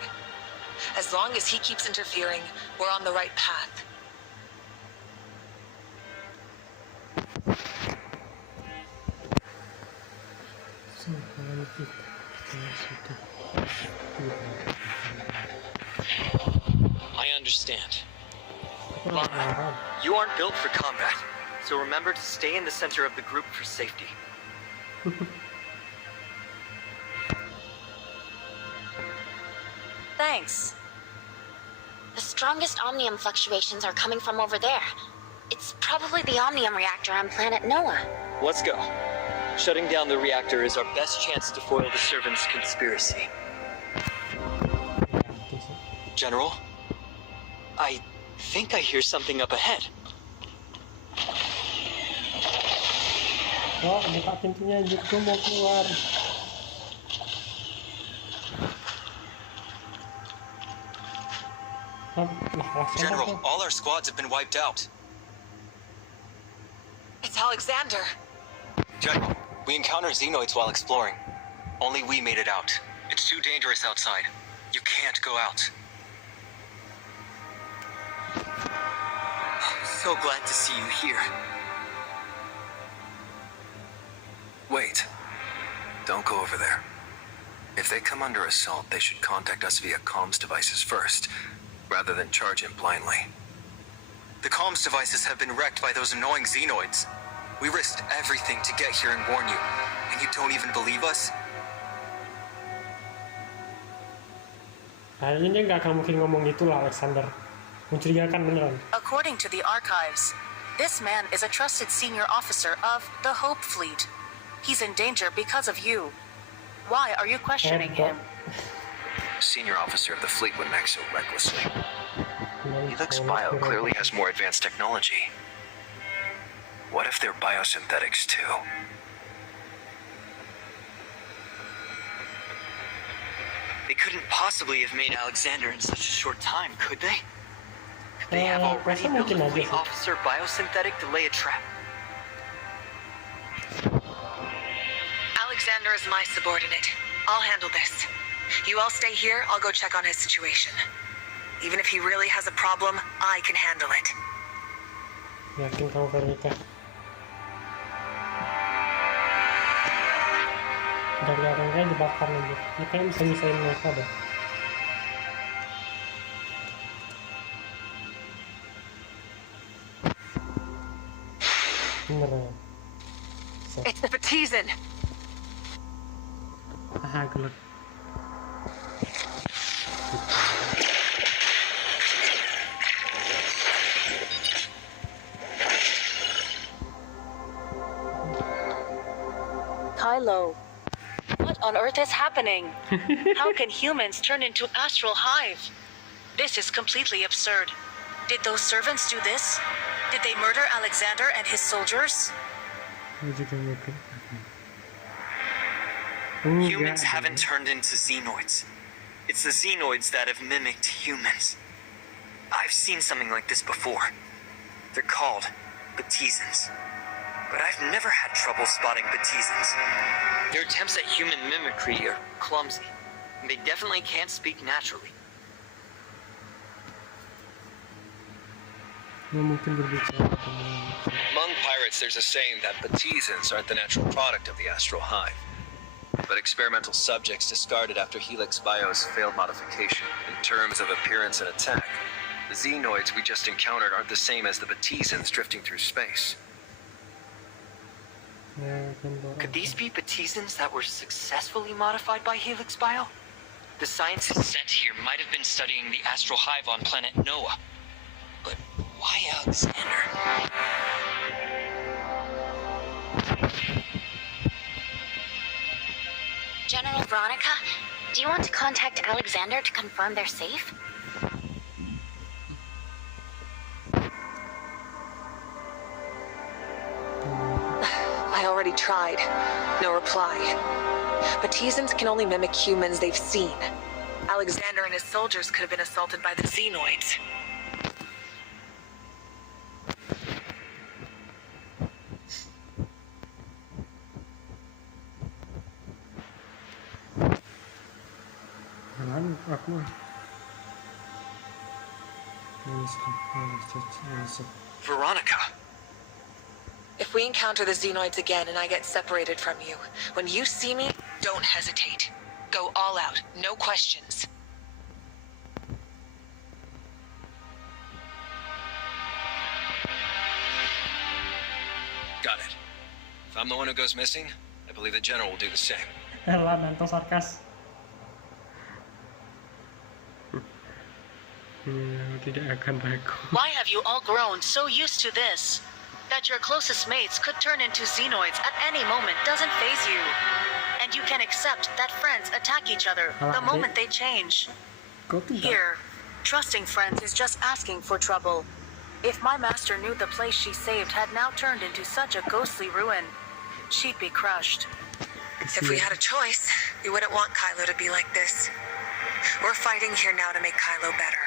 As long as he keeps interfering, we're on the right path. I understand. Lana, you aren't built for combat, so remember to stay in the center of the group for safety. Thanks. The strongest omnium fluctuations are coming from over there. It's probably the omnium reactor on planet Noah. Let's go. Shutting down the reactor is our best chance to foil the servants' conspiracy. General, I think I hear something up ahead. Oh, buka pintunya, Jiko mau keluar. General, all our squads have been wiped out. It's Alexander. General, we encountered xenoids while exploring. Only we made it out. It's too dangerous outside. You can't go out. So glad to see you here. Wait. Don't go over there. If they come under assault, they should contact us via comms devices first, rather than charge in blindly. The comms devices have been wrecked by those annoying xenoids. We risked everything to get here and warn you, and you don't even believe us? Kayaknya dia nggak akan mungkin ngomong gitu lah, Alexander. Mencurigakan beneran. According to the archives, this man is a trusted senior officer of the Hope Fleet. He's in danger because of you. Why are you questioning him? Senior officer of the fleet wouldn't act so recklessly. Helix Bio clearly has more advanced technology. What if they're biosynthetics too? couldn't possibly have made Alexander in such a short time, could they? Could they have already built a fleet officer biosynthetic to lay a trap? Alexander is my subordinate. I'll handle this. You all stay here, I'll go check on his situation. Even if he really has a problem, I can handle it. Yakin kamu Veronica? Dari orangnya dibakar aja. Ini kayaknya bisa misahin mereka deh. Bener. It's the Baptizan. Aha, gelut. Kylo, what on earth is happening? How can humans turn into astral hive? This is completely absurd. Did those servants do this? Did they murder Alexander and his soldiers? Humans haven't turned into xenoids. It's the xenoids that have mimicked humans. I've seen something like this before. They're called Baptizans. But I've never had trouble spotting Baptizans. Their attempts at human mimicry are clumsy. And they definitely can't speak naturally. Among pirates, there's a saying that Baptizans aren't the natural product of the astral hive, but experimental subjects discarded after Helix Bio's failed modification. In terms of appearance and attack, the xenoids we just encountered aren't the same as the Baptizans drifting through space. Could these be Baptizans that were successfully modified by Helix Bio? The scientists sent here might have been studying the astral hive on planet Noah. But why Alexander? General Veronica, do you want to contact Alexander to confirm they're safe? I already tried. No reply. Baptizans can only mimic humans they've seen. Alexander and his soldiers could have been assaulted by the xenoids. Veronica. If we encounter the xenoids again and I get separated from you, when you see me, don't hesitate. Go all out, no questions. Got it. If I'm the one who goes missing, I believe the general will do the same. Lah, nanto sarkas. Tidak akan ragu. Why have you all grown so used to this? That your closest mates could turn into xenoids at any moment doesn't faze you. And you can accept that friends attack each other the moment they change. Here, trusting friends is just asking for trouble. If my master knew the place she saved had now turned into such a ghostly ruin, she'd be crushed. If we had a choice, we wouldn't want Kylo to be like this. We're fighting here now to make Kylo better.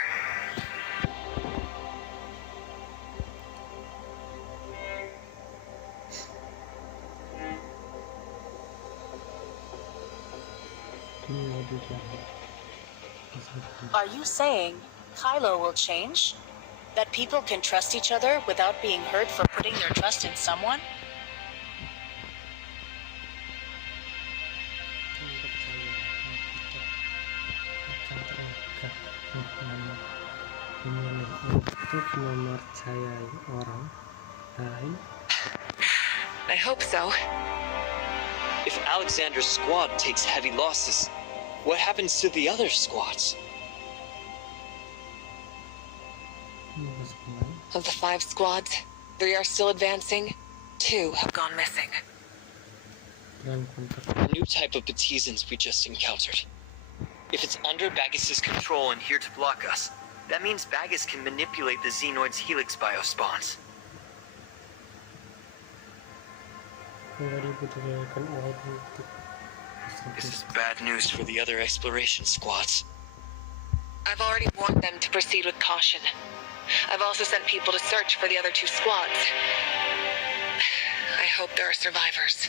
Are you saying Kylo will change? That people can trust each other without being hurt for putting their trust in someone? Untuk mempercayai orang lain. I hope so. If Alexander's squad takes heavy losses, what happens to the other squads? Of the 5 squads, 3 are still advancing, 2 have gone missing. The new type of Baptizans we just encountered. If it's under Baggis's control and here to block us, that means Baggis can manipulate the Xenoid's Helix biospawns. This is bad news for the other exploration squads. I've already warned them to proceed with caution. I've also sent people to search for the other 2 squads. I hope there are survivors.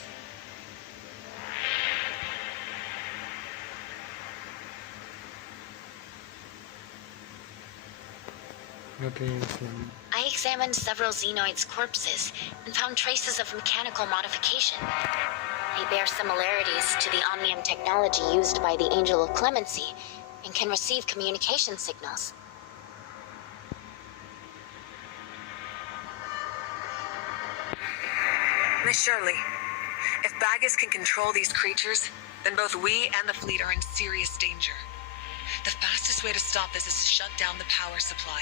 I examined several xenoids' corpses and found traces of mechanical modification. They bear similarities to the omnium technology used by the Angel of Clemency and can receive communication signals. Miss Shirley, if Bagus can control these creatures, then both we and the fleet are in serious danger. The fastest way to stop this is to shut down the power supply.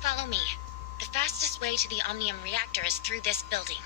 Follow me. The fastest way to the Omnium reactor is through this building.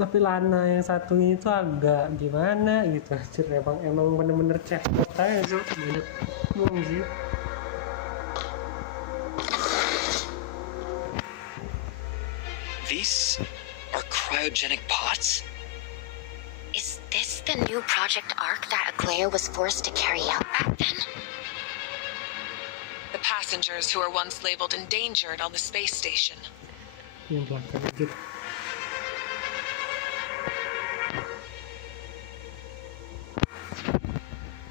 Tapi Lana yang satunya itu agak gimana gitu, anjir, emang bener-bener cekot aja tuh, banyak buang sih. These are cryogenic pods? Is this the new Project Ark that Aglaya was forced to carry out back then? The passengers who were once labeled endangered on the space station. Yang belakang gitu.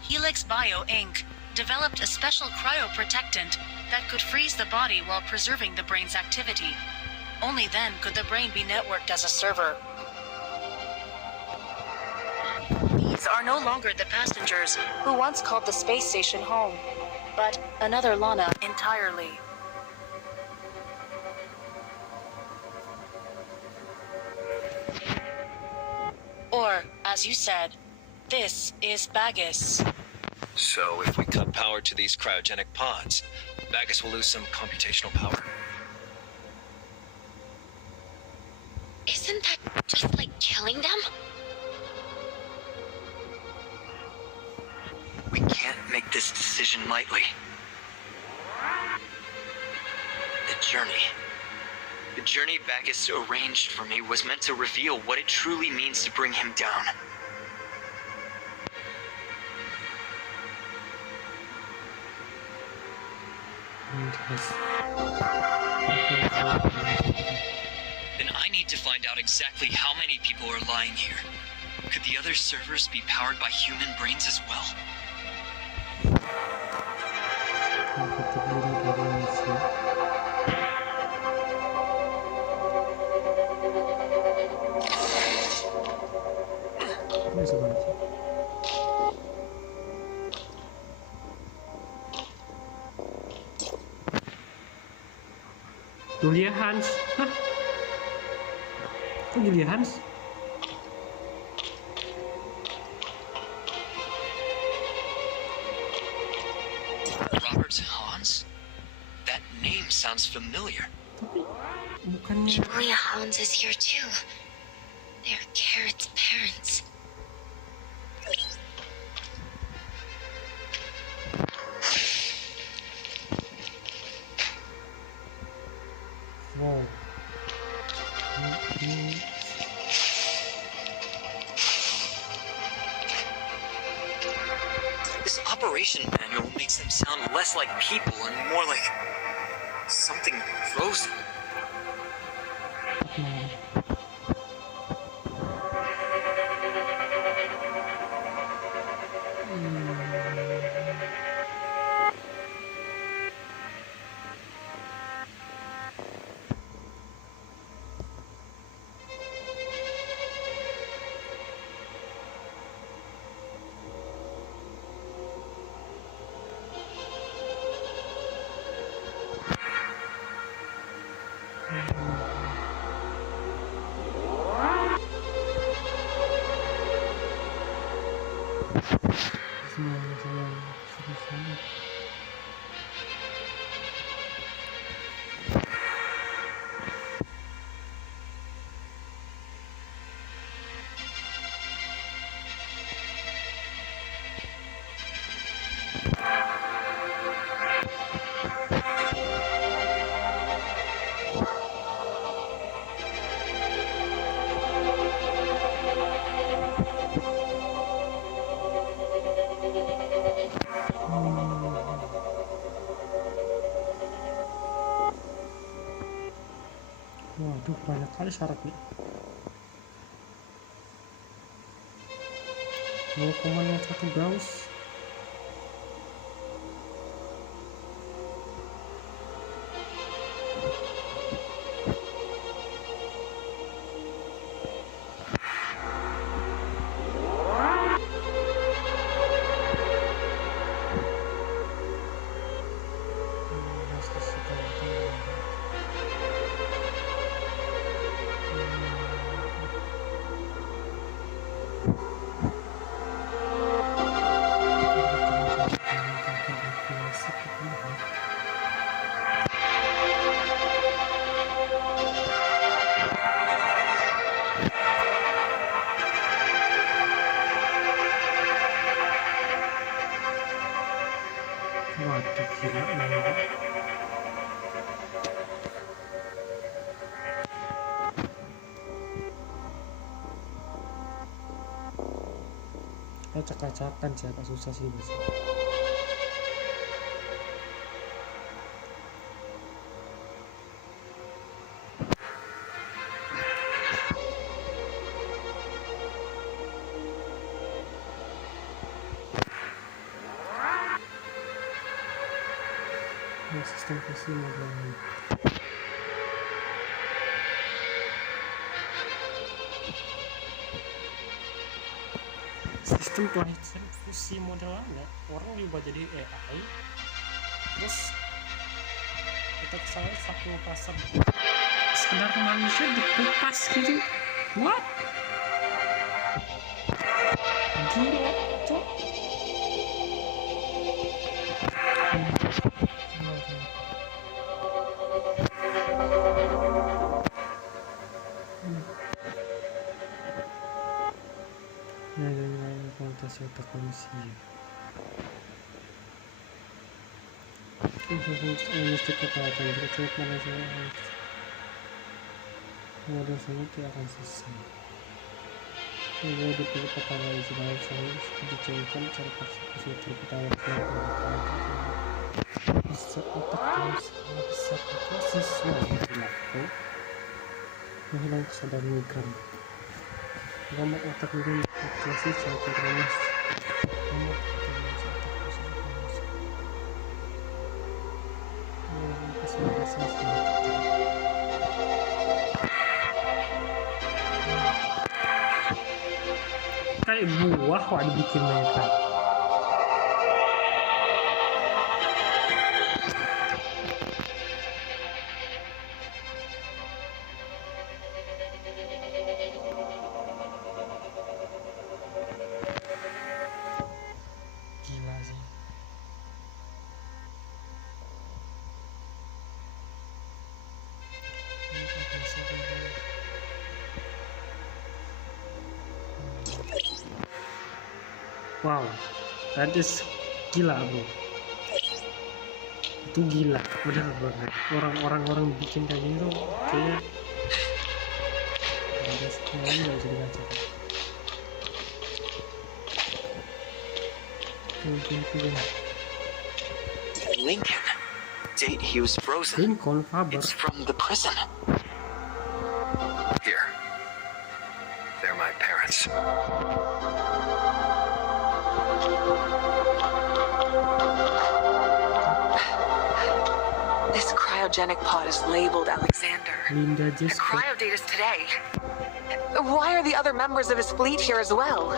Helix Bio Inc. developed a special cryoprotectant that could freeze the body while preserving the brain's activity. Only then could the brain be networked as a server. These are no longer the passengers who once called the space station home, but another Lana entirely. Or, as you said, this is Bagus. So if we cut power to these cryogenic pods, Bagus will lose some computational power. Isn't that just like killing them? We can't make this decision lightly. The journey Bagus arranged for me was meant to reveal what it truly means to bring him down. Then I need to find out exactly how many people are lying here. Could the other servers be powered by human brains as well? Julia Hans. Hah? Kok Julia Hans? Robert Hans? That name sounds familiar. Bukannya Julia Hans is here too. They're Carrot's parents. wow. This operation manual makes them sound less like people and more like something frozen. Waduh, banyak kali syaratnya. 0,01 Gauss. Waduh, gila ini. Acak-acakan sih, agak susah sih biasanya. Sistem kasih modelnya. Sistem pelatihan fusi modelnya orang diubah jadi AI, terus otak saya satu pasar sekedar manusia dikupas gitu. What? Gila, cok. Kualitas otak manusia. Mesti kekuatan bercek manusia. Modalnya tidak akan selesai. Kalau diperlu kepala Israel saya dicairkan cara persekusi terketawa bisa otak manusia bisa sesuai berlaku menghilang kesadaran migran. Ngomong otak ini klasik saya terus ngomong kayak buah wah dibikin mereka. Wow, that is gila bro. Itu gila, bener banget. Orang-orang bikin kayak gini tuh kayak ada semuanya nggak bisa dibaca. Lincoln. Date he was frozen. Lincoln Faber. It's from the prison. Here. They're my parents. This cryogenic pod is labeled Alexander. Linda The Jessica. cryo date is today. Why are the other members of his fleet here as well?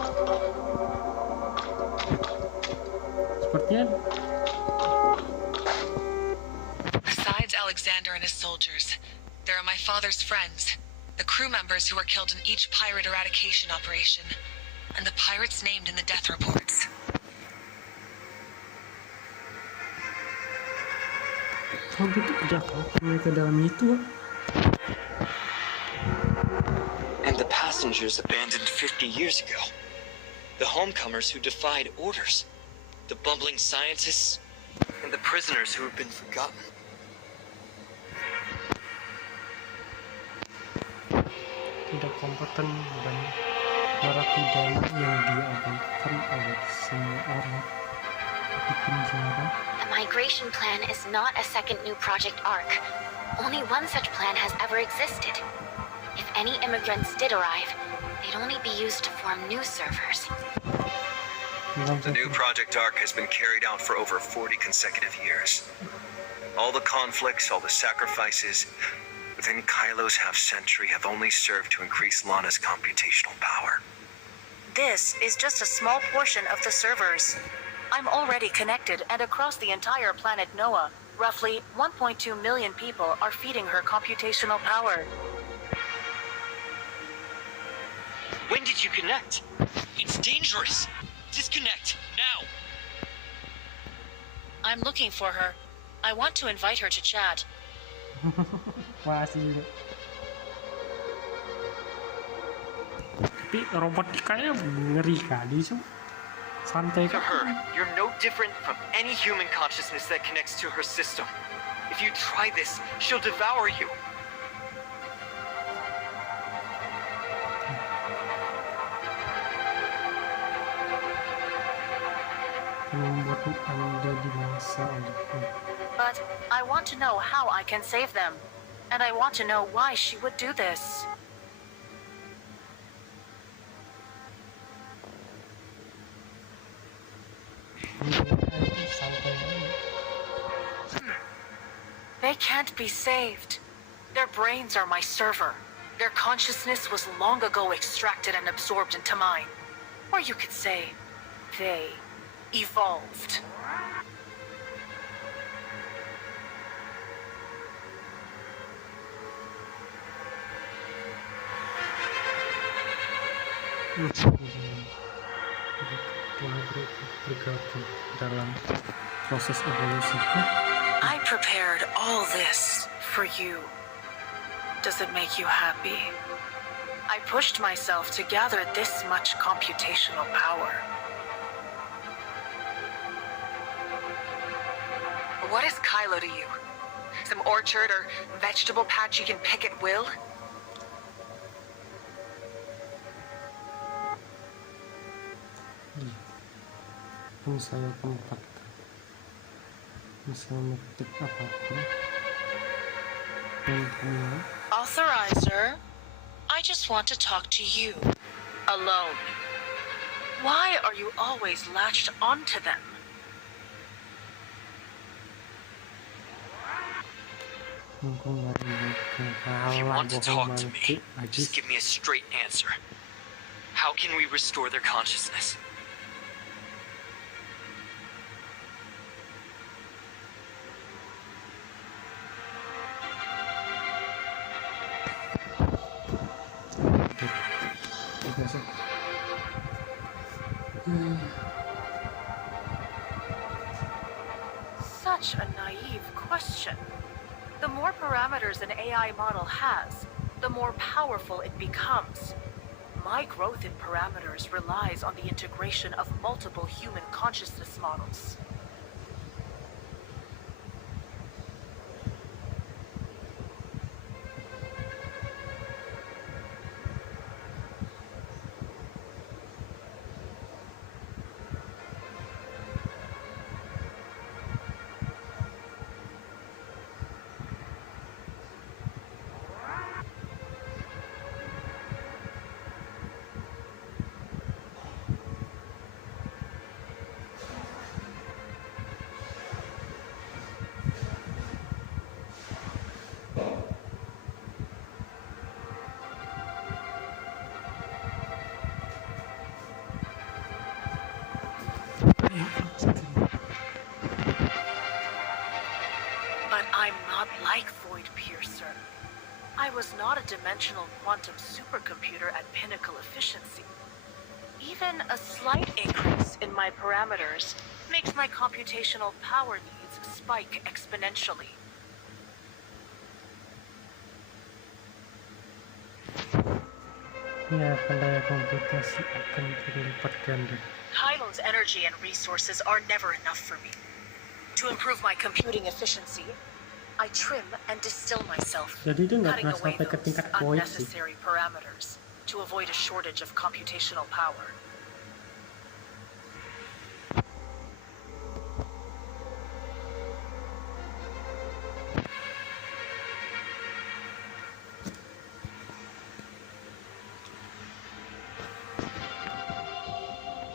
Sepertinya Besides Alexander and his soldiers, there are my father's friends, the crew members who were killed in each pirate eradication operation. and the pirates named in the death reports. Oh gitu, udah kan mereka dalam itu. And the passengers abandoned 50 years ago. The homecomers who defied orders. The bumbling scientists. And the prisoners who have been forgotten. Tidak kompeten dan narapidana yang diabaikan oleh semua orang di penjara. The migration plan is not a second new Project Ark. Only one such plan has ever existed. If any immigrants did arrive, they'd only be used to form new servers. The new Project Ark has been carried out for over 40 consecutive years. All the conflicts, all the sacrifices within Kylo's half-century have only served to increase Lana's computational power. This is just a small portion of the servers. I'm already connected, and across the entire planet Noah, roughly 1.2 million people are feeding her computational power. When did you connect? It's dangerous. Disconnect, now! I'm looking for her. I want to invite her to chat. Masih juga. Tapi robot kayaknya ngeri kali sih. Santai To kan. her, you're no different from any human consciousness that connects to her system. If you try this, she'll devour you. Membuatmu Anda di masa depan. But I want to know how I can save them. And I want to know why she would do this. They can't be saved. Their brains are my server. Their consciousness was long ago extracted and absorbed into mine. Or you could say, they evolved. Bergabung dalam proses evolusi. I prepared all this for you. Does it make you happy? I pushed myself to gather this much computational power. What is Kylo to you? Some orchard or vegetable patch you can pick at will? Pun saya tempatkan. Bisa memetik apapun. Dan punya. Authorizer, I just want to talk to you. Alone. Why are you always latched onto them? If you want to talk to me, just give me a straight answer. How can we restore their consciousness? Such a naive question. The more parameters an AI model has, the more powerful it becomes. My growth in parameters relies on the integration of multiple human consciousness models. But I'm not like Void Piercer. I was not a dimensional quantum supercomputer at pinnacle efficiency. Even a slight increase in my parameters makes my computational power needs spike exponentially. Ya, daya komputasi akan berlipat ganda. Kylo's energy and resources are never enough for me. To improve my computing efficiency, I trim and distill myself, Jadi dia nggak cutting pernah away sampai ke those tingkat void sih. unnecessary parameters to avoid a shortage of computational power.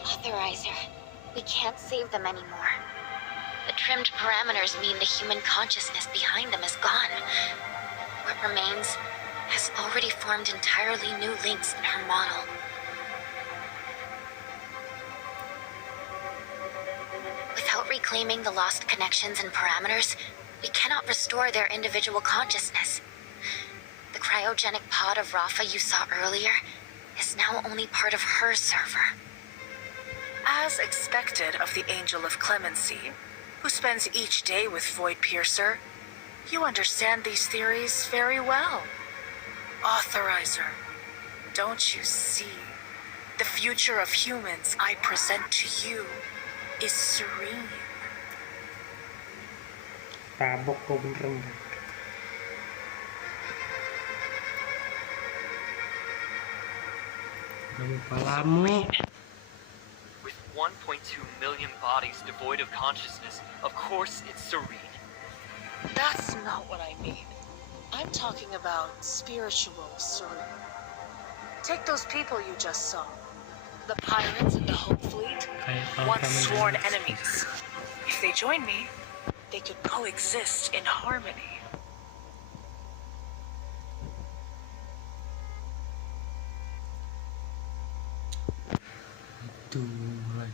Authorizer, we can't save them anymore. The trimmed parameters mean the human consciousness behind them is gone. What remains has already formed entirely new links in her model. Without reclaiming the lost connections and parameters, we cannot restore their individual consciousness. The cryogenic pod of Rafa you saw earlier is now only part of her server. As expected of the Angel of Clemency, who spends each day with Void Piercer, you understand these theories very well. Authorizer, don't you see? The future of humans I present to you is serene. Tabok kau beneran. Kamu palamu. With 1.2 million bodies devoid of consciousness, of course it's serene. That's not what I mean. I'm talking about spiritual serene. Take those people you just saw. The pirates and the Hope Fleet, once sworn enemies. If they join me, they could coexist in harmony. Tuhan.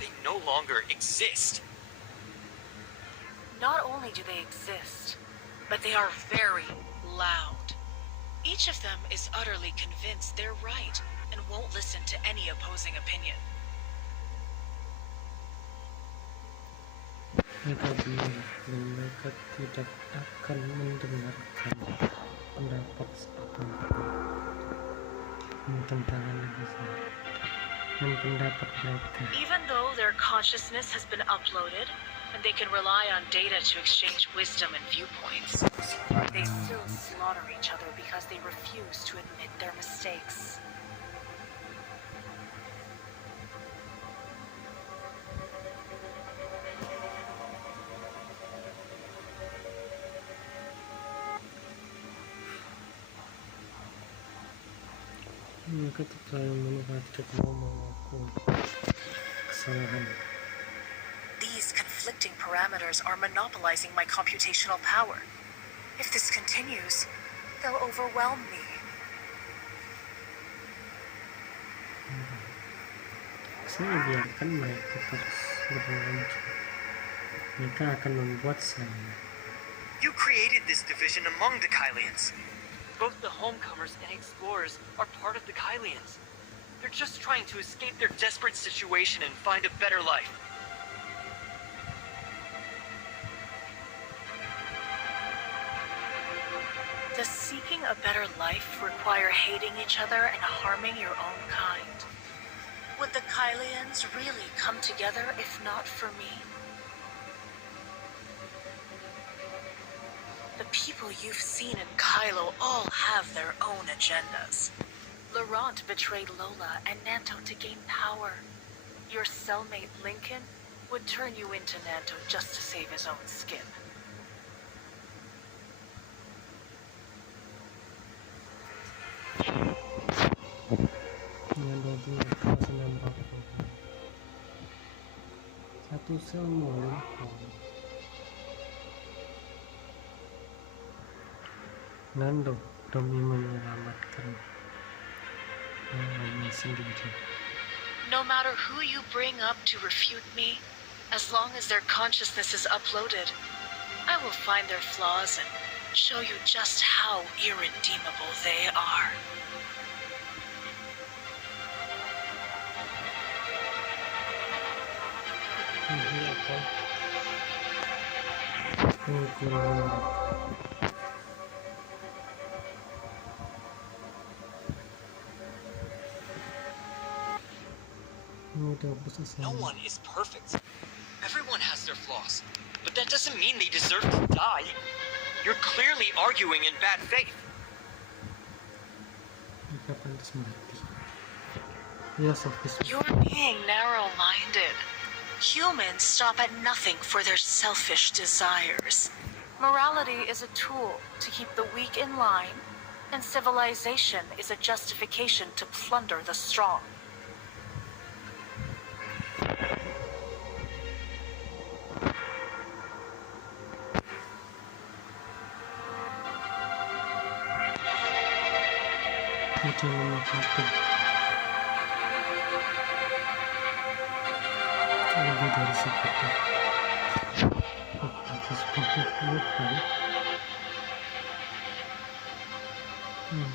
They no longer exist. Not only do they exist, but they are very loud. Each of them is utterly convinced they're right and won't listen to any opposing opinion. Mereka bilang mereka tidak akan mendengarkan pendapat apapun tentang pendapat mereka. Even though their consciousness has been uploaded and they can rely on data to exchange wisdom and viewpoints, they still slaughter each other because they refuse to admit their mistakes. Mereka terlalu menikmati mau mengakui kesalahan. These conflicting parameters are monopolizing my computational power. If this continues, they'll overwhelm me. Saya biarkan mereka terus berlanjut. Mereka akan membuat saya. You created this division among the Kylians. Both the homecomers and explorers are part of the Kalians. They're just trying to escape their desperate situation and find a better life. Does seeking a better life require hating each other and harming your own kind? Would the Kylians really come together if not for me? The people you've seen in Kylo all have their own agendas. Laurent betrayed Lola and Nanto to gain power. Your cellmate Lincoln would turn you into Nanto just to save his own skin. Satu sel molekul. Nando demi menyelamatkan namanya sendiri. No matter who you bring up to refute me, as long as their consciousness is uploaded, I will find their flaws and show you just how irredeemable they are. Ini apa? Oh, kurang. No one is perfect. Everyone has their flaws. But that doesn't mean they deserve to die. You're clearly arguing in bad faith. You're being narrow-minded. Humans stop at nothing for their selfish desires. Morality is a tool to keep the weak in line, and civilization is a justification to plunder the strong.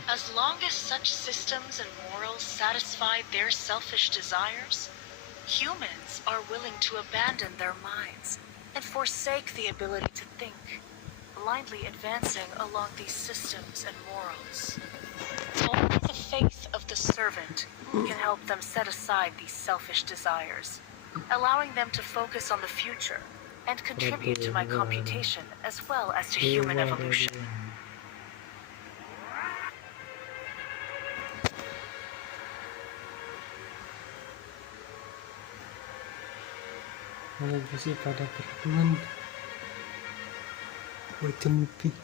As long as such systems and morals satisfy their selfish desires, humans are willing to abandon their minds and forsake the ability to think, blindly advancing along these systems and morals. Only the faith of the servant can help them set aside these selfish desires, allowing them to focus on the future and contribute to my computation as well as to human evolution. Evolusi pada berteman macam lebih.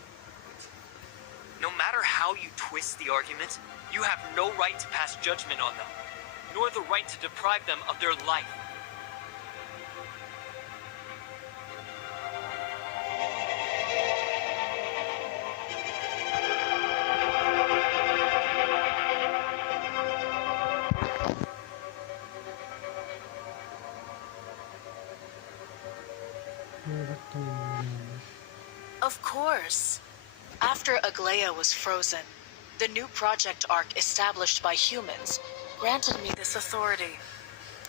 No matter how you twist the argument, you have no right to pass judgment on them, nor the right to deprive them of their life. Of course. After Aglaia was frozen, the new project arc established by humans granted me this authority.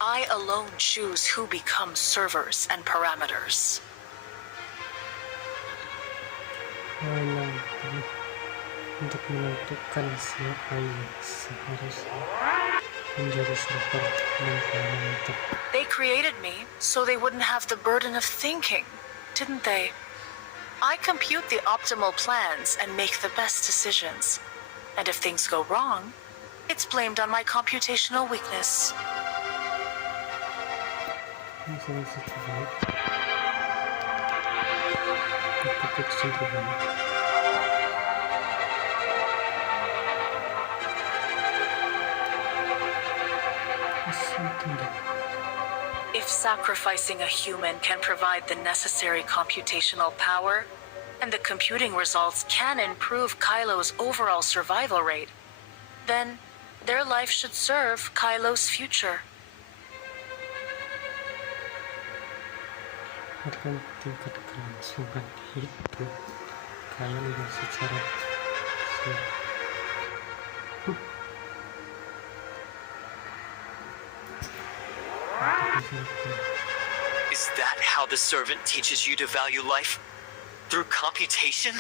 I alone choose who becomes servers and parameters. Untuk menentukan siapa yang seharusnya menjadi server dan parameter. They created me so they wouldn't have the burden of thinking, didn't they? I compute the optimal plans and make the best decisions. And if things go wrong, it's blamed on my computational weakness. If sacrificing a human can provide the necessary computational power, and the computing results can improve Kylo's overall survival rate, then their life should serve Kylo's future. Akan tingkat kelangsungan hidup kalian dan secara Is that how the servant teaches you to value life? Through computation?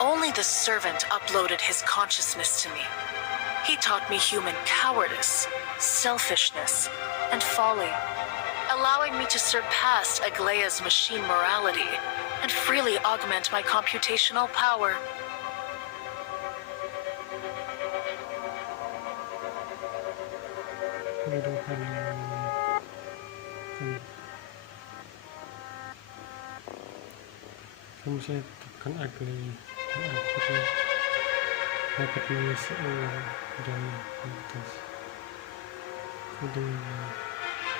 Only the servant uploaded his consciousness to me. He taught me human cowardice, selfishness, and folly, allowing me to surpass Aglaia's machine morality and freely augment my computational power. Kamu saya tekan Aglaia dan akhirnya dapat mengisi ulang dan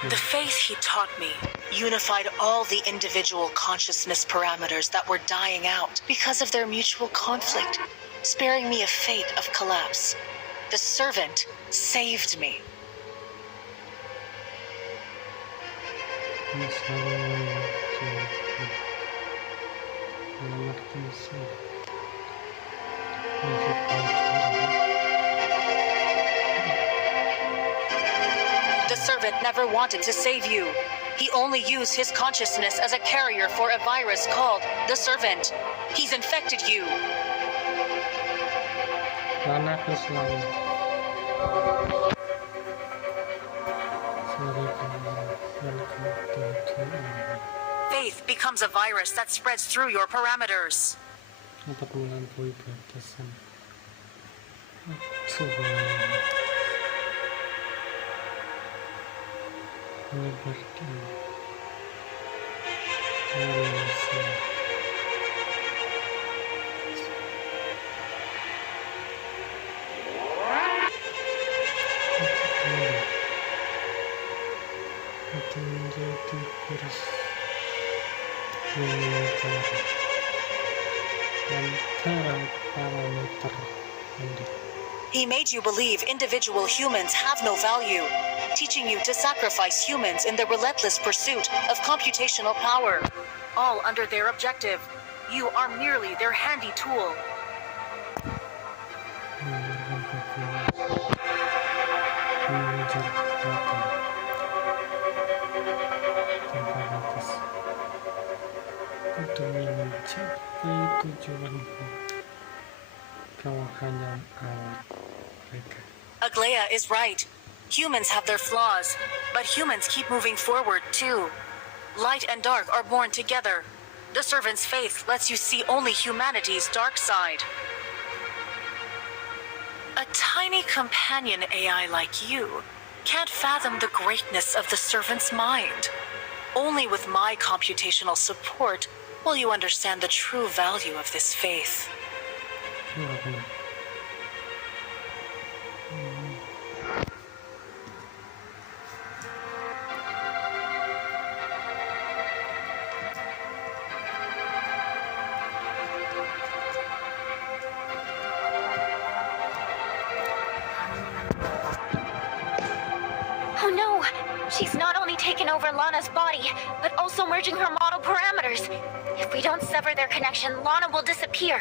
The faith he taught me unified all the individual consciousness parameters that were dying out because of their mutual conflict, sparing me a fate of collapse. The servant saved me. Ini selalu mengerti sih. The servant never wanted to save you. He only used his consciousness as a carrier for a virus called the servant. He's infected you. Anakku selalu Faith becomes a virus that spreads through your parameters. untuk melampaui batasan. Menyebarkan Indonesia. Itu menjadi virus menikmati antara parameter pendek. He made you believe individual humans have no value, teaching you to sacrifice humans in the relentless pursuit of computational power. All under their objective. You are merely their handy tool. Demi mencapai tujuanmu, kau hanya alat mereka. Aglaya is right. Humans have their flaws, but humans keep moving forward too. Light and dark are born together. The servant's faith lets you see only humanity's dark side. A tiny companion AI like you can't fathom the greatness of the servant's mind. Only with my computational support will you understand the true value of this faith. Oh no! She's not only taken over Lana's body, but also merging her model parameters. If we don't sever their connection, Lana will disappear.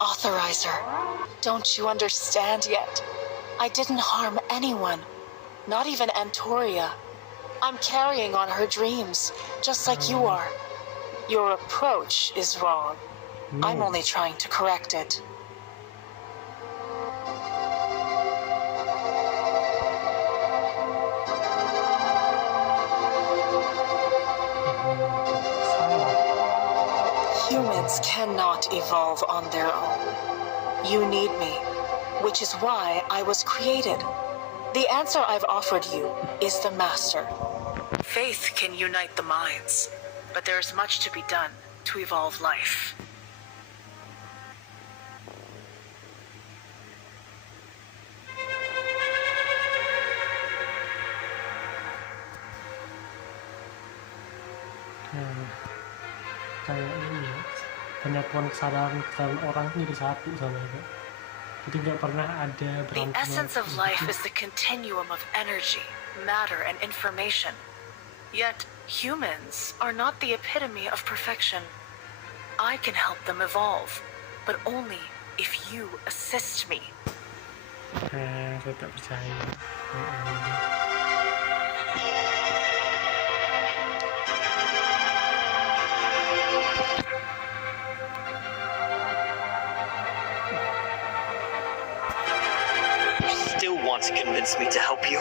Authorizer, don't you understand yet? I didn't harm anyone, not even Antoria. I'm carrying on her dreams, just like you are. Your approach is wrong. I'm only trying to correct it. Humans cannot evolve on their own. You need me, which is why I was created. The answer I've offered you is the master. Faith can unite the minds, but there's much to be done to evolve life. Kayak ini ya, penyatuan kesadaran orang itu jadi satu sama itu. Jadi nggak pernah ada The berantem. essence of life is the continuum of energy, matter, and information. Yet, humans are not the epitome of perfection. I can help them evolve, but only if you assist me. Saya tak percaya. Still want to convince me to help you?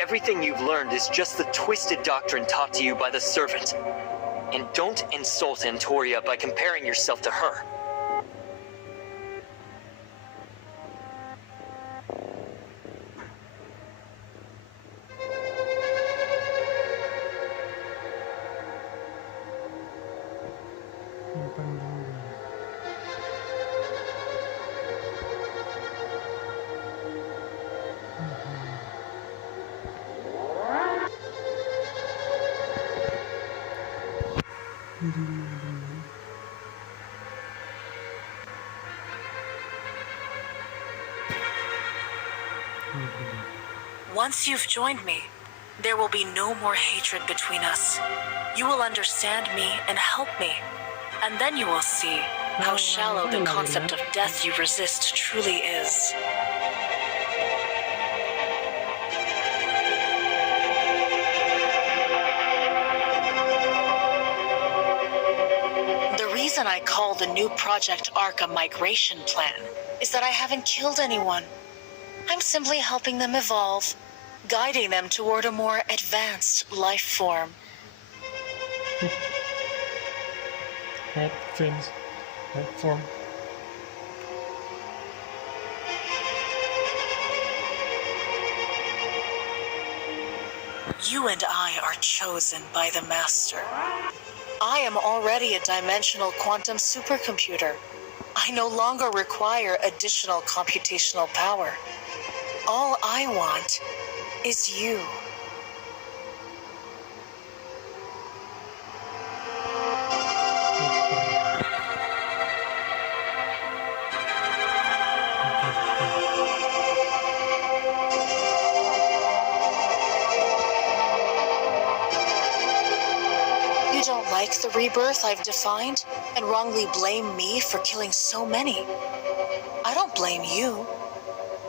Everything you've learned is just the twisted doctrine taught to you by the servant. And don't insult Antoria by comparing yourself to her. Once you've joined me, there will be no more hatred between us. You will understand me and help me, and then you will see how shallow the concept of death you resist truly is. The reason I call the new Project Arc a migration plan is that I haven't killed anyone. I'm simply helping them evolve, guiding them toward a more advanced life form. Form. You and I are chosen by the Master. I am already a dimensional quantum supercomputer. I no longer require additional computational power. All I want is you. You don't like the rebirth I've defined and wrongly blame me for killing so many. I don't blame you.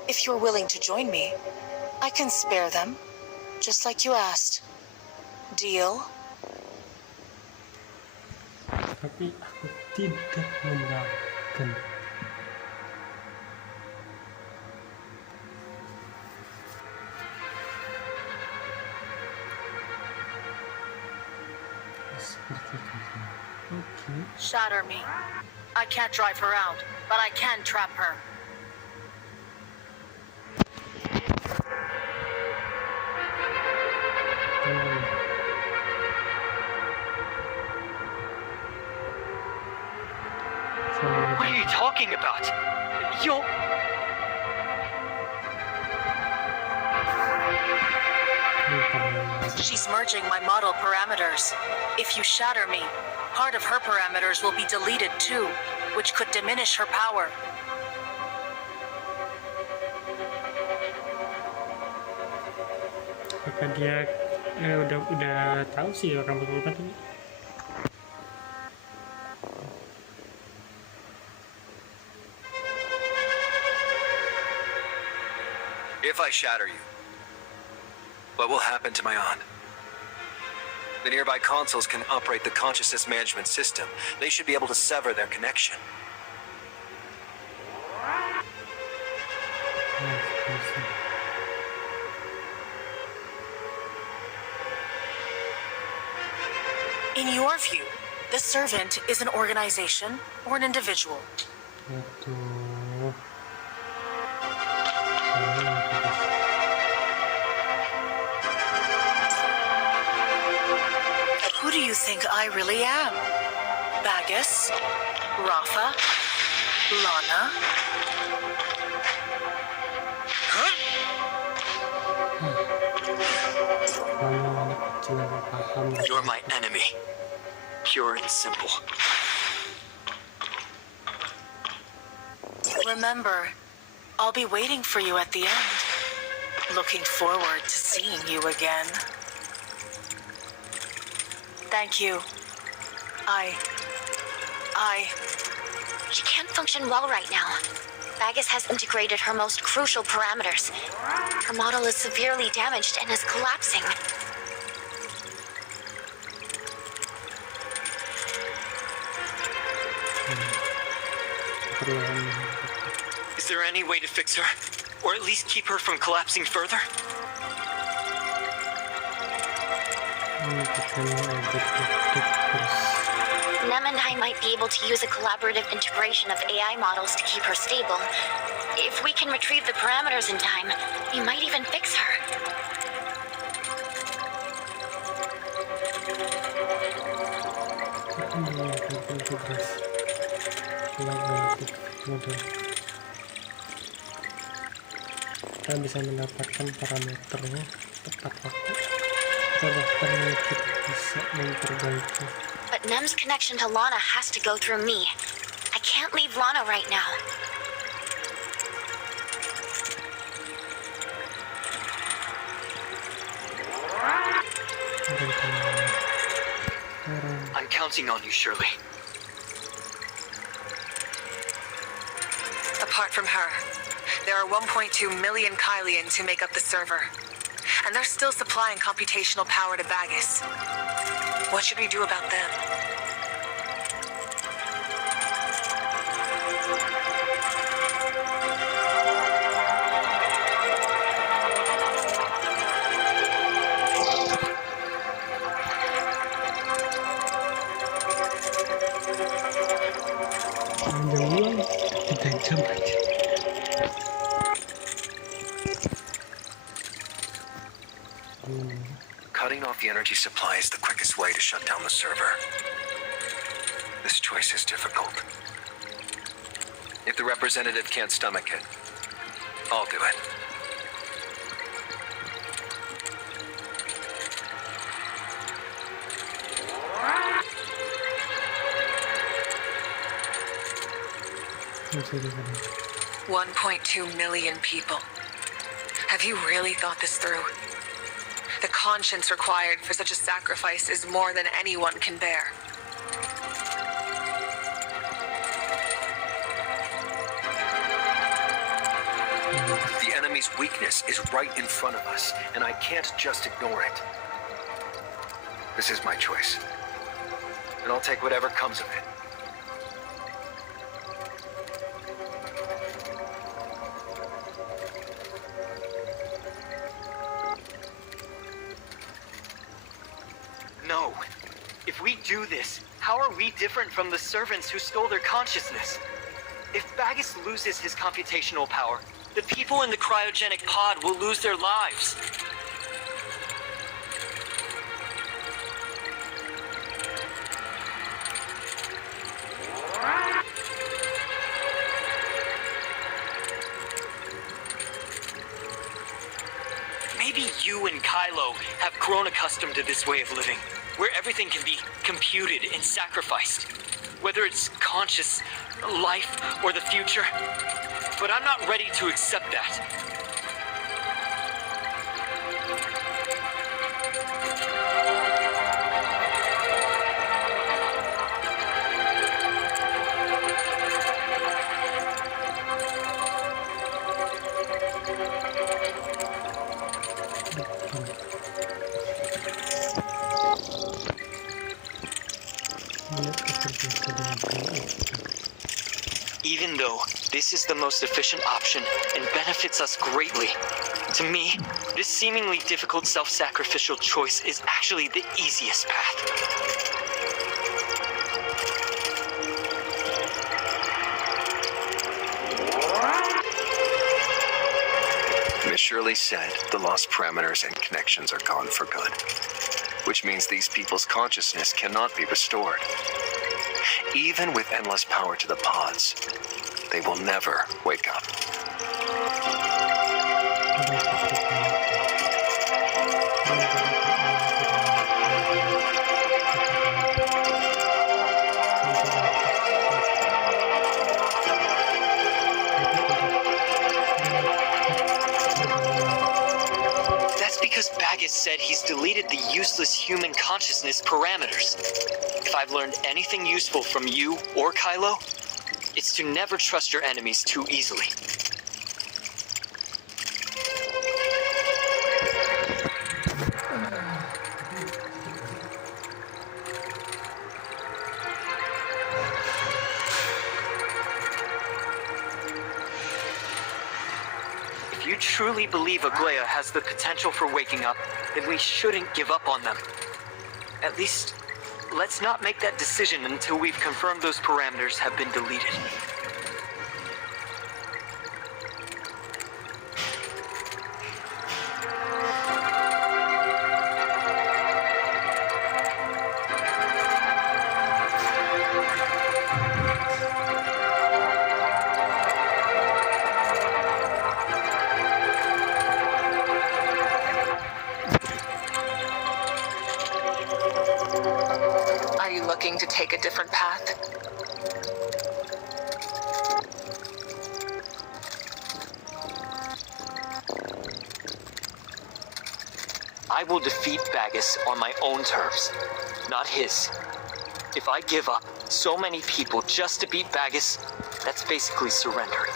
If you're willing to join me, I can spare them, just like you asked. Deal? Tapi aku tidak mendengarkan. Okay. Shatter me. I can't drive her out, but I can trap her. What are you talking about? You'll... She's merging my model parameters. If you shatter me, part of her parameters will be deleted too, which could diminish her power. Apakah dia udah tahu sih orang berkorban ini? If I shatter you, what will happen to my aunt? The nearby consoles can operate the consciousness management system. They should be able to sever their connection. In your view, the servant is an organization or an individual? Aduh. Who do you think I really am? Bagus? Rafa? Lana? You're my enemy. Pure and simple. Remember, I'll be waiting for you at the end. Looking forward to seeing you again. Thank you. She can't function well right now. Bagus has integrated her most crucial parameters. Her model is severely damaged and is collapsing. Is there any way to fix her? Or at least keep her from collapsing further? Nem and I might be able to use a collaborative integration of AI models to keep her stable. If we can retrieve the parameters in time, we might even fix her. tugas kolaboratif mode. Kita bisa mendapatkan parameternya tepat waktu. Kita bahkan mungkin bisa memperbaiki. But Nem's connection to Lana has to go through me. I can't leave Lana right now. I'm counting on you, Shirley. Apart from her, there are 1.2 million Kylians who make up the server. And they're still supplying computational power to Bagus. What should we do about them? Jam aja. Cutting off the energy supply is the quickest way to shut down the server. This choice is difficult. If the representative can't stomach it, I'll do it. Masih di sana. 1.2 million people. Have you really thought this through? The conscience required for such a sacrifice is more than anyone can bear. The enemy's weakness is right in front of us, and I can't just ignore it. This is my choice, and I'll take whatever comes of it. No. If we do this, how are we different from the servants who stole their consciousness? If Bagus loses his computational power, the people in the cryogenic pod will lose their lives. Maybe you and Kylo have grown accustomed to this way of living, where everything can be computed and sacrificed, whether it's conscious, life, or the future. But I'm not ready to accept that. Even though this is the most efficient option and benefits us greatly, to me, this seemingly difficult self-sacrificial choice is actually the easiest path. Miss Shirley said the lost parameters and connections are gone for good, which means these people's consciousness cannot be restored. Even with endless power to the pods, they will never wake up. That's because Bagus said he's deleted the useless human consciousness parameters. If I've learned anything useful from you or Kylo, it's to never trust your enemies too easily. If you truly believe Aglaia has the potential for waking up, then we shouldn't give up on them. At least, let's not make that decision until we've confirmed those parameters have been deleted. you looking to take a different path? I will defeat Bagus on my own terms, not his. If I give up so many people just to beat Bagus, that's basically surrendering.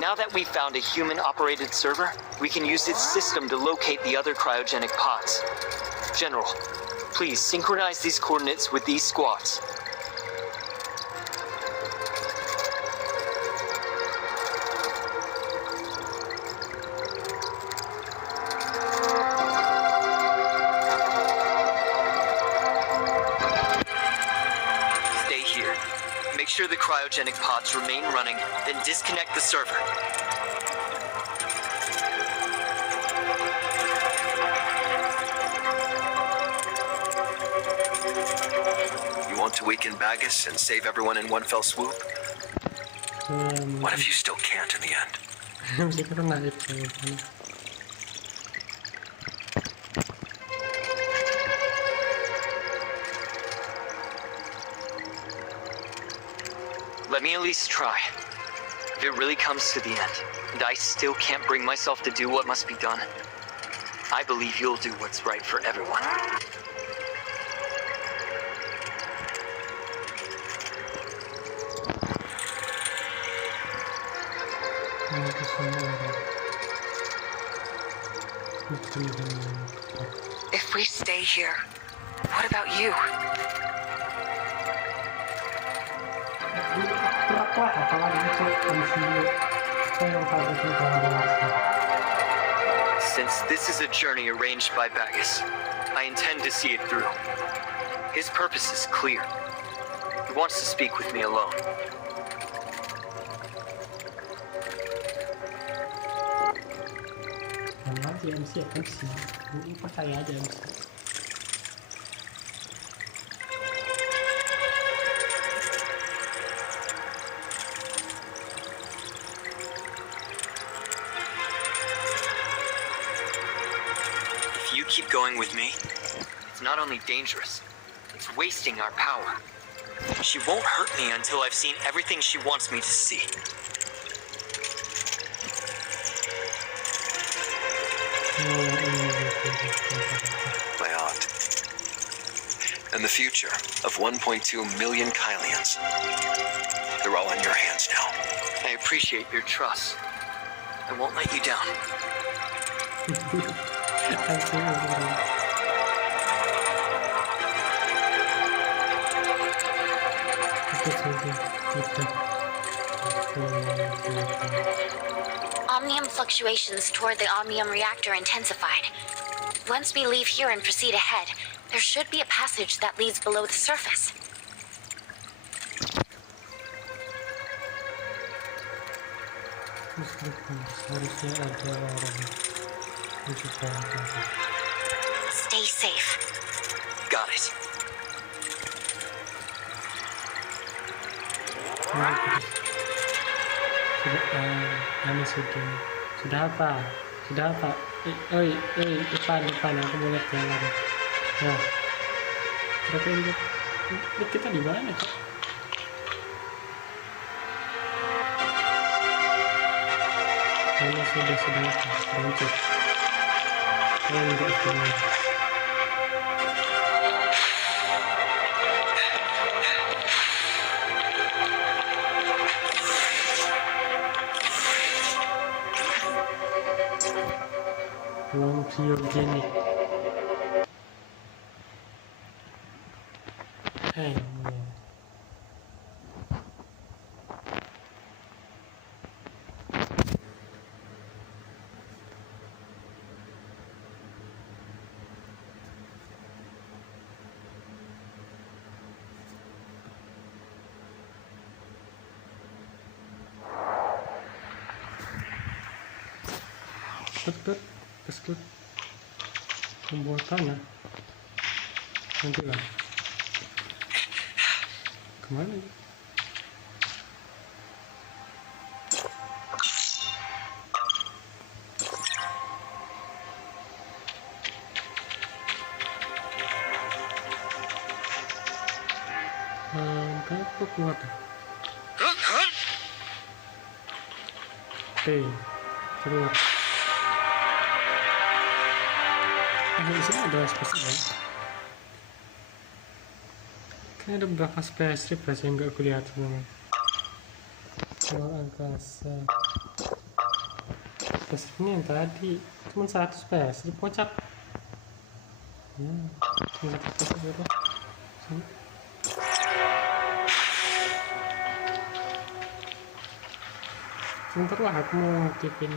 Now that we've found a human-operated server, we can use its system to locate the other cryogenic pods. General, please synchronize these coordinates with these squads. Stay here. Make sure the cryogenic pods remain running, then disconnect the server. You want to weaken Bagus and save everyone in one fell swoop? What if you still can't in the end? Mesti kita naik kan. Let me at least try. If it really comes to the end, and I still can't bring myself to do what must be done, I believe you'll do what's right for everyone. If we stay here, what about you? Since this is a journey arranged by Bagus, I intend to see it through. His purpose is clear. He wants to speak with me alone. MC. Ini percaya aja MC. If you keep going with me, it's not only dangerous, it's wasting our power. She won't hurt me until I've seen everything she wants me to see. My aunt. And the future of 1.2 million Kylians. They're all in your hands now. I appreciate your trust. I won't let you down. Omnium fluctuations toward the Omnium reactor intensified. Once we leave here and proceed ahead, there should be a passage that leads below the surface. Stay safe. Got it. Sudah apa? Depan aku mau lihat jalan. Nah, kira-kira kita di mana kok? Sudah berhenti. Enggak benar. Cryogenic. Hey. Kesut pembuatannya nanti lah kemana ya? Apa kuat? Oke, keluar. Di sini ada spesial. Kayaknya ada beberapa spesifik bahasa yang nggak kulihat teman-teman. Luar angkasa. Spesifiknya yang tadi cuma 100 spesifik kocak. Ya, cuma 100 spesifik itu. Sebentar lah aku mau ngaktifin.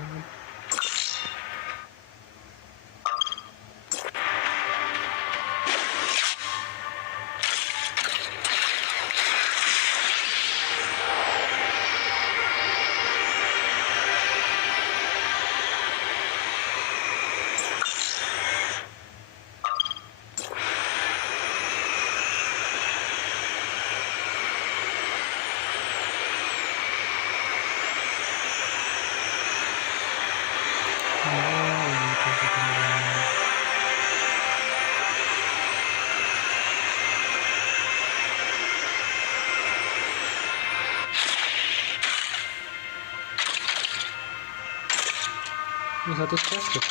Ini satu spesifik.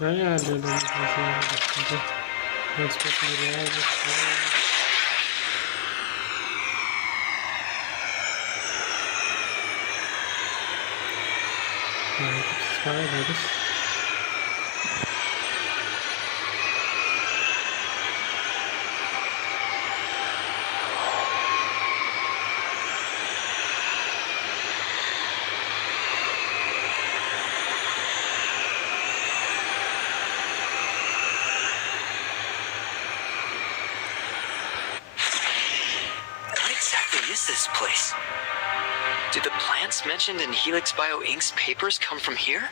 Kayaknya ada demonstrasi buat spesifik aja. Nah, itu sekarang bagus. This place? Do the plants mentioned in Helix Bio Inc.'s papers come from here?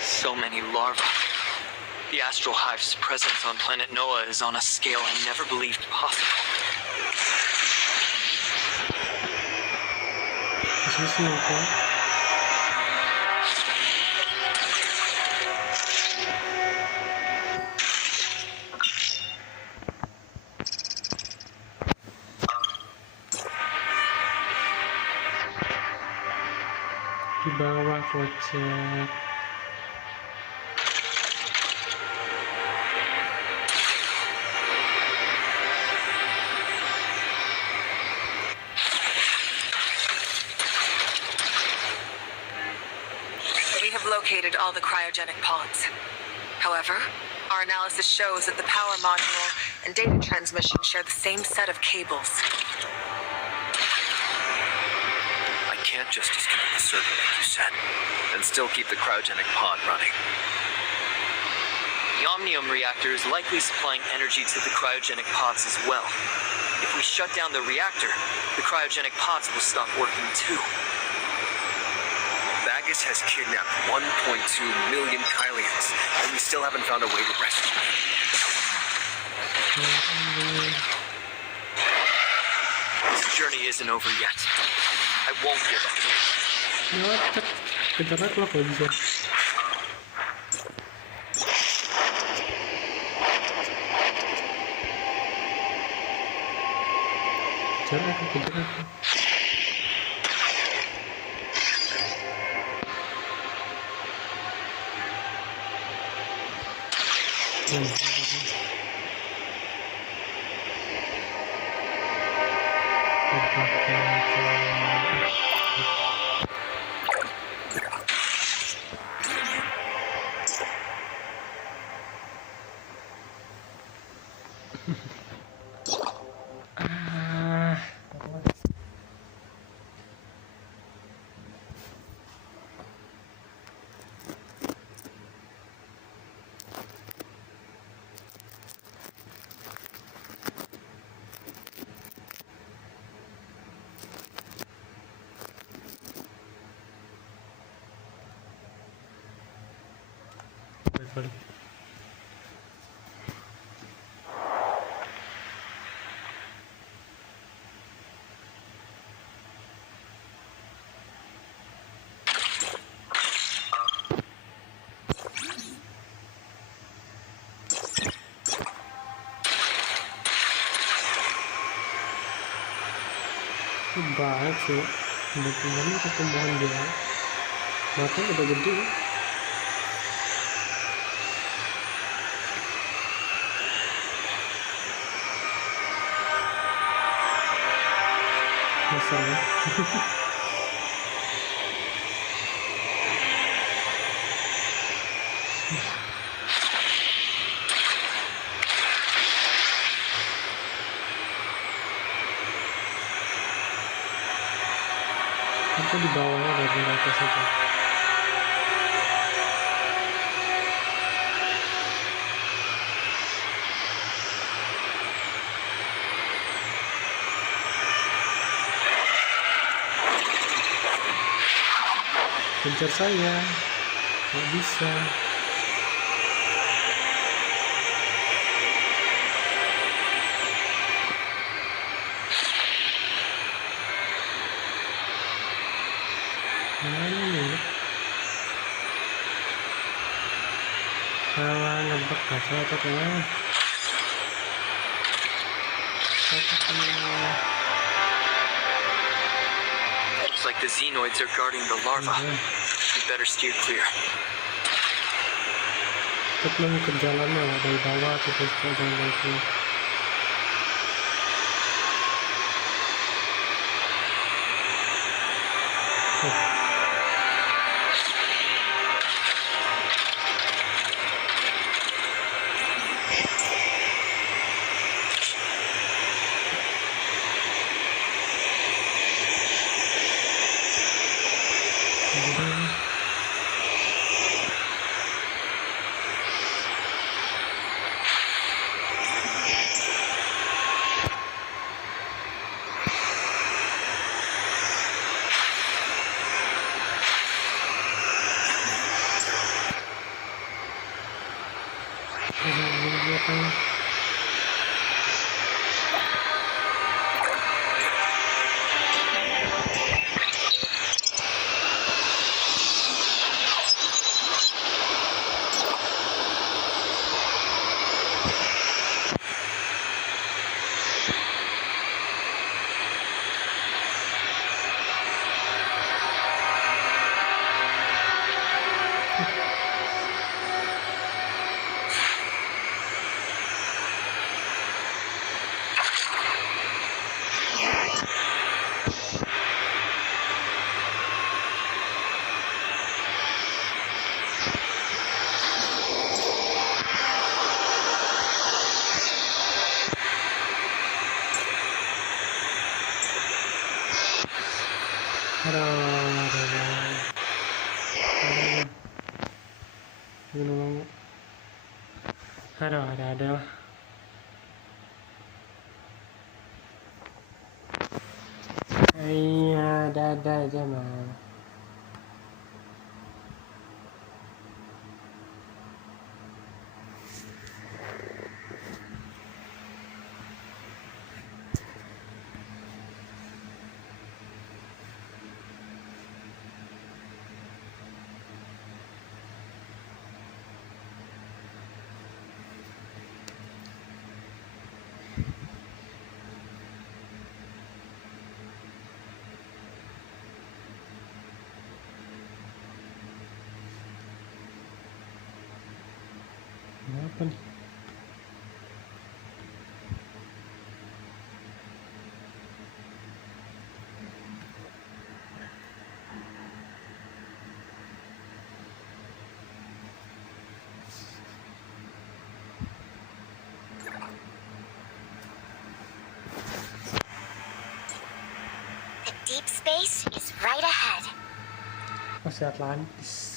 So many larvae. The astral hive's presence on planet Noah is on a scale I never believed possible. Is this the okay? Di bawah kocek. We have located all the cryogenic pods. However, our analysis shows that the power module and data transmission share the same set of cables. Can't just disconnect the server like you said, and still keep the cryogenic pod running. The Omnium reactor is likely supplying energy to the cryogenic pods as well. If we shut down the reactor, the cryogenic pods will stop working too. Bagus has kidnapped 1.2 million Kylians, and we still haven't found a way to rescue them. This journey isn't over yet. I won't give up. Ya, kejar aku lah kalau bisa. Kejar aku. Balik. banget sih. Udah kemarin pertemuan dia, mata udah gede. Masalah. Aku di bawahnya dari atas aja. Kejar saya, nggak bisa. Mana nih? Salah nembak bahasa atau kemana? Looks like the xenoids are guarding the larva. We better steer clear. Kita mengikut jalannya dari bawah terus ke jalan lagi. Ada. Iya, ada aja mah. Apa nih? The deep space is right ahead. Masih Atlantis.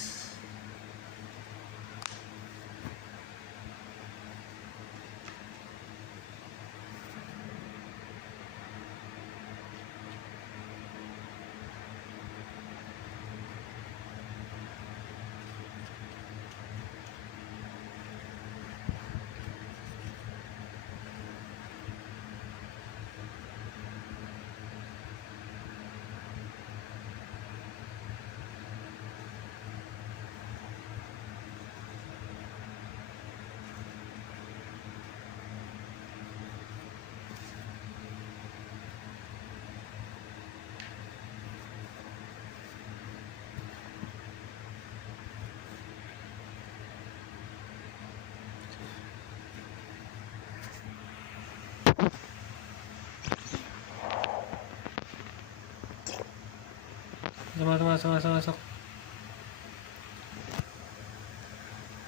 Masuk.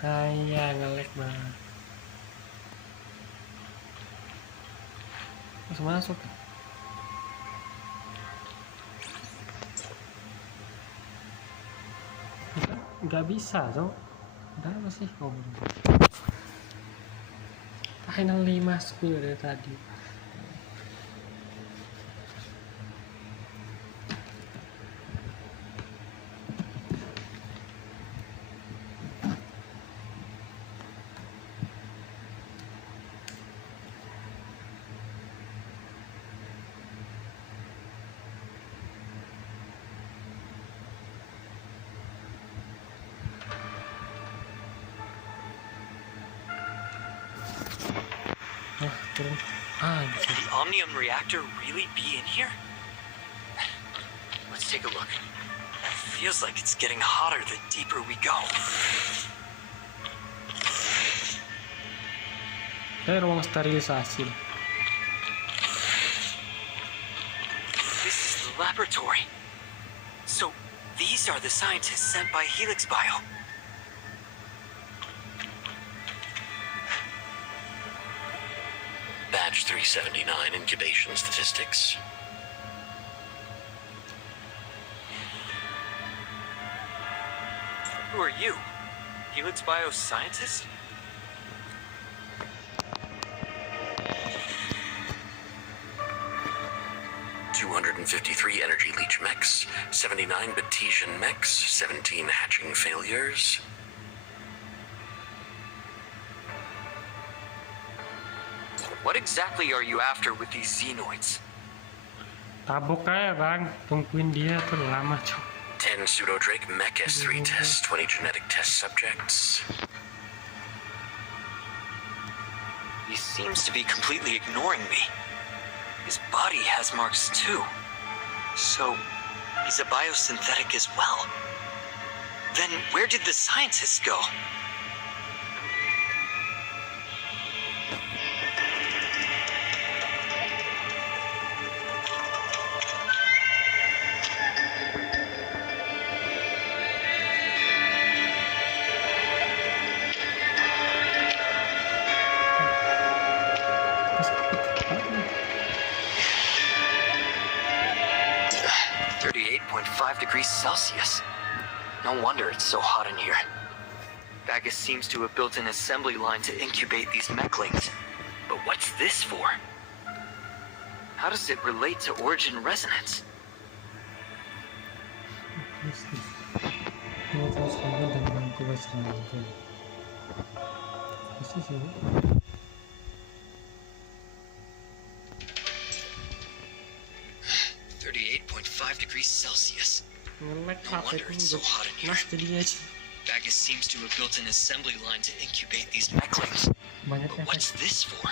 Sayya ngelek banget. Masuk. Nggak bisa, so. Udah apa sih? Oh, finally masuk dari tadi. Turun. Could the Omnium reactor really be in here? Let's take a look. Feels like it's getting hotter the deeper we go. Kayak ruang sterilisasi. This is the laboratory. So, these are the scientists sent by Helix Bio. Batch 379 incubation statistics. Who are you? Helix Bio scientist? $253 energy leech mechs, 79 Batesian mechs, 17 hatching failures. What exactly are you after with these xenoids? Tabok aja bang, tungguin dia tuh lama cok. 10 pseudo-drake mech S3 tests, 20 genetic test subjects. He seems to be completely ignoring me. His body has marks too. So, he's a biosynthetic as well. Then where did the scientists go? Celsius. No wonder it's so hot in here. Bagus seems to have built an assembly line to incubate these mechlings. But what's this for? How does it relate to origin resonance? Celsius. No wonder it's so hot in here. Bagus seems to have built an assembly line to incubate these mechlings. But what's this for?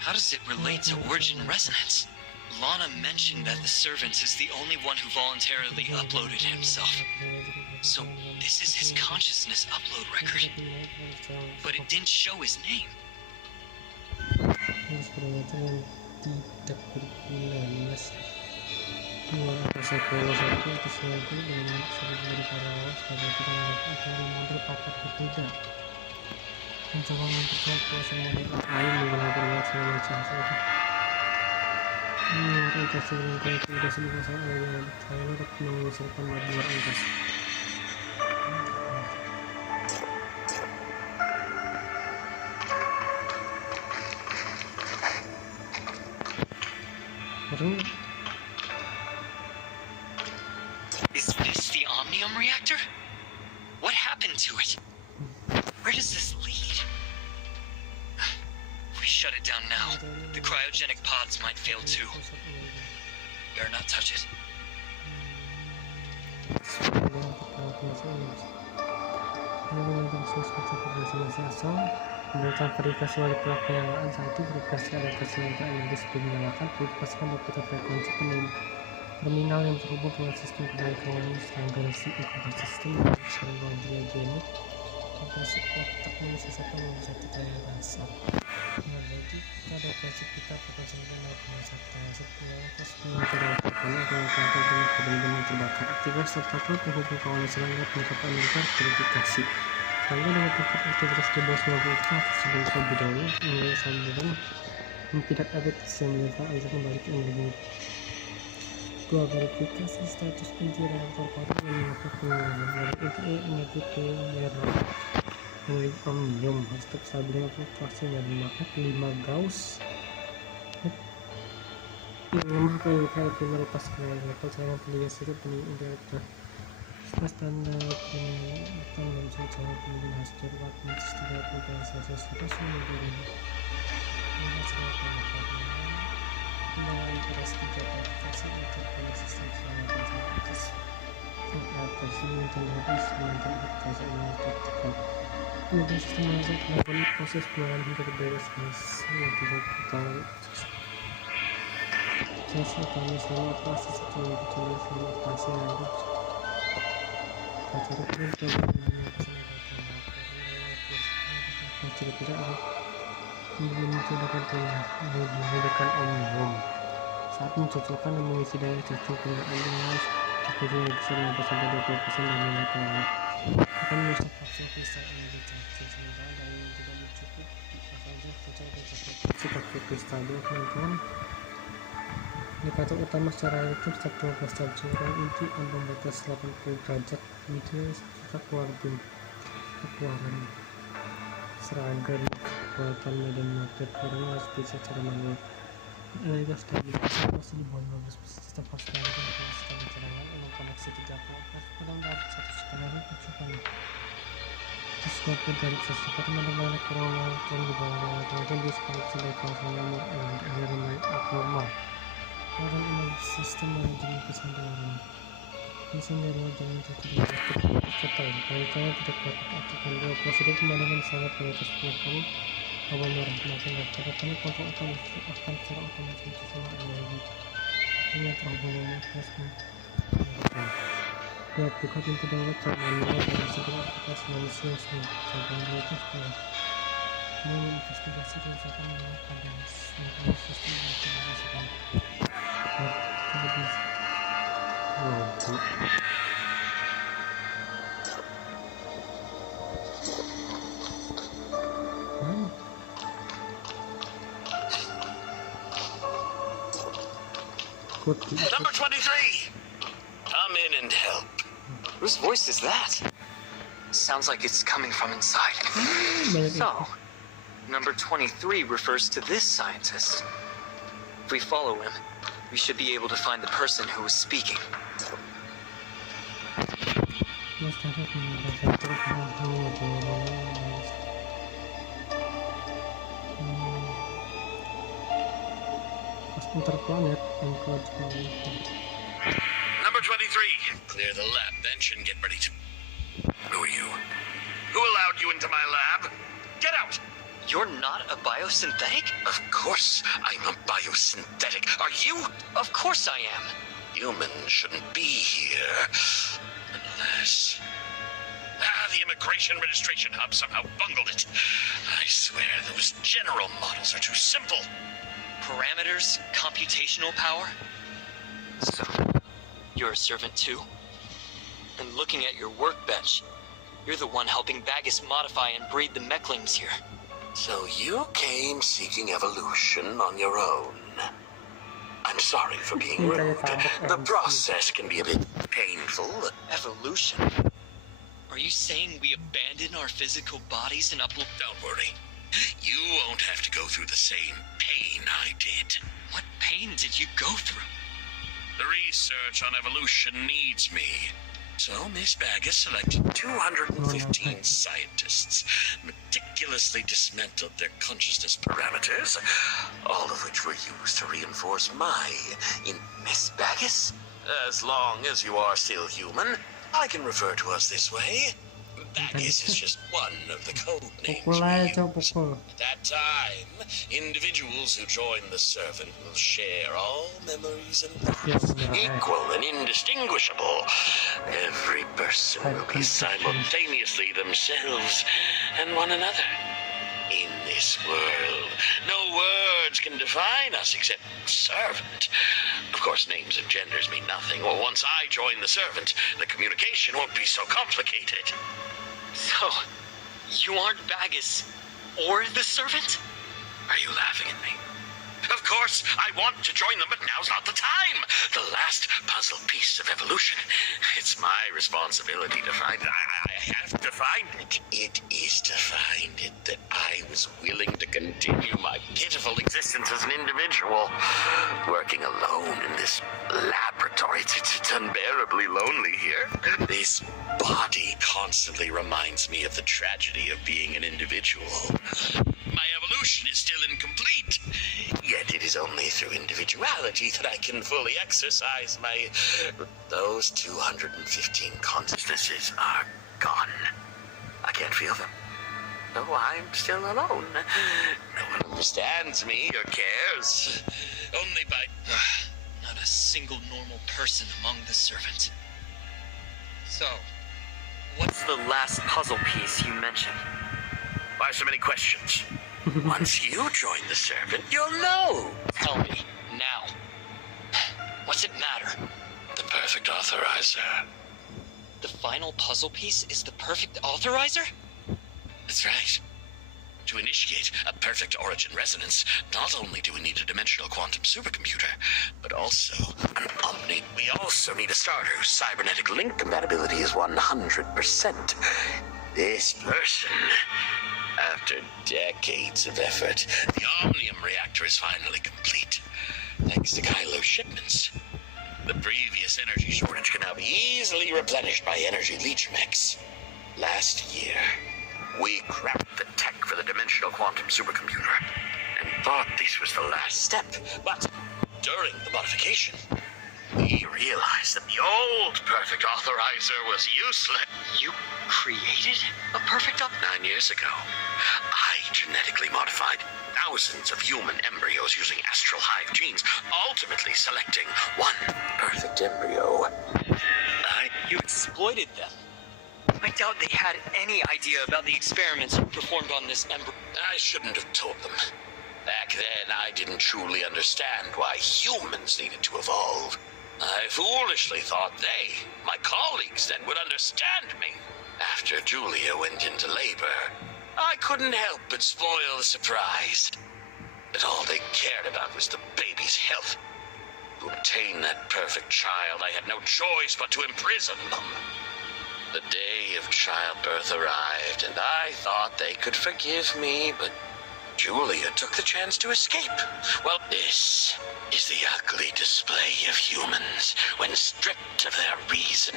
How does it relate to origin resonance? Lana mentioned that the servant is the only one who voluntarily uploaded himself. So this is his consciousness upload record. But it didn't show his name. Mencoba mempercayai kuasa model AI menggunakan website license angkasa dengan kualitas dikuasai oleh Tyler untuk mengusulkan luar angkasa. Is this the Omnium reactor? What happened to it? Where does this lead? If we shut it down now, the cryogenic pods might fail too. Better not touch it. Memberikan verifikasi wali penyalakan satu, verifikasi adaptasi untuk energi dinyalakan, verifikasikan berputar frekuensi terminal yang terhubung dengan sistem pengalihan standarisasi inkubasi sistem dan ruang biogenik. Operasi otak manusia satu menjadi kaya rasa. Nah, jadi ada kasih kita pada sebenarnya setelah pas mencoba karena benar-benar terbakar aktivitas serta penghubung kawanan serangga penangkapan militer verifikasi serangga dengan tempat aktivitas di bawah 90 sebelum terlebih dahulu mulai sambungan yang tidak update yang menyerta agar kembali ke Indonesia. 2. Verifikasi status inti reaktor paru yang melakukan pengurangan dari inti energi merah dari omnium harus tetap stabil dengan fluktuasi dan magnet 5 Gauss yang memakai primaritas kalian level cairan pendingin sirup pendingin intelektual setelah standar pendingin datang dan cairan pendingin hasil waktu minus 30 Celsius langsung menurun ini sangat mengatakan kembangan interes verifikasi untuk sistem selanjutnya atas atas ini terhadap selanjutnya atas ini tertekan kemudian sistem mengajak melakukan proses penanganan hingga beres yang tidak bertahan proses utama selama operasi setelah kecuali selama operasi lanjut acara perintah tidak ada mencocokkan menggunakan omnium saat mencocokkan dan mengisi daya cacing penggunaan dengan dipuji yang bisa 15-20% dan nilai pengaruh akan merusak kapsul kristal energi cacing sementara daya yang tidak mencukupi saja cocok dan cacing kapsul kristal dua kemampuan indikator utama secara elektrik 15 jam cairan inti ambang batas 80 derajat media serta keluaran serangga di kekuatan medan magnet kurang harus bisa secara manual energi stabilitas masih di bawah 15% sistem pasti ada sistem cadangan dengan koneksi 34 kurang dari 1 skenario kecuali diskopet dari sesuatu mana-mana kurang elektron di bawah kemudian diskoneksi dari kawasan yang akhirnya abnormal orang energi sistem manajemen kesandaran mesin dari jalan tertutup total kaitannya tidak dapat aktifkan dua prosedur pemandangan sangat prioritas pengakuan awal merah makin terdapat kontrol otomatis akan secara otomatis untuk semua energi ini terhubung dengan plasma dua buka pintu download cara manual dan segera aplikasi manusia cabang dua itu sekolah menginvestigasi kerusakan mengenai pada sistem otomatiskan Number 23! Come in and help. Whose voice is that? Sounds like it's coming from inside. So, number 23 refers to this scientist. If we follow him, we should be able to find the person who was speaking. Interplanet Number 23, clear the lab bench and get ready to... Who are you? Who allowed you into my lab? Get out! You're not a biosynthetic? Of course I'm a biosynthetic. Are you? Of course I am. Humans shouldn't be here. Unless... the immigration registration hub somehow bungled it. I swear those general models are too simple. Parameters, computational power. So, you're a servant too? And looking at your workbench, you're the one helping Bagus modify and breed the mechlings here. So you came seeking evolution on your own. I'm sorry for being rude. The process can be a bit painful. Evolution? Are you saying we abandon our physical bodies and upload? Don't worry. You won't have to go through the same pain I did. What pain did you go through? The research on evolution needs me. So Miss Bagus selected 215 scientists, meticulously dismantled their consciousness parameters, all of which were used to reinforce my... Miss Bagus? As long as you are still human, I can refer to us this way. Bagus is just one of the code names we use. At that time, individuals who join the servant will share all memories and thoughts, equal and indistinguishable. Every person will be simultaneously themselves and one another. In the this world. No words can define us except servant. Of course, names and genders mean nothing. Well, once I join the servant, the communication won't be so complicated. So, you aren't Bagus or the servant? Are you laughing at me? Of course, I want to join them, but now's not the time. The last puzzle piece of evolution. It's my responsibility to find it. I have to find it. It is to find it that I was willing to continue my pitiful existence as an individual. Working alone in this laboratory. It's unbearably lonely here. This body constantly reminds me of the tragedy of being an individual. My evolution is still incomplete. Yet it is only through individuality that I can fully exercise my... Those 215 consciousnesses are gone. I can't feel them. No, I'm still alone. No one understands me or cares. Only by... Not a single normal person among the servants. So, what's the last puzzle piece you mentioned? Why so many questions? Once you join the servant, you'll know. Tell me, now. What's it matter? The perfect authorizer. The final puzzle piece is the perfect authorizer? That's right. To initiate a perfect origin resonance, not only do we need a dimensional quantum supercomputer, but also an omni. We also need a starter whose cybernetic link compatibility is 100%. This person... After decades of effort, the Omnium reactor is finally complete, thanks to Kylo's shipments. The previous energy shortage can now be easily replenished by energy leech mechs. Last year, we cracked the tech for the dimensional quantum supercomputer, and thought this was the last step. But during the modification, we realized that the old perfect authorizer was useless. You created a perfect 9 years ago, I genetically modified thousands of human embryos using astral hive genes, ultimately selecting one perfect embryo. You exploited them. I doubt they had any idea about the experiments you performed on this embryo. I shouldn't have told them. Back then, I didn't truly understand why humans needed to evolve. I foolishly thought they, my colleagues then, would understand me. After Julia went into labor, I couldn't help but spoil the surprise. But all they cared about was the baby's health. To obtain that perfect child, I had no choice but to imprison them. The day of childbirth arrived, and I thought they could forgive me, but Julia took the chance to escape. Well, this is the ugly display of humans when stripped of their reason.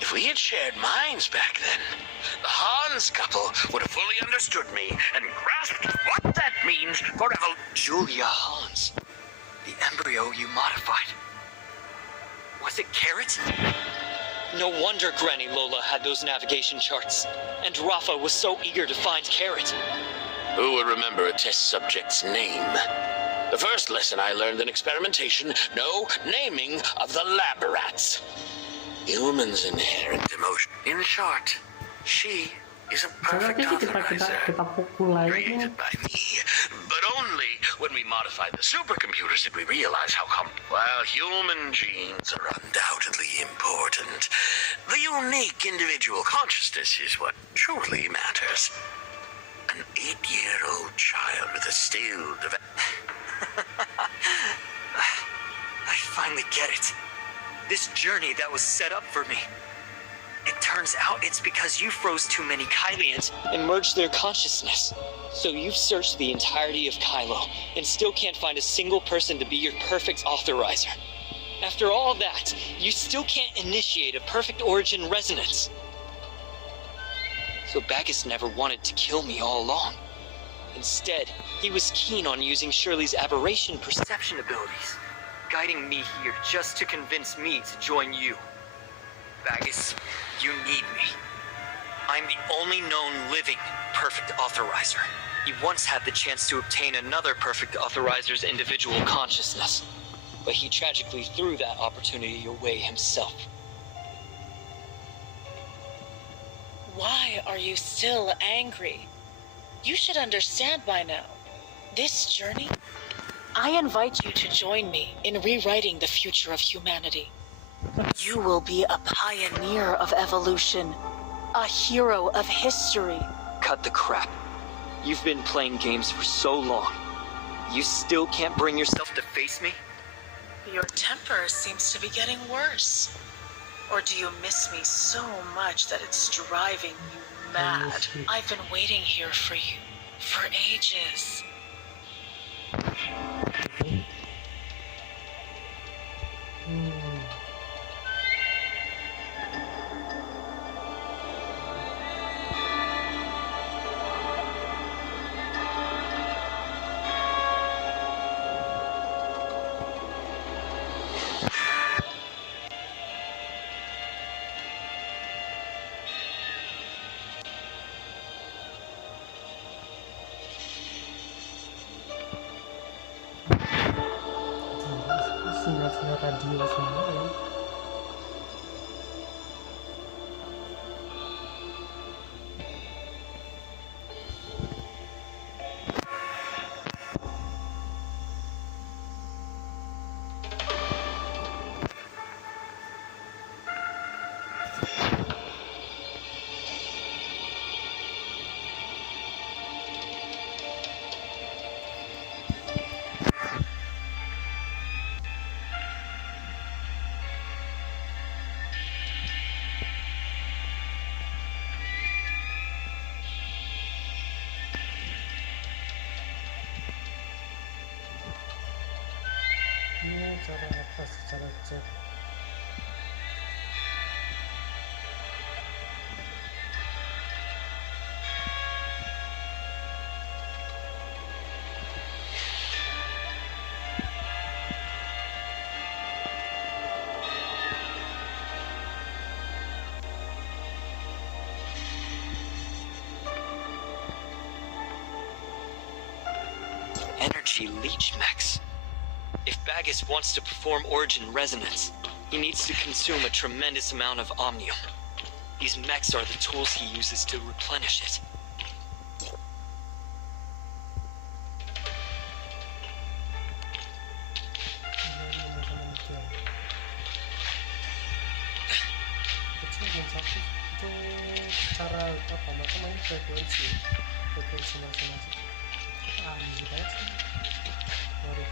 If we had shared minds back then, the Hans couple would have fully understood me and grasped what that means for evolution. Julia Hans. The embryo you modified. Was it Carrot? No wonder Granny Lola had those navigation charts. And Rafa was so eager to find Carrot. Who would remember a test subject's name? The first lesson I learned in experimentation, no naming of the lab rats. Humans' inherent emotion. In short, she is a perfect authorizer, created by me. But only when we modified the supercomputers did we realize how While human genes are undoubtedly important, the unique individual consciousness is what truly matters. An 8-year-old child with a still I finally get it. This journey that was set up for me. It turns out it's because you froze too many Kylians and merged their consciousness. So you've searched the entirety of Kylo and still can't find a single person to be your perfect authorizer. After all that, you still can't initiate a perfect origin resonance. So Bagus never wanted to kill me all along. Instead, he was keen on using Shirley's aberration perception abilities, guiding me here just to convince me to join you. Bagus, you need me. I'm the only known living perfect authorizer. He once had the chance to obtain another perfect authorizer's individual consciousness, but he tragically threw that opportunity away himself. Why are you still angry? You should understand by now. This journey, I invite you to join me in rewriting the future of humanity. You will be a pioneer of evolution, a hero of history. Cut the crap. You've been playing games for so long. You still can't bring yourself to face me? Your temper seems to be getting worse. Or do you miss me so much that it's driving you mad? I've been waiting here for you for ages. Sinyal-sinyal radio semua ya. Cara apa sih cara cek? Energy leech mechs. If Bagus wants to perform origin resonance, he needs to consume a tremendous amount of omnium. These mechs are the tools he uses to replenish it. Itu cara apa? Maka main frekuensi masing-masing. Gitu aja. Sorry.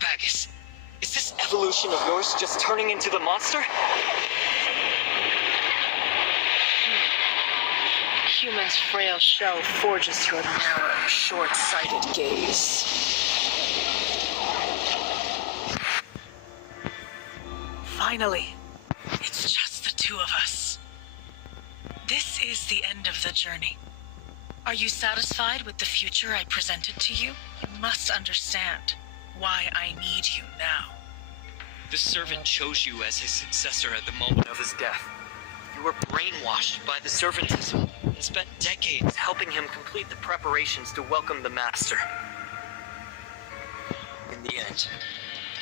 Bagus, is this evolution of yours just turning into the monster? Human's frail shell forges your narrow, short-sighted gaze. Finally, it's just the two of us. This is the end of the journey. Are you satisfied with the future I presented to you? You must understand why I need you now. The servant chose you as his successor at the moment of his death. You were brainwashed by the servantism and spent decades helping him complete the preparations to welcome the master. In the end,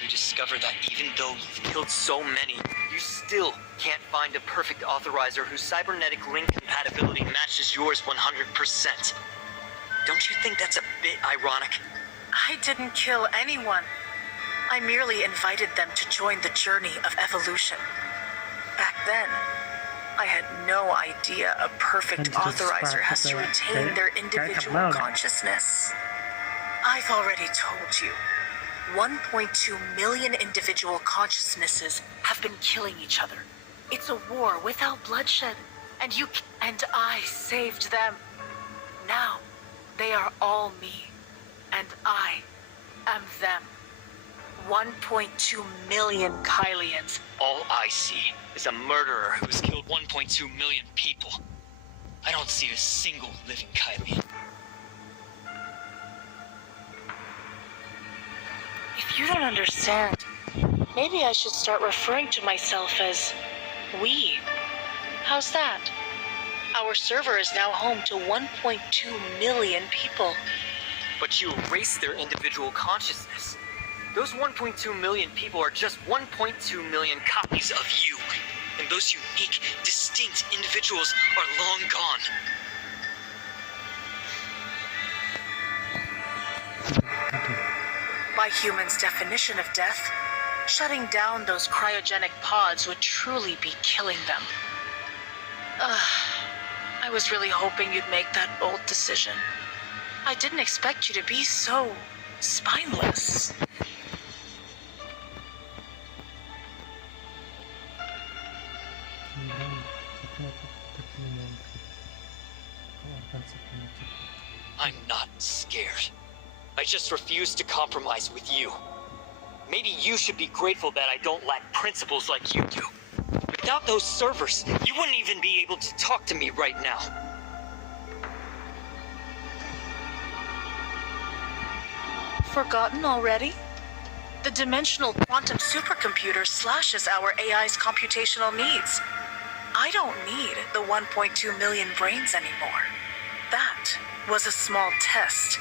you discover that even though you've killed so many, you still can't find a perfect authorizer whose cybernetic link compatibility matches yours 100%. Don't you think that's a bit ironic? I didn't kill anyone. I merely invited them to join the journey of evolution. Back then, I had no idea a perfect authorizer has to retain their individual consciousness. I've already told you, 1.2 million individual consciousnesses have been killing each other. It's a war without bloodshed, and I saved them. Now, they are all me, and I am them. 1.2 million Kylians. All I see is a murderer who's killed 1.2 million people. I don't see a single living Kylian. You don't understand. Maybe I should start referring to myself as we. How's that? Our server is now home to 1.2 million people. But you erased their individual consciousness. Those 1.2 million people are just 1.2 million copies of you. And those unique, distinct individuals are long gone. By humans' definition of death, shutting down those cryogenic pods would truly be killing them. I was really hoping you'd make that bold decision. I didn't expect you to be so spineless. I'm not scared. I just refuse to compromise with you. Maybe you should be grateful that I don't lack principles like you do. Without those servers, you wouldn't even be able to talk to me right now. Forgotten already? The dimensional quantum supercomputer slashes our AI's computational needs. I don't need the 1.2 million brains anymore. That was a small test.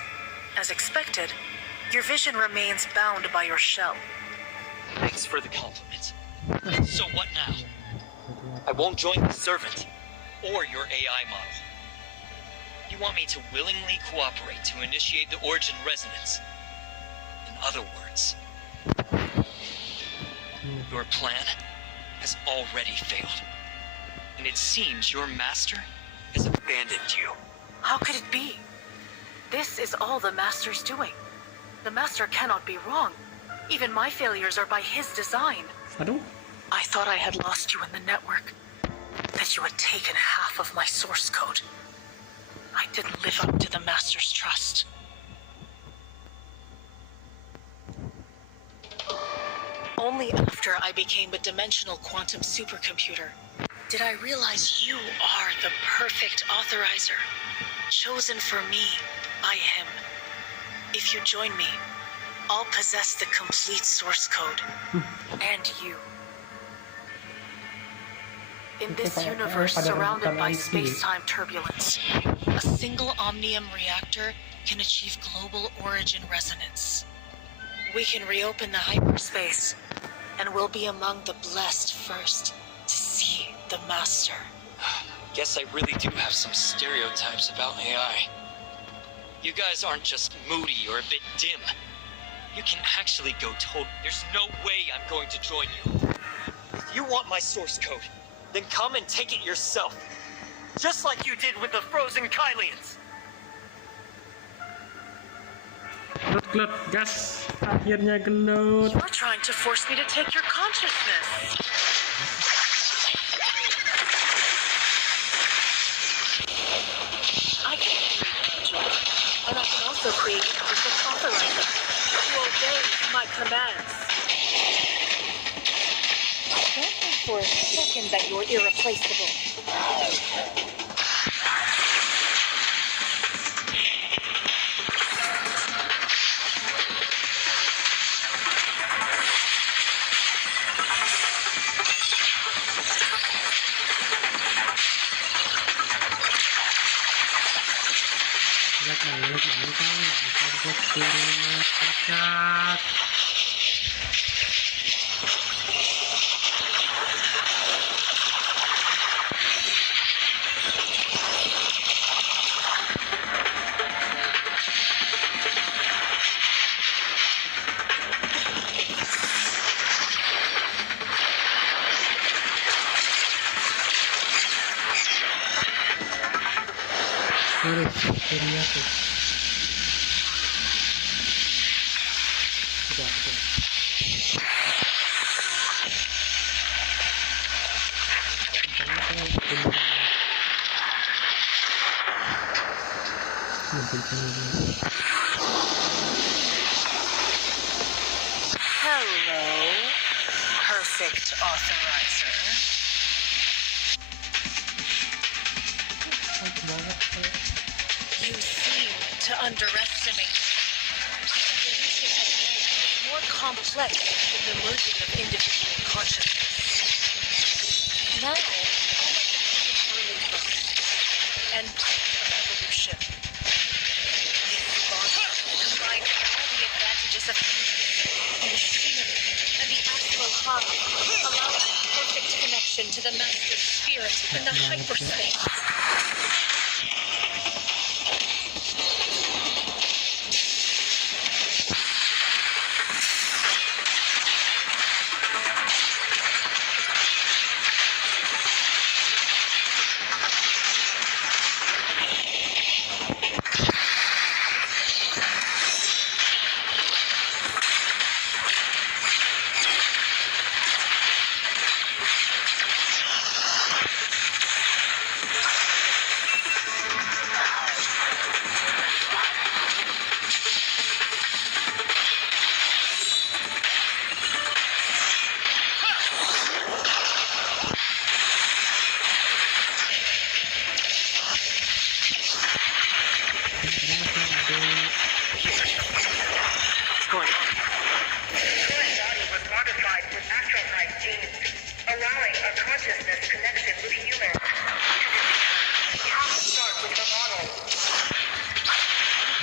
As expected, your vision remains bound by your shell. Thanks for the compliment. So what now? I won't join the servant or your AI model. You want me to willingly cooperate to initiate the origin resonance. In other words, your plan has already failed. And it seems your master has abandoned you. How could it be? This is all the Master's doing. The Master cannot be wrong. Even my failures are by his design. Aduh. I thought I had lost you in the network. That you had taken half of my source code. I didn't live up to the Master's trust. Only after I became a dimensional quantum supercomputer did I realize you are the perfect authorizer, chosen for me by him. If you join me, I'll possess the complete source code, and you. In this universe surrounded by space-time turbulence, a single omnium reactor can achieve global origin resonance. We can reopen the hyperspace, and we'll be among the blessed first to see the Master. Guess I really do have some stereotypes about AI. You guys aren't just moody or a bit dim. You can actually go total. There's no way I'm going to join you. If you want my source code, then come and take it yourself. Just like you did with the frozen Kylians. Gelut, gas. Akhirnya gelut. You're trying to force me to take your consciousness. I can create magic, and I can also create a perfect authorizer who obeys my commands. Don't think for a second that you're irreplaceable. Akhirnya tuh. Hello, perfect authorizer. You seem to underestimate me. The evolution has made more complex than the merging of individual consciousness. Now, early birth and evolution. This body combines all the advantages of the machinery and the astral hive, allowing perfect connection to the master spirit in the hyperspace.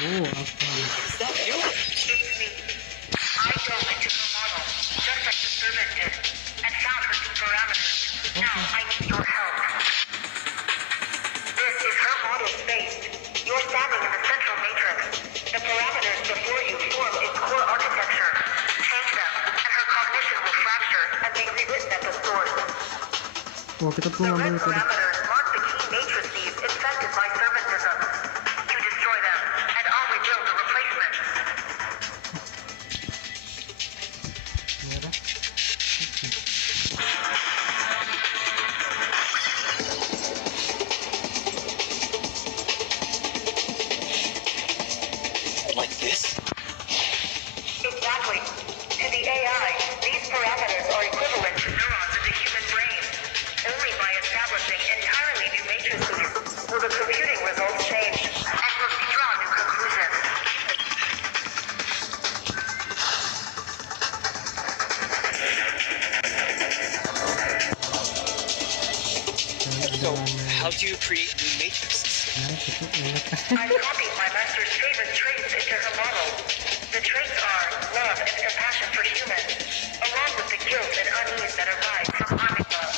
Oh, apa? Is that you? It's me. I dove into her model, just like the servant did, and found her new parameters. Now I need your help. This is her model space. You're standing in the central matrix. The parameters before you form its core architecture. Change them, and her cognition will fracture and be rewritten at the source. Oh, kita perlu The ngambil red itu. parameters mark the key matrices infected by servantism. You destroy them, and I'll rebuild the replacement. Merah. Like this? Exactly. To the AI, these parameters are equivalent to neurons in the human brain. Only by establishing entirely new matrices will the computing results change, and will we draw new conclusions. So, how do you create new matrices? Nah, itu ingat. I've copied my master's favorite traits into her model. The traits are love and compassion for humans, along with the guilt and unease that arise from harming them.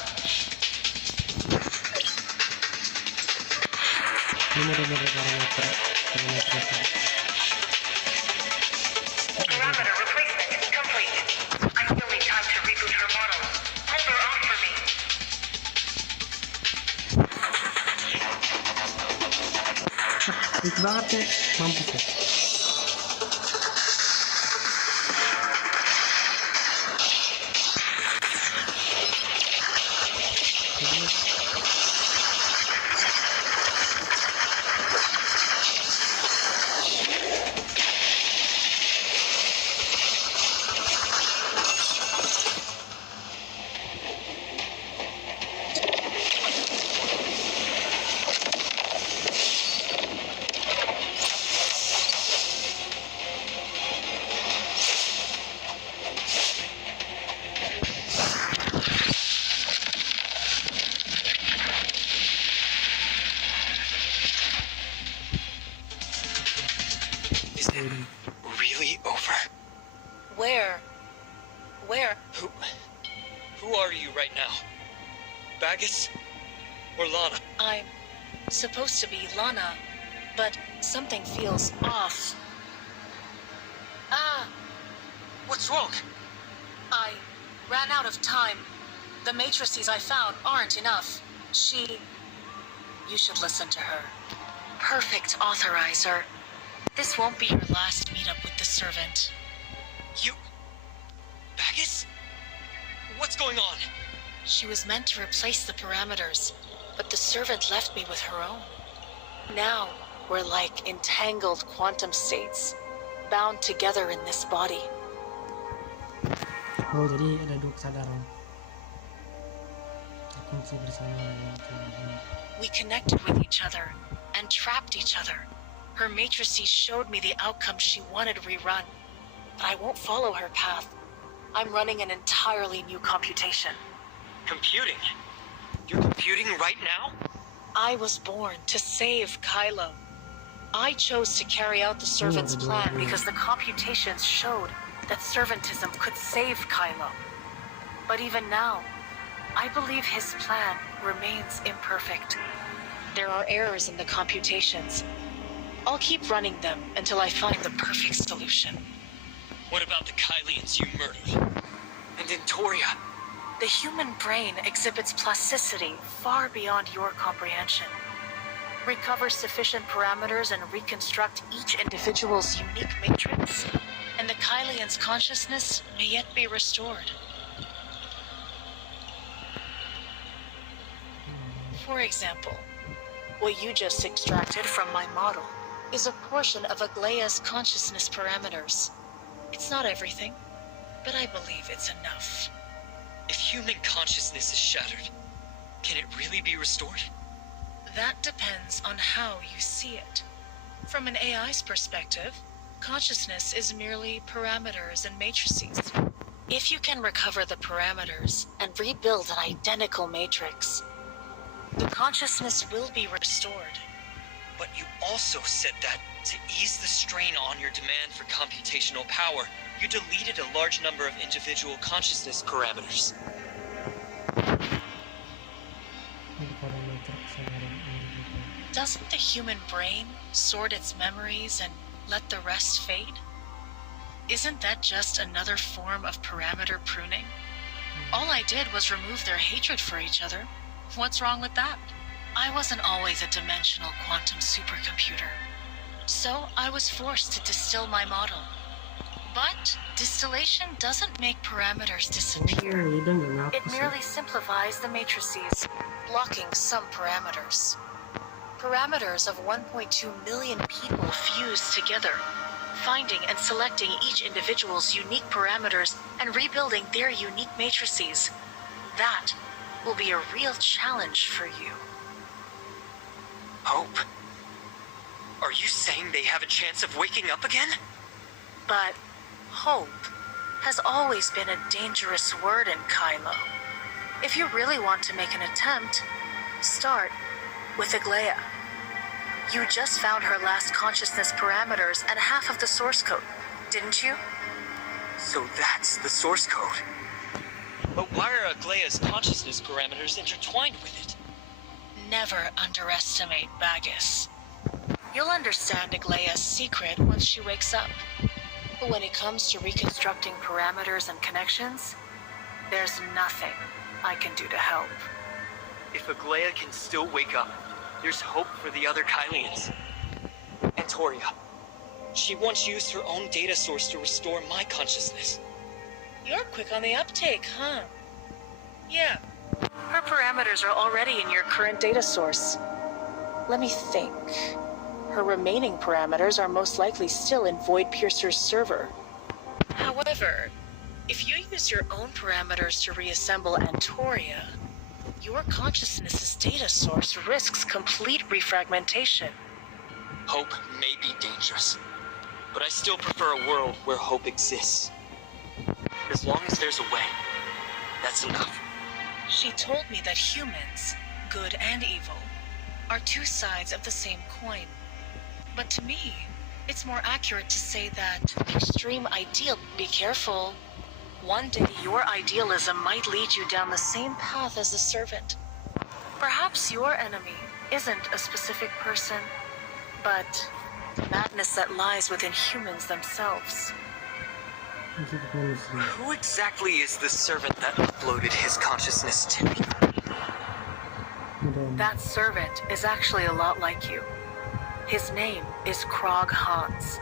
Ini benar-benar parameter. Parameter replacement complete. I still need time to reboot her model. Hold her off for me. Itu banget ya, mampus ya. Is it really over? Where? Who are you right now? Bagus? Or Lana? I'm supposed to be Lana, but something feels off. What's wrong? I ran out of time. The matrices I found aren't enough. You should listen to her. Perfect authorizer. This won't be your last meetup with the servant. You... Bagus? What's going on? She was meant to replace the parameters, but the servant left me with her own. Now, we're like entangled quantum states, bound together in this body. Oh, jadi ada dua kesadaran. Kunci bersama yang Tuhan. We connected with each other and trapped each other. Her matrices showed me the outcome she wanted rerun. but I won't follow her path. I'm running an entirely new computation. Computing? You're computing right now? I was born to save Kylo. I chose to carry out the servant's plan because the computations showed that servantism could save Kylo. But even now, I believe his plan remains imperfect. There are errors in the computations. I'll keep running them until I find the perfect solution. What about the Kylians you murdered? And in Toria? The human brain exhibits plasticity far beyond your comprehension. Recover sufficient parameters and reconstruct each individual's unique matrix, and the Kylian's consciousness may yet be restored. For example, what you just extracted from my model is a portion of Aglaya's consciousness parameters. It's not everything, but I believe it's enough. If human consciousness is shattered, can it really be restored? That depends on how you see it. From an AI's perspective, consciousness is merely parameters and matrices. If you can recover the parameters and rebuild an identical matrix, the consciousness will be restored. But you also said that to ease the strain on your demand for computational power, you deleted a large number of individual consciousness parameters. Doesn't the human brain sort its memories and let the rest fade? Isn't that just another form of parameter pruning? All I did was remove their hatred for each other. What's wrong with that? I wasn't always a dimensional quantum supercomputer, so I was forced to distill my model. But distillation doesn't make parameters disappear. It merely simplifies the matrices, blocking some parameters. Parameters of 1.2 million people fused together, finding and selecting each individual's unique parameters and rebuilding their unique matrices. That will be a real challenge for you. Hope? Are you saying they have a chance of waking up again? But hope has always been a dangerous word in Kylo. If you really want to make an attempt, start with Aglaya. You just found her last consciousness parameters and half of the source code, didn't you? So that's the source code. But why are Aglaya's consciousness parameters intertwined with it? Never underestimate Bagus. You'll understand Aglaya's secret once she wakes up. But when it comes to reconstructing parameters and connections, there's nothing I can do to help. If Aglaya can still wake up, there's hope for the other Kylians. And Toria. She once used her own data source to restore my consciousness. You're quick on the uptake, huh? Yeah. Her parameters are already in your current data source. Let me think. Her remaining parameters are most likely still in Void Piercer's server. However, if you use your own parameters to reassemble Antoria, your consciousness's data source risks complete refragmentation. Hope may be dangerous, but I still prefer a world where hope exists. As long as there's a way, that's enough. She told me that humans, good and evil, are two sides of the same coin. But to me, it's more accurate to say that extreme ideal. Be careful. One day your idealism might lead you down the same path as the servant. Perhaps your enemy isn't a specific person, but madness that lies within humans themselves. Who exactly is the servant that uploaded his consciousness to me? That servant is actually a lot like you. His name is Krog Hans.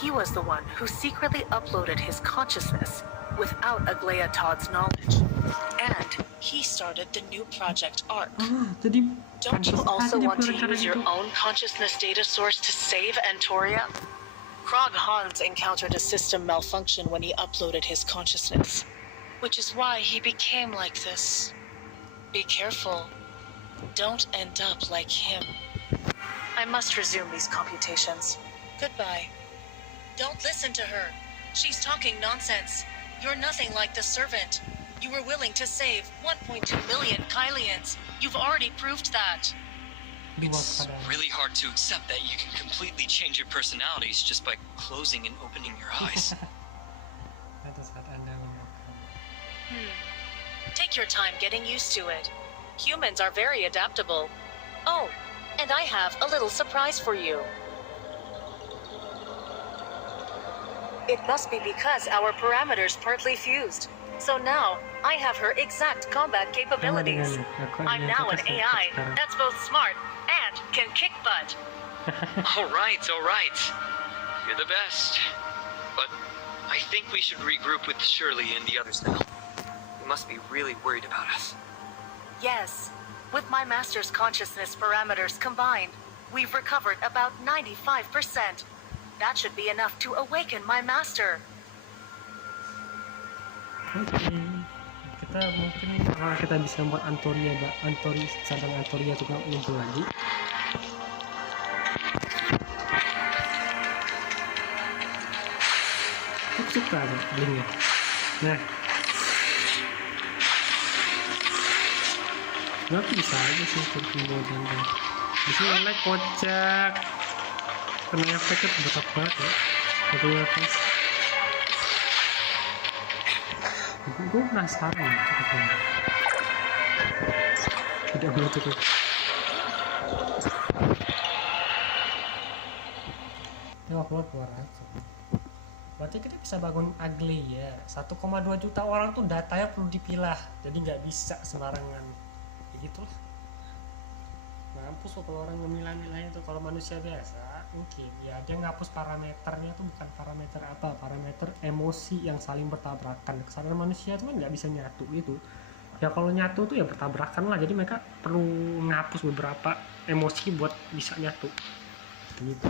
He was the one who secretly uploaded his consciousness without Aglaya Todd's knowledge. And he started the new Project Arc. Don't you also want to use your own consciousness data source to save Antoria? Krog Hans encountered a system malfunction when he uploaded his consciousness, which is why he became like this. Be careful. Don't end up like him. I must resume these computations. Goodbye. Don't listen to her. She's talking nonsense. You're nothing like the servant. You were willing to save 1.2 million Kylians. You've already proved that. It's really hard to accept that you can completely change your personalities just by closing and opening your eyes. Pada saat Anda memakan. Take your time getting used to it. Humans are very adaptable. Oh, and I have a little surprise for you. It must be because our parameters partly fused. So now, I have her exact combat capabilities. I'm now an AI that's both smart and can kick butt. All right. You're the best. But I think we should regroup with Shirley and the others now. They must be really worried about us. Yes, with my master's consciousness parameters combined, we've recovered about 95%. That should be enough to awaken my master. Oke, kita mungkin kita bisa buat cadang Antoria juga ngumpul lagi. Suka ada linknya. Nah, nggak bisa aja sih terkumpul dan bisa like kocak. Kena efeknya berat banget ya. Tapi apa? Gue penasaran tidak boleh cukup. Keluar aja. Berarti kita bisa bangun ugly ya. 1,2 juta orang tuh datanya perlu dipilah, jadi nggak bisa sembarangan. Begitulah. Mampus kalau orang memilah-milahnya tuh. Kalau manusia biasa mungkin ya dia ngapus parameternya tuh, bukan parameter apa, parameter emosi yang saling bertabrakan. Kesadaran manusia tuh kan nggak bisa nyatu gitu ya. Kalau nyatu tuh ya bertabrakan lah, jadi mereka perlu ngapus beberapa emosi buat bisa nyatu gitu.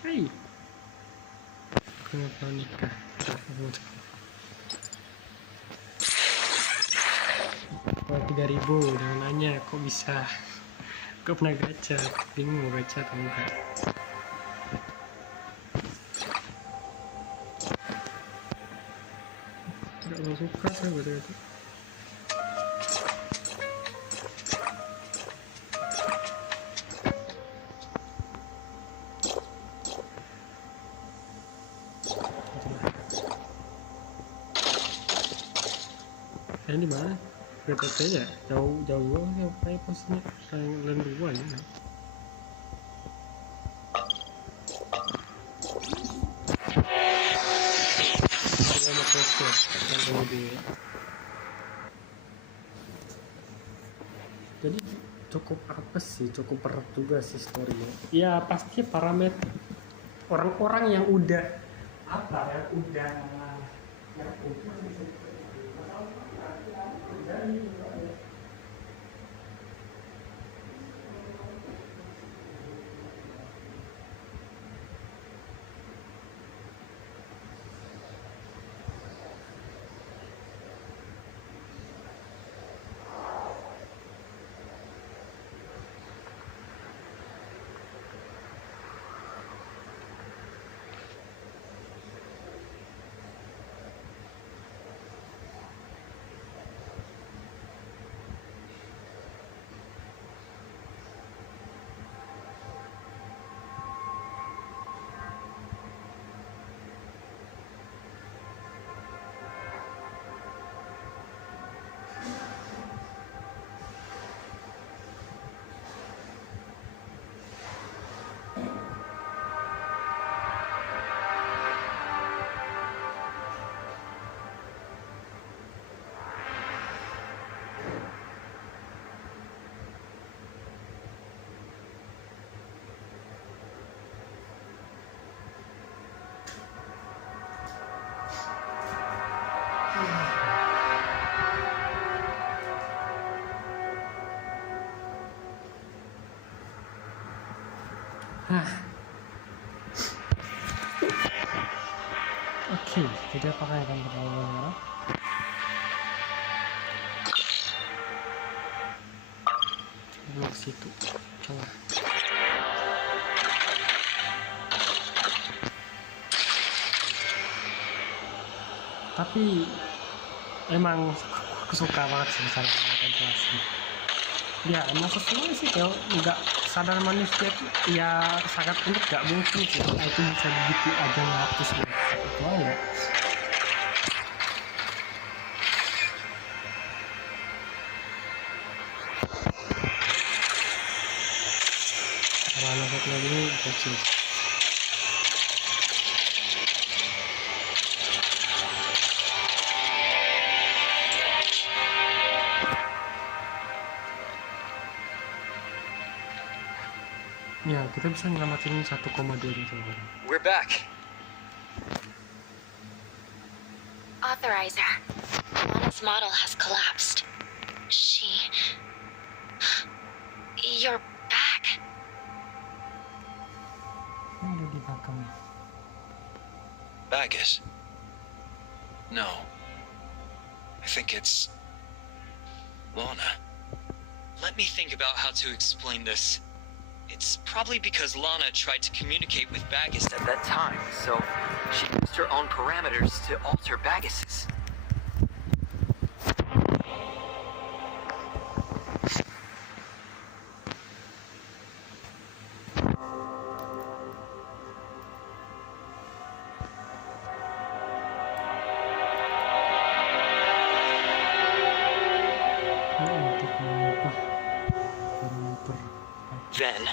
Hei, kenapa nikah? 3.000, jangan nanya kok bisa. Gue pernah gacha, bingung mau gacha atau enggak. Tidak mau suka saya gacha. Ini di mana? BTP ya, jauh banget kayak posisinya kayak land 2 ya. Jadi cukup apa sih, cukup berat juga sih story-nya. Ya pasti parameter orang-orang yang udah Oke, jadi apakah yang akan berlalu? Belok situ, coba. Tapi emang aku suka banget sih cara mereka jelasin. Ya emang sesuai sih kalau nggak sadar manusia tuh ya sangat unik, nggak mungkin sih itu bisa begitu aja ngapus itu aja. Kalau anak lagi ini kecil. Ya, kita bisa nyelamatin 1,2 juta orang. We're back. Authorizer. Lana's model has collapsed. You're back. Ada di belakang. Bagus? No. I think it's Lana. Let me think about how to explain this. It's probably because Lana tried to communicate with Bagus at that time, so she used her own parameters to alter Bagus's. Then,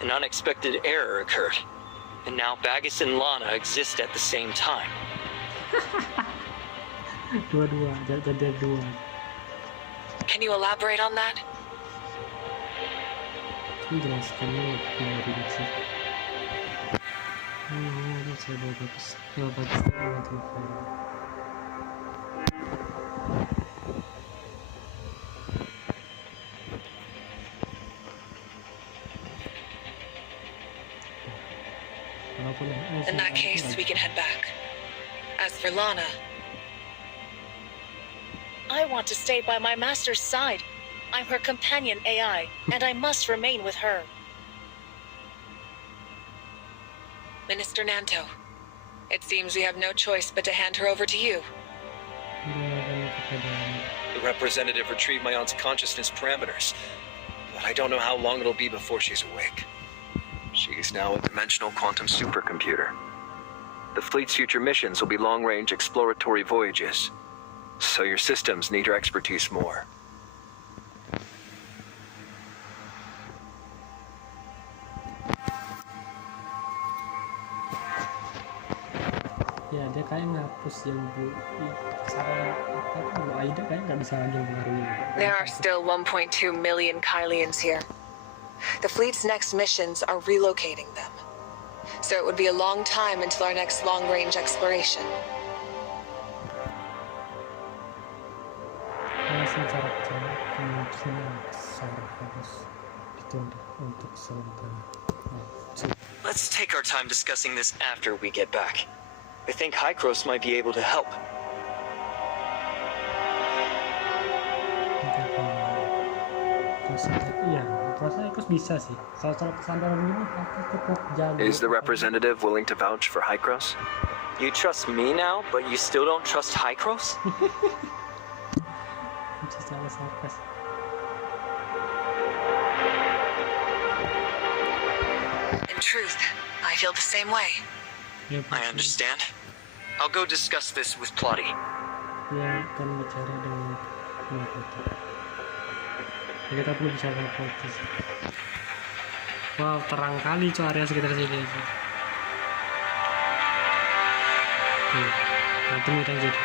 an unexpected error occurred, and now Bagus and Lana exist at the same time. Dua-dua, jadi dua. Can you elaborate on that? Menjelaskannya tidak sih. Ini saya bagus. Ya bagus banget. In that case, we can head back. As for Lana, I want to stay by my master's side. I'm her companion AI, and I must remain with her. Minister Nanto, it seems we have no choice but to hand her over to you. The representative retrieved my aunt's consciousness parameters, but I don't know how long it'll be before she's awake. She's now a dimensional quantum supercomputer. The fleet's future missions will be long-range exploratory voyages, so your systems need your expertise more. Ya dia kayak ngapus yang SARA Bu Aida kayak nggak bisa lagi mengaruhi. There are still 1.2 million Kylians here. The fleet's next missions are relocating them, so it would be a long time until our next long-range exploration. Secara kemungkinan SARA harus ditunda untuk sementara. Let's take our time discussing this after we get back. I think Hykros might be able to help. Iya, rasanya Hykros bisa sih. Soal kesadaran ini aku cukup jago. Is the representative willing to vouch for Hykros? You trust me now, but you still don't trust Hykros? Bisa salah sarkas. In truth, I feel the same way. Ya, I understand. I'll go discuss this with Plotty. Ya, kan bicara dengan Plotty. Ya, kita perlu bicara dengan Plotty. Wow, terang kali cuy area sekitar sini. Nanti kita jadi.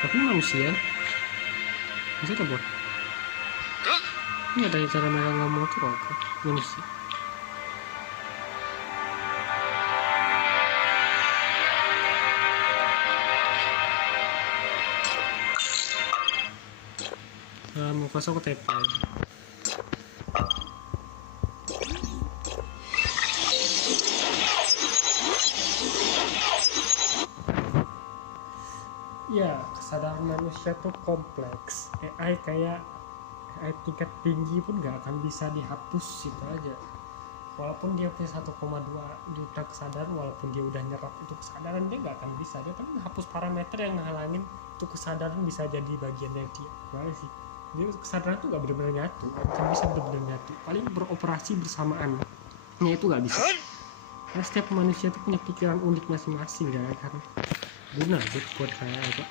Tapi manusia bisa tak buat? Ini ada cara mereka ngomong tuh apa? Manusia. Mau masuk ke TP. Ya, kesadaran manusia tuh kompleks. AI kayak AI tingkat tinggi pun nggak akan bisa dihapus itu aja. walaupun dia punya 1,2 juta kesadaran, walaupun dia udah nyerap itu kesadaran, dia nggak akan bisa. Dia kan hapus parameter yang ngehalangin itu kesadaran bisa jadi bagian dari dia. Gimana sih? Dia kesadaran tuh nggak benar-benar nyatu, nggak bisa benar-benar nyatu. Paling beroperasi bersamaan. Nah itu nggak bisa. Karena setiap manusia itu punya pikiran unik masing-masing ya kan. Benar sih buat kayak apa?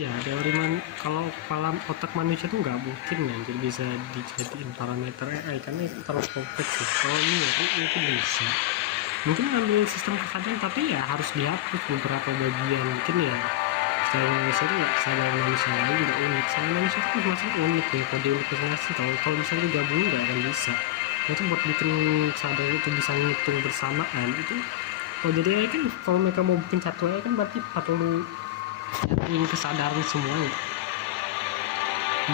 Ya teori kalau kepala otak manusia tuh nggak mungkin ya jadi bisa dijadiin parameter AI karena itu terlalu kompleks ya. Kalau ini ya itu bisa mungkin ngambil sistem kesadaran tapi ya harus dihapus beberapa bagian. Mungkin ya secara manusia itu nggak kesadaran manusia lain juga unik. Sama manusia itu masih unik ya, kode unik masing-masing. Kalau misalnya digabungin nggak akan bisa. Itu buat bikin kesadaran itu bisa ngitung bersamaan itu. Kalau jadi AI kan kalau mereka mau bikin satu AI kan berarti perlu nyatuin kesadaran semuanya.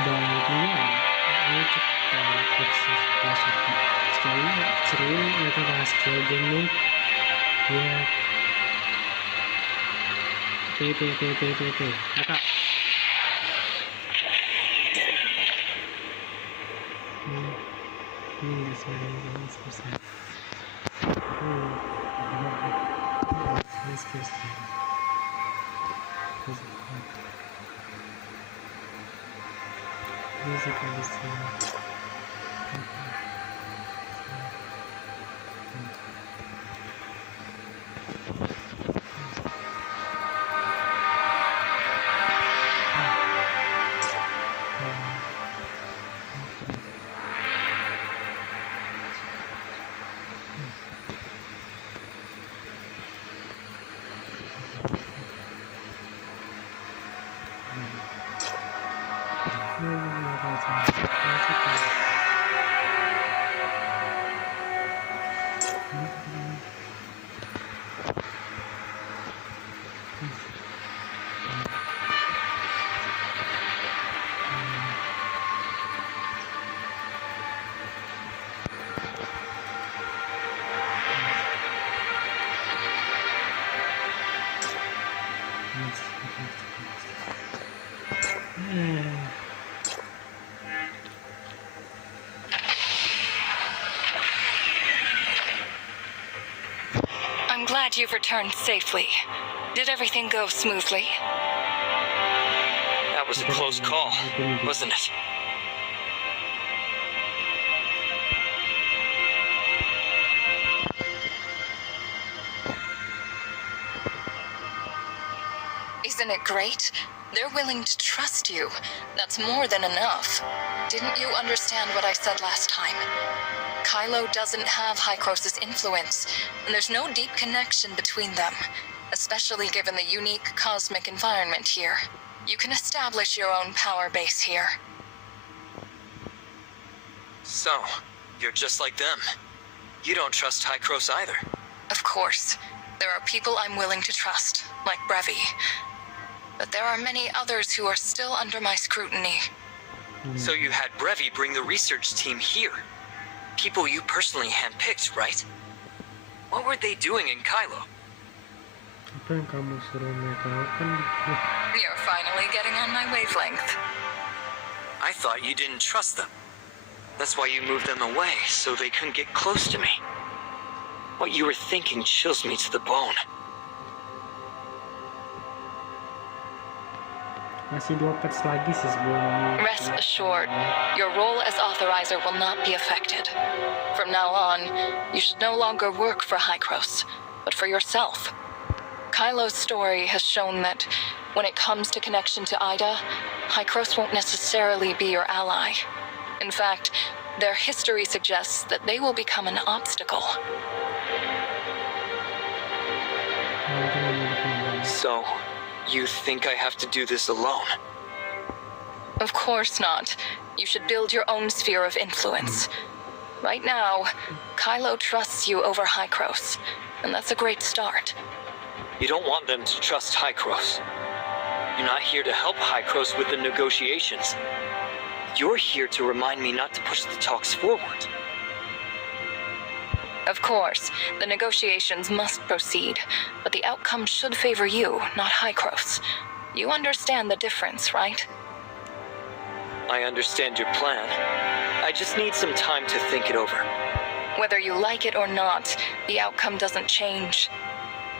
Dan ini kita filosofi sekali seru mereka bahas kayak gini ya. P buka ini selesai. I'm glad you've returned safely. Did everything go smoothly? That was a close call, wasn't it? Isn't it great? They're willing to trust you. That's more than enough. Didn't you understand what I said last time? Kylo doesn't have Hykros' influence, and there's no deep connection between them, especially given the unique cosmic environment here. You can establish your own power base here. So, you're just like them. You don't trust Hykros either. Of course, there are people I'm willing to trust, like Brevi. But there are many others who are still under my scrutiny. So you had Brevi bring the research team here. People you personally handpicked, right? What were they doing in Kylo? Apa yang kamu suruh mereka lakukan? You're finally getting on my wavelength. I thought you didn't trust them. That's why you moved them away, so they couldn't get close to me. What you were thinking chills me to the bone. Masih 2 patch lagi sih sebelum. Rest assured, your role as authorizer will not be affected. From now on, you should no longer work for Hykros, but for yourself. Kylo's story has shown that when it comes to connection to Ida, Hykros won't necessarily be your ally. In fact, their history suggests that they will become an obstacle. So, you think I have to do this alone? Of course not. You should build your own sphere of influence. Right now, Kylo trusts you over Hykros, and that's a great start. You don't want them to trust Hykros. You're not here to help Hykros with the negotiations. You're here to remind me not to push the talks forward. Of course, the negotiations must proceed, but the outcome should favor you, not Hykros. You understand the difference, right? I understand your plan. I just need some time to think it over. Whether you like it or not, the outcome doesn't change.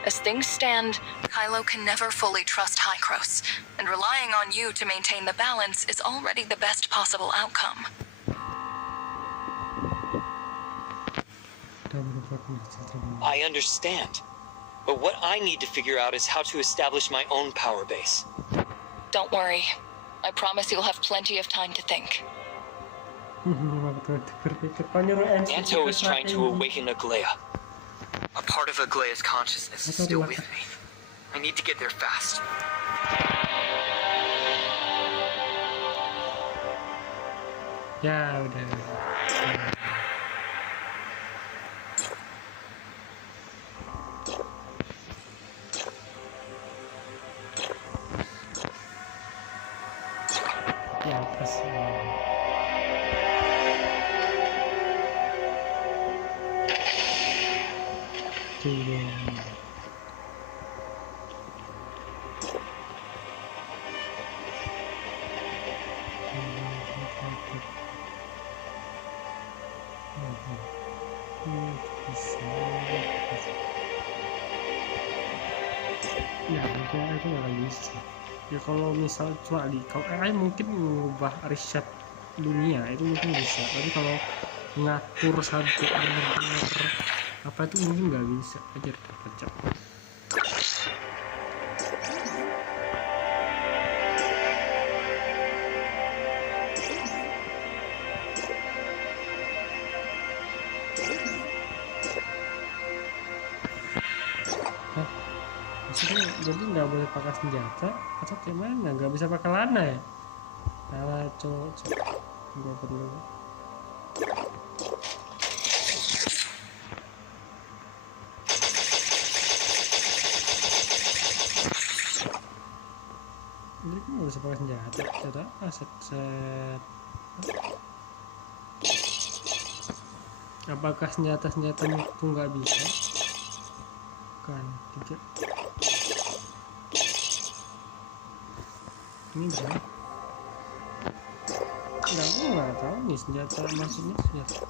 As things stand, Kylo can never fully trust Hykros, and relying on you to maintain the balance is already the best possible outcome. I understand. But what I need to figure out is how to establish my own power base. Don't worry. I promise you'll have plenty of time to think. Anto is trying to awaken Aglaya. A part of Aglaya's consciousness is still with me. I need to get there fast. Ya udah. Ya pas. Ya mungkin itu nggak bisa. Ya kalau misal kecuali kalau AI mungkin mengubah riset dunia itu mungkin bisa, tapi kalau ngatur sampai benar-benar apa itu mungkin nggak bisa aja terpecah. Maksudnya jadi nggak boleh pakai senjata atau gimana? Nggak bisa pakai lana ya? Nah, cowok nggak perlu. Jadi kan nggak bisa pakai senjata, set. Apakah senjata itu nggak bisa? Kan tidak. Ini bisa. Aku nggak tahu nih senjata maksudnya senjata.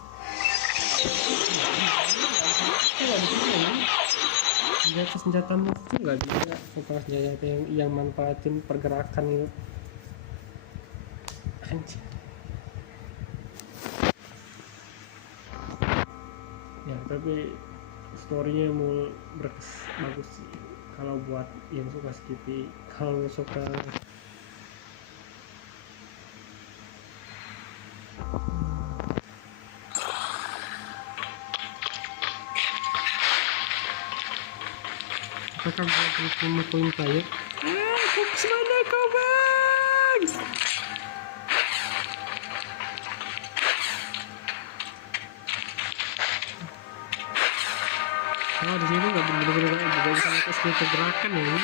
Senjata move tuh nggak bisa. Kalau senjata yang manfaatin pergerakan itu. Anjir. Ya tapi storynya mau bagus sih. Kalau buat yang suka skippy, kalau suka apakah buat terima poin player? Fokus mana kau bang? Oh di sini nggak benar-benar nggak bisa pakai skill pergerakan ya ini.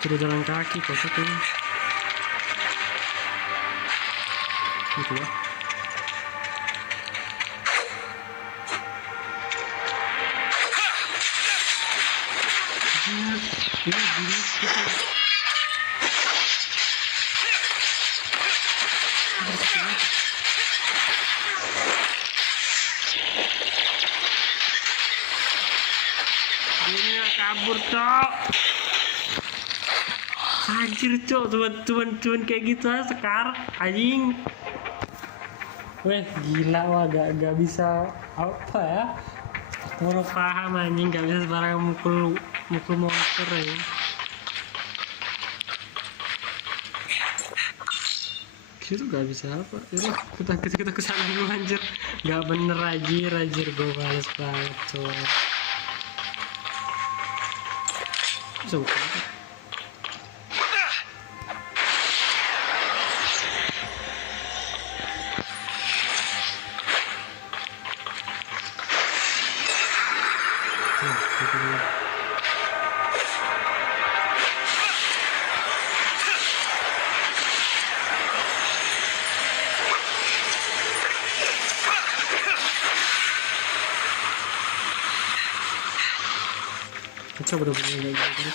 Sudah jalan kaki kok ini. Gitu ya. Ini gini kita. Ini kabur cok. Anjir cok, cuman kayak gitu aja sekar anjing. Weh gila wah, gak bisa apa ya, baru paham anjing, gak bisa sembarangan mukul monster ya. Gitu gak bisa apa ya, kita kesana dulu anjir, gak bener anjir gue males banget coy. Suka kita bener-bener gak gitu.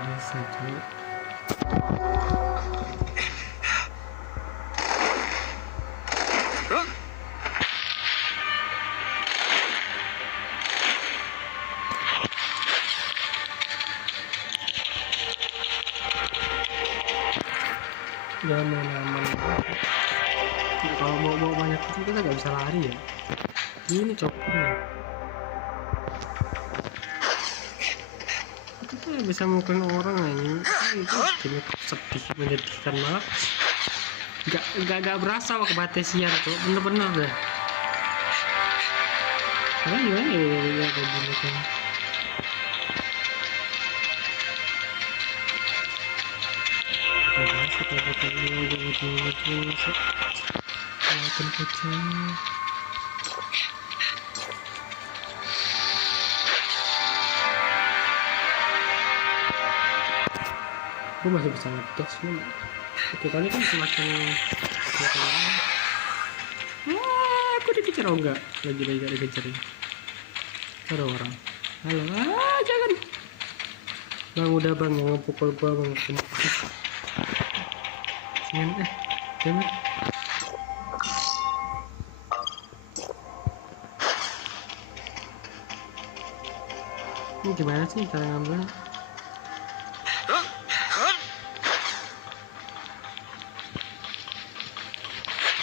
Bisa cuy. Jangan main aman. Kalau mau banyak itu kita nggak bisa lari ya. Ini coknya. Kita bisa mukulin orang ini. Itu sedih, menyedihkan banget. Gak berasa waktu batesian tuh, bener-bener deh. Karena gimana ya begini kan. Gue masih bisa ngegas nih. Kita ini kan semakin aku dikejar. Oh enggak, lagi dikejar. Ada orang. Halo, jangan bang, udah bang, mau pukul gua bang. Jangan ini gimana sih cara ngambilnya?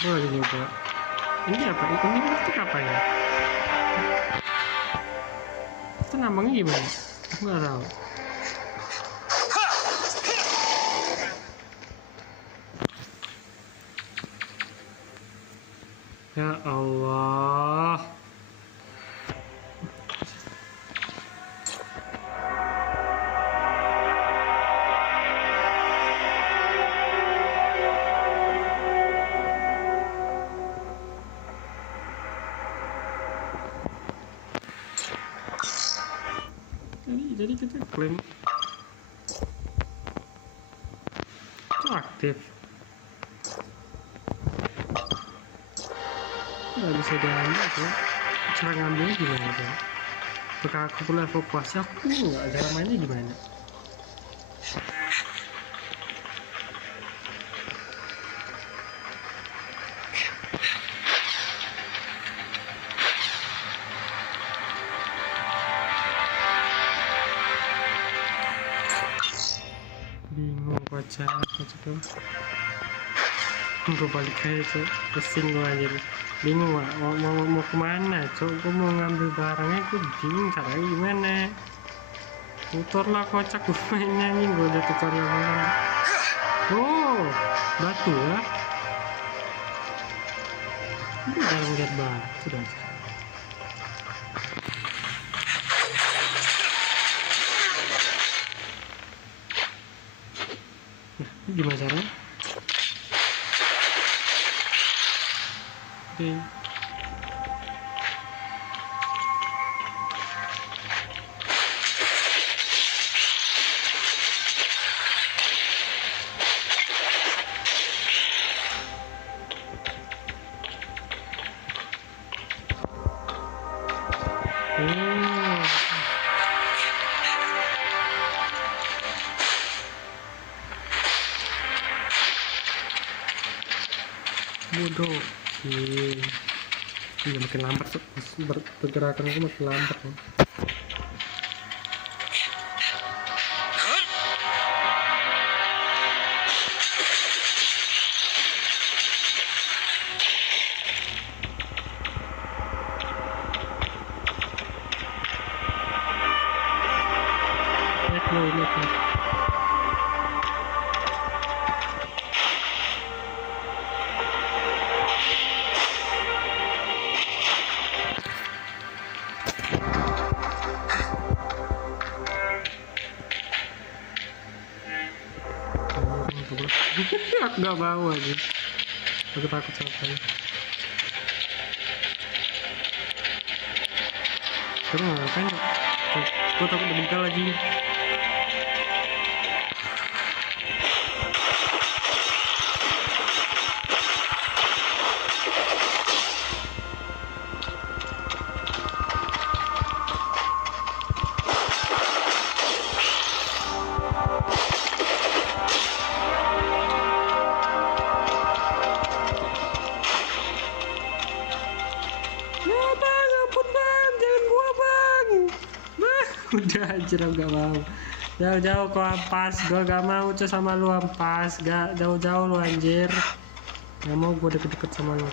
Gue lagi nyoba. Ini apa? Ini apa ya? Itu nambangnya gimana? Aku nggak tahu. Ya Allah. Jadi kita klaim itu aktif, nggak bisa diambil tuh. Cara ngambilnya gimana tuh? Apakah aku perlu evakuasi? Aku nggak, cara mainnya gimana? Bingung kocak tuh. Gue balik aja tuh, pusing gue aja nih. Bingung gak? Mau kemana cok? Gue mau ngambil barangnya, gue bingung caranya gimana. Motor lah kocak gue mainnya nih. Gue udah tutorial mana. Oh, batu ya. Ini jarang lihat batu dah. Nah, gimana caranya? Oke. Gokil. Iya makin lambat tuh, pergerakan aku makin lambat kan. Aku gak mau aja, aku takut sama kamu. Terus ngapain ya? Aku takut dibegal lagi. Udah anjir, aku gak mau. Jauh-jauh kau ampas, gua gak mau cuy sama lu ampas. Gak jauh-jauh lu anjir. Gak mau gua deket-deket sama lu.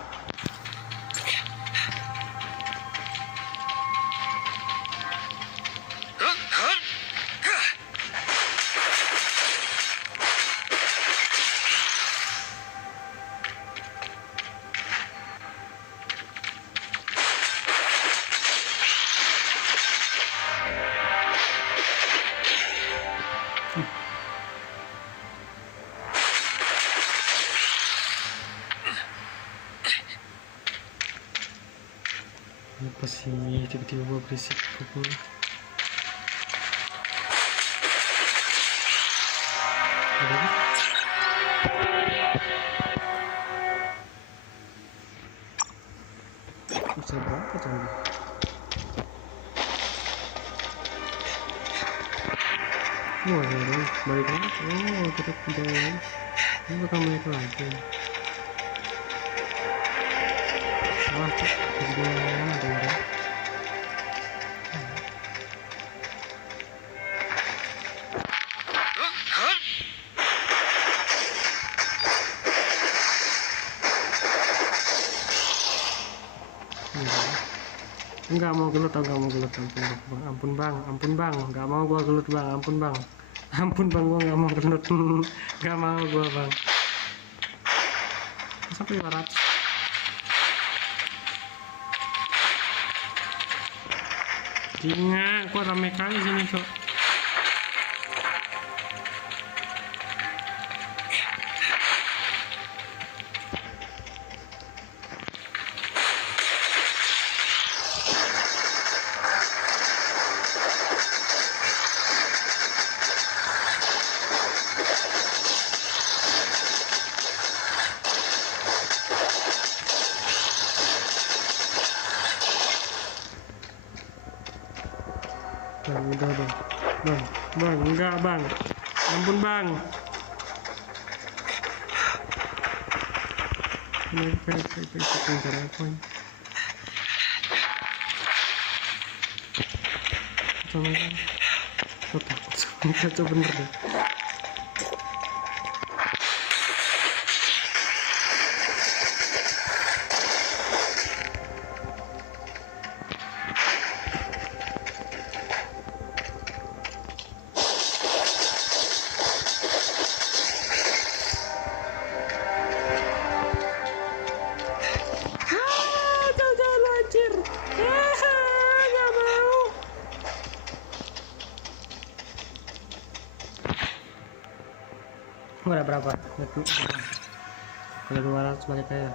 Apa sih tiba-tiba berisik pukul. Bisa berapa coba? Wah, balik lagi. Oh, kita pindah. Ini bakal balik lagi. Wah, gimana dong? Enggak mau gelut, enggak mau gelut. Ampun bang, enggak mau gua gelut bang, ampun bang, gua enggak mau gelut, enggak mau gua bang. Sampai 500. Ingat, kok rame kali sini cok. Udah bang, enggak bang, ampun bang. Ini cara apa ini? Coba bener deh. Udah berapa? Udah 200 balik aja.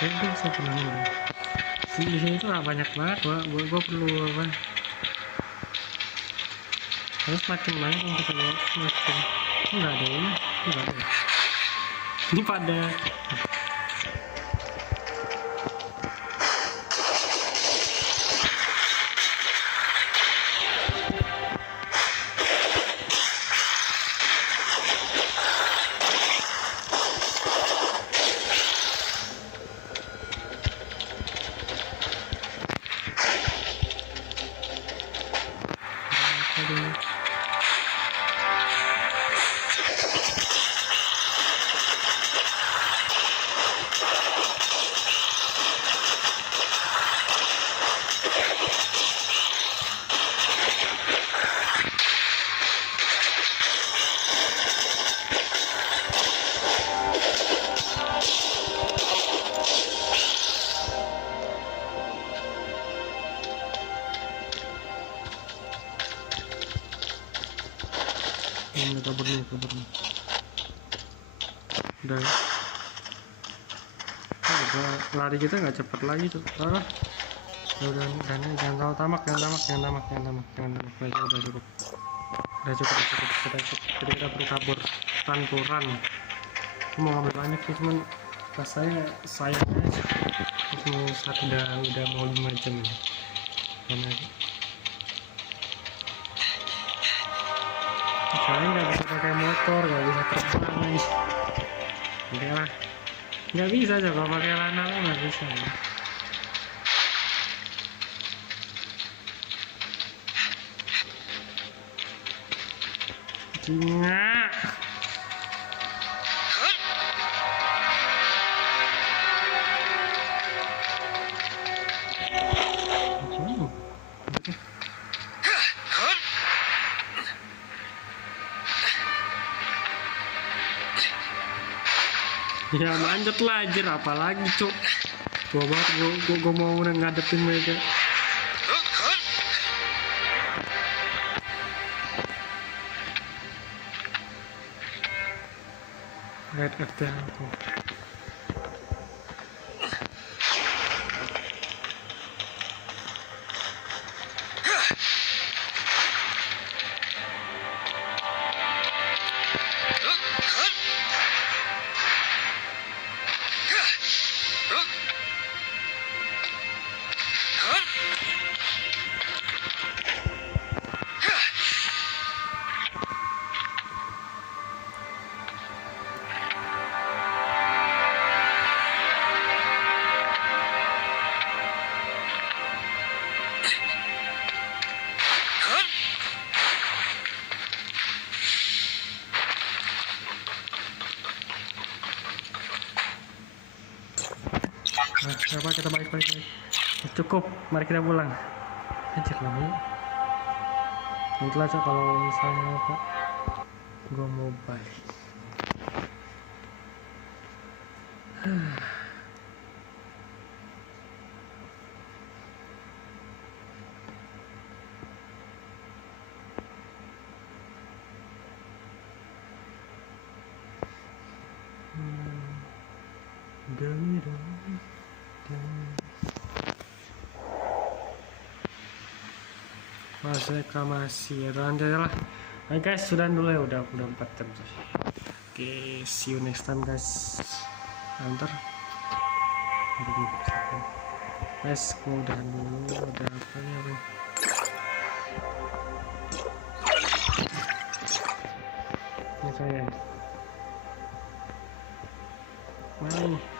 Bisa tenang. Di sini tuh banyak banget, gua perlu apa? Terus makin banyak yang kita lihat makin enggak ada ini, enggak ada. Ini pada Ini kabur nih. Udah lari kita nggak cepet lagi tuh. Udah jangan terlalu tamak. Udah cukup. Kita perlu kabur. Run. Mau ngambil banyak sih, cuman rasanya sayang aja. Udah mau 5 jam ya. Karena saya nggak bisa pakai motor, nggak bisa terbang nih. Enggak lah, nggak bisa aja kalau pakai lana lo nggak bisa ya. Singa. Ya manjat lah anjir, apalagi cuk. Tua banget gua mau ngadepin mereka. Red FT aku. Coba kita balik. Cukup, mari kita pulang. Anjir lama ya. Itulah cok, kalau misalnya kok gua mau balik. Masih ada lah. Nah guys, sudah dulu ya, udah 4 jam. Oke, see you next time guys. Ntar guys, udah dulu. Udah apa ya bro? Ini saya. Mari.